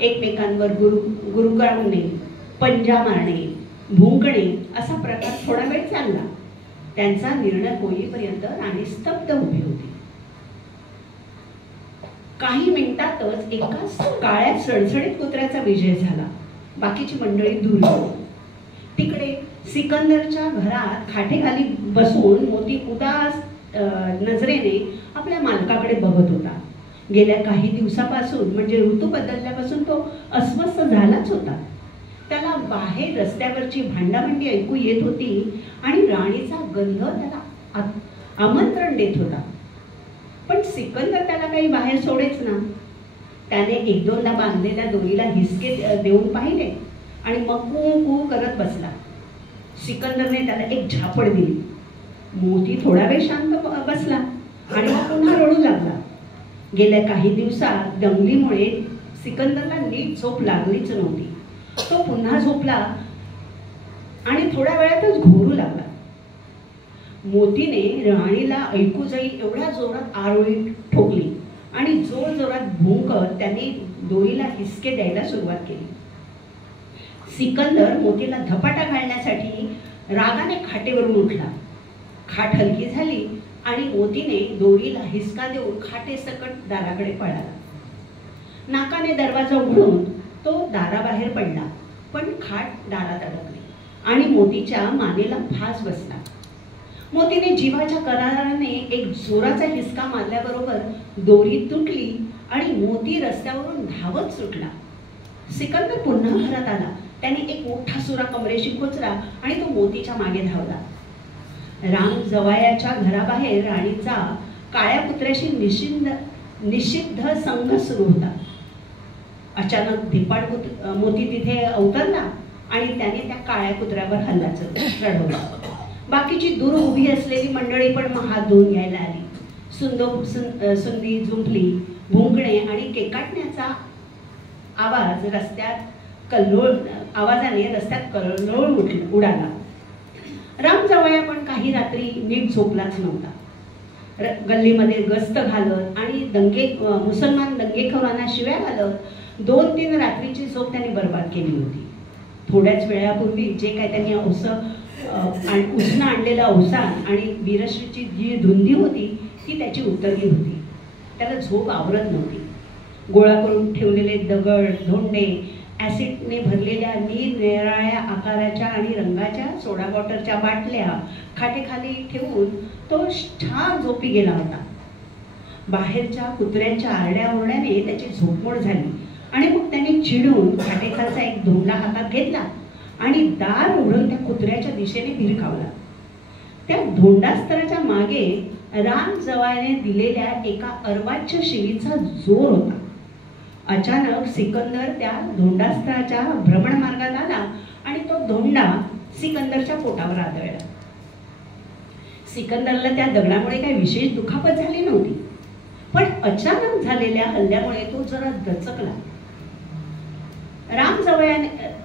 एकमेकांवर गुरुकावणे, पंजा मारणे, भुंकणे असा प्रकार थोडा वेळ चालला. त्यांचा निर्णय होईपर्यंत राणी स्तब्ध उभी होती. काही मिनिटातच एकाच काळ्या सडसडीत कुत्र्याचा विजय झाला. बाकीची मंडळी दूर गेली. तिकडे सिकंदरच्या घरात खाटेखाली बसून मोती उदास नजरेने आपल्या मालकाकडे बघत होता. गेल्या काही दिवसापासून म्हणजे ऋतू बदलल्यापासून तो अस्वस्थ झालाच होता. त्याला बाहेर रस्त्यावरची भांडाभांडी ऐकू येत होती आणि राणीचा गंध त्याला आमंत्रण देत होता. पण सिकंदर त्याला काही बाहेर सोडेच ना. त्याने एक दोनदा बांधलेल्या दोरीला हिसके देऊन पाहिले आणि मग कू करत बसला. सिकंदरने त्याला एक झापड दिली. मोती थोडा वेळ शांत बसला आणि मग पुन्हा रडू लागला. गेल्या काही दिवसात दंगलीमुळे सिकंदरला नीट झोप लागलीच नव्हती. तो पुन्हा झोपला आणि थोड्या वेळातच घोरू लागला. मोतीने राणीला ऐकू जाईल एवढ्या जोरात आरोळी ठोकली आणि जोर जोरात भुंकत त्याने दोरीला हिसके द्यायला सुरुवात केली. सिकंदर मोतीला धपाटा घालण्यासाठी रागाने खाटेवरून उठला. खाट हलकी झाली आणि मोतीने दोरीला हिसका देऊन खाटेसकट दाराकडे पळाला. नाकाने दरवाजा उघडून तो दाराबाहेर पडला, पण खाट दारात अडकली आणि मोतीच्या मानेला फास बसला. मोतीने जीवाच्या कराराने एक जोराचा हिसका मारल्याबरोबर दोरी तुटली आणि मोती रस्त्यावरून धावत सुटला. सिकंदर पुन्हा घरात आला. त्याने एक मोठा सुरा कमरेशी खोचला आणि तो मोतीच्या मागे धावला. राम जवायाच्या घराबाहेर राणीचा काळ्या कुत्र्याशी निषिद्ध संघ सुरू होता. अचानक धिप्पाड मोती तिथे अवतरला आणि त्याने त्या काळ्या कुत्र्यावर हल्ला चढवला. बाकीची दूर उभी असलेली मंडळी पण हात धुवून यायला आली. सुंदी जुंपली, भुंकणे आणि केकाटण्याचा आवाजाने रस्त्यात कल्लोळ उडाला. राम जवया पण काही रात्री नीट झोपलाच नव्हता. गल्लीमध्ये गस्त घालत आणि मुसलमान दंगेखोरांना शिव्या घालत 2-3 रात्रीची झोप त्यांनी बर्बाद केली होती. थोड्याच वेळापूर्वी जे काय त्यांनी उसनं आणलेला अवसान आणि वीरश्रीची जी धुंदी होती ती त्याची उतरली होती. त्याला झोप आवरत नव्हती. गोळा करून ठेवलेले दगड, धोंडे, ॲसिडने भरलेल्या निरनिराळ्या आकाराच्या आणि रंगाच्या सोडा वॉटरच्या बाटल्या खाटेखाली ठेवून तो छान झोपी गेला होता. बाहेरच्या कुत्र्यांच्या आरड्याओरड्याने त्याची झोपमोड झाली आणि मग त्याने चिडून खाटेखालचा एक धोंडा हातात घेतला आणि दार उघडून त्या कुत्र्याच्या दिशेने भिरकावला. त्या धोंडास्त्राच्या मागे राम जवायाने दिलेल्या एका अर्वाच्य शिवीचा जोर होता. अचानक सिकंदर त्या धोंडास्त्राच्या भ्रमणमार्गात आला आणि तो धोंडा सिकंदरच्या पोटावर आदळला. सिकंदरला त्या दगडामुळे काही विशेष दुखापत झाली नव्हती, पण अचानक झालेल्या हल्ल्यामुळे तो जरा दचकला.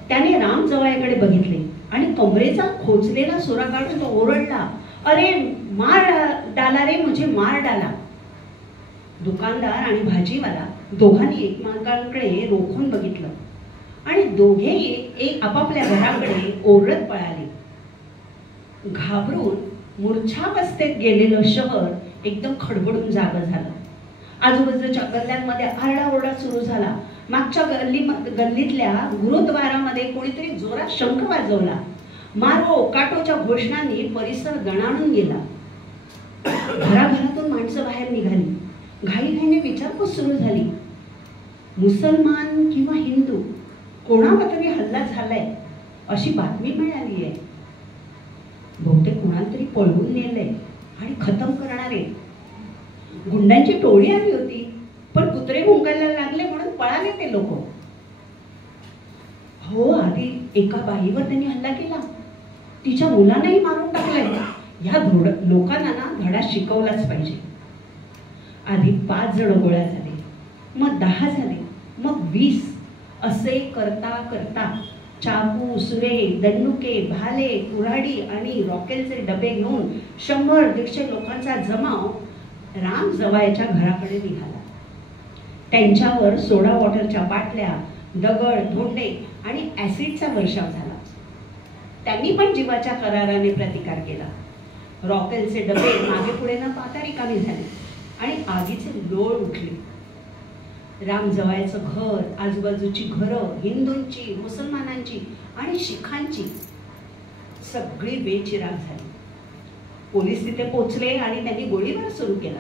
त्याने राम जवयाकडे बघितले आणि कमरेचा खोचलेला सुरा काढून तो ओरडला, अरे मार डाला रे, मुझे मार डाला. दुकानदार आणि भाजीवाला दोघांनी एकमेकांकडे रोखून बघितलं आणि दोघेही एक आपापल्या घराकडे ओरडत पळाले. घाबरून मूर्छावस्थेत गेलेलं शहर एकदम खडबडून जागं झालं. आजूबाजूच्या गल्ल्यांमध्ये आरडाओरडा सुरू झाला. मागच्या गल्लीतल्या गुरुद्वारामध्ये कोणीतरी जोरात शंख वाजवला. मारो काटोच्या घोषणांनी परिसर दणाणून गेला. घराघरातून माणसं बाहेर निघाली. घाईघाईने विचारपूस सुरू झाली. मुसलमान किंवा हिंदू कोणावर तरी हल्ला झालाय अशी बातमी मिळाली आहे. बहुतेक कुणाला तरी पळवून नेलंय आणि खतम करणारे. गुंडांची टोळी आली होती, पण कुत्रे भुंकायला लागले म्हणून पळाले ते लोक. हो, आधी एका बाईवर त्यांनी हल्ला केला, तिच्या मुलांनाही मारून टाकलंय. ह्या लोकांना ना धडा शिकवलाच पाहिजे. आधी 5 जण गोळ्या झाले, मग 10 झाले, मग 20. असे करता करता चाकू, सुरे, दंडुके, भाले, कुऱ्हाडी आणि रॉकेलचे डबे घेऊन 100-150 लोकांचा जमाव राम जवायच्या घराकडे निघाला. त्यांच्यावर सोडा वॉटरच्या बाटल्या, दगड, धोंडे आणि ऍसिडचा वर्षाव झाला. त्यांनी पण जीवाच्या कराराने प्रतिकार केला. रॉकेलचे डबे मागे पुढे न पाहता रिकामी झाले आणि आगीचे लोळ उठले. राम जवायचं घर, आजूबाजूची घरं, हिंदूंची, मुसलमानांची आणि शिखांची सगळी बेचिराग झाली. पोलीस तिथे पोचले आणि त्यांनी गोळीबार सुरू केला.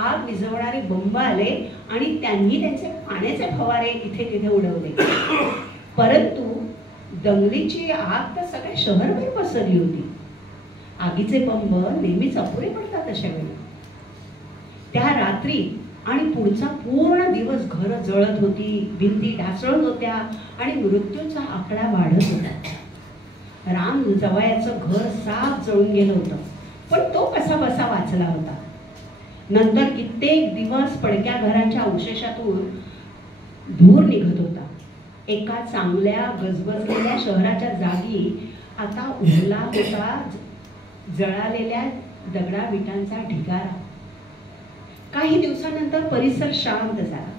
आग विझवणारे बंब आले आणि त्यांनी त्यांचे पाण्याचे फवारे इथे तिथे उडवले. परंतु दंगलीची आग तर सगळ्या शहरभर पसरली होती. आगीचे बंब नेहमीच अपुरे पडतात अशा वेळी. त्या रात्री आणि पुढचा पूर्ण दिवस घरं जळत होती, भिंती ढासळत होत्या आणि मृत्यूचा आकडा वाढत होता. राम जवायाचं घर साफ जळून गेलं होतं, पण तो कसा बसा वाचला होता. नंतर कित्येक दिवस पडक्या घराच्या अवशेषातून धूर निघत होता. एका चांगल्या गजबजलेल्या शहराच्या जागी आता उरला होता जळालेल्या दगडा विटांचा ढिगारा. काही दिवसानंतर परिसर शांत झाला.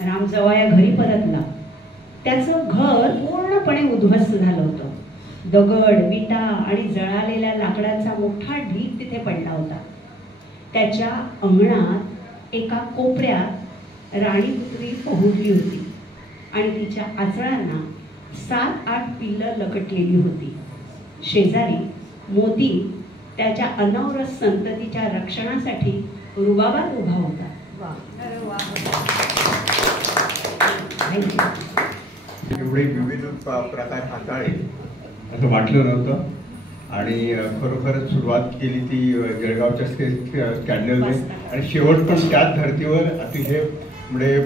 राम जवाया घरी परतला. त्याचं घर पूर्णपणे उद्ध्वस्त झालं होतं. दगड, विटा आणि जळालेल्या लाकडाचा मोठा ढीग तिथे पडला होता. त्याच्या अंगणात एका कोपऱ्यात राणी कुत्री पहुडली होती आणि तिच्या आचळांना 7-8 पिल्लं लकटलेली होती. शेजारी मोती त्याच्या अनवरत संततीच्या रक्षणासाठी रुबाबात उभा होता. एवढे विविध प्रकार हाताळे असं वाटलं नव्हतं. आणि खरोखरच सुरुवात केली ती जळगावच्या स्कॅन्डलने आणि शेवट पण त्याच धर्तीवर अतिशय म्हणजे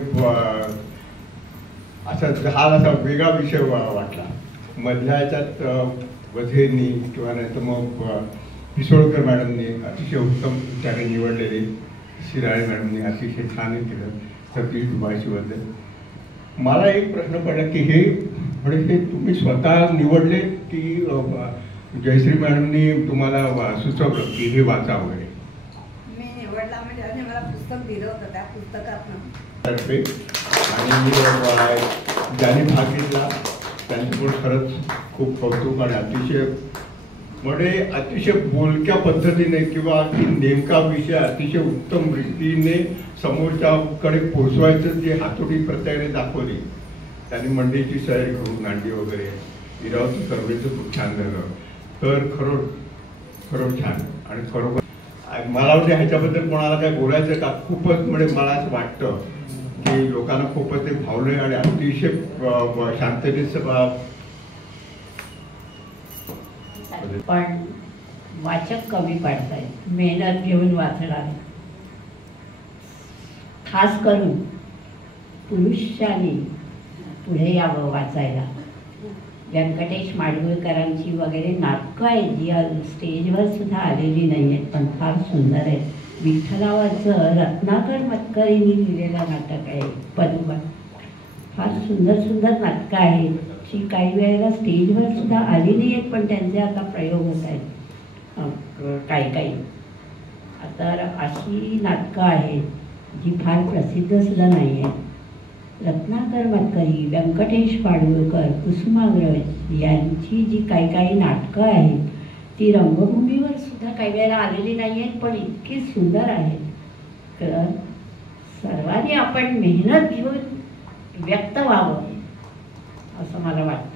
असा जहाल असा वेगळा विषय वाटला. मधल्या याच्यात वझेंनी किंवा नाही तर मग पिसोळकर मॅडमनी अतिशय उत्तम त्याने निवडलेले, शिराळे मॅडमनी अतिशय छान केलं सतीश दुभाषीबद्दल. मला एक प्रश्न पडला की हे म्हणजे तुम्ही स्वतः निवडले की जयश्री मॅडमनी तुम्हाला सुचवलं की हे वाचा वगैरे? मी निवडला म्हणजे आणि मला पुस्तक दिलं होतं, त्या पुस्तकातनं तर्फे आणि ज्यांनी भाग घेतला त्यांचं पण खरंच खूप कौतुक आणि अतिशय बोलक्या पद्धतीने किंवा नेमका विषय अतिशय उत्तम रीतीने समोरच्याकडे पोचवायचं जे हातोटी प्रत्ययाने दाखवली. त्यांनी मंडईची सैर करून नांदी वगैरे इरावती सर्वेचं खूप छान झालं. तर खरोखर छान. आणि खरोखर मला म्हणजे ह्याच्याबद्दल कोणाला काय बोलायचं का खूपच म्हणजे मला असं वाटतं की लोकांना खूपच ते भावलंय आणि अतिशय शांततेचं पण वाचक कमी पडतायत, मेहनत घेऊन वाचणारे. खास करून पुरुषांनी पुढे यावं वाचायला. व्यंकटेश माडगुळकरांची वगैरे नाटकं आहेत जी स्टेजवर सुद्धा आलेली नाही आहेत, पण फार सुंदर आहेत. विठ्ठलावरचं रत्नाकर मतकरींनी लिहिलेलं नाटक आहे पद्म, फार सुंदर सुंदर नाटकं आहेत जी काही वेळेला स्टेजवर सुद्धा आली नाही आहेत, पण त्यांचे आता प्रयोग होत आहेत काही. तर अशी नाटकं आहेत जी फार प्रसिद्ध सुद्धा नाही आहेत. रत्नाकर मतकरी, व्यंकटेश माडगुळकर, कुसुमाग्रज यांची जी काही नाटकं आहेत ती रंगभूमीवर सुद्धा काही वेळेला आलेली नाही आहेत, पण इतकी सुंदर आहेत. तर सर्वांनी आपण मेहनत घेऊन व्यक्त व्हावं असं मला वाटतं.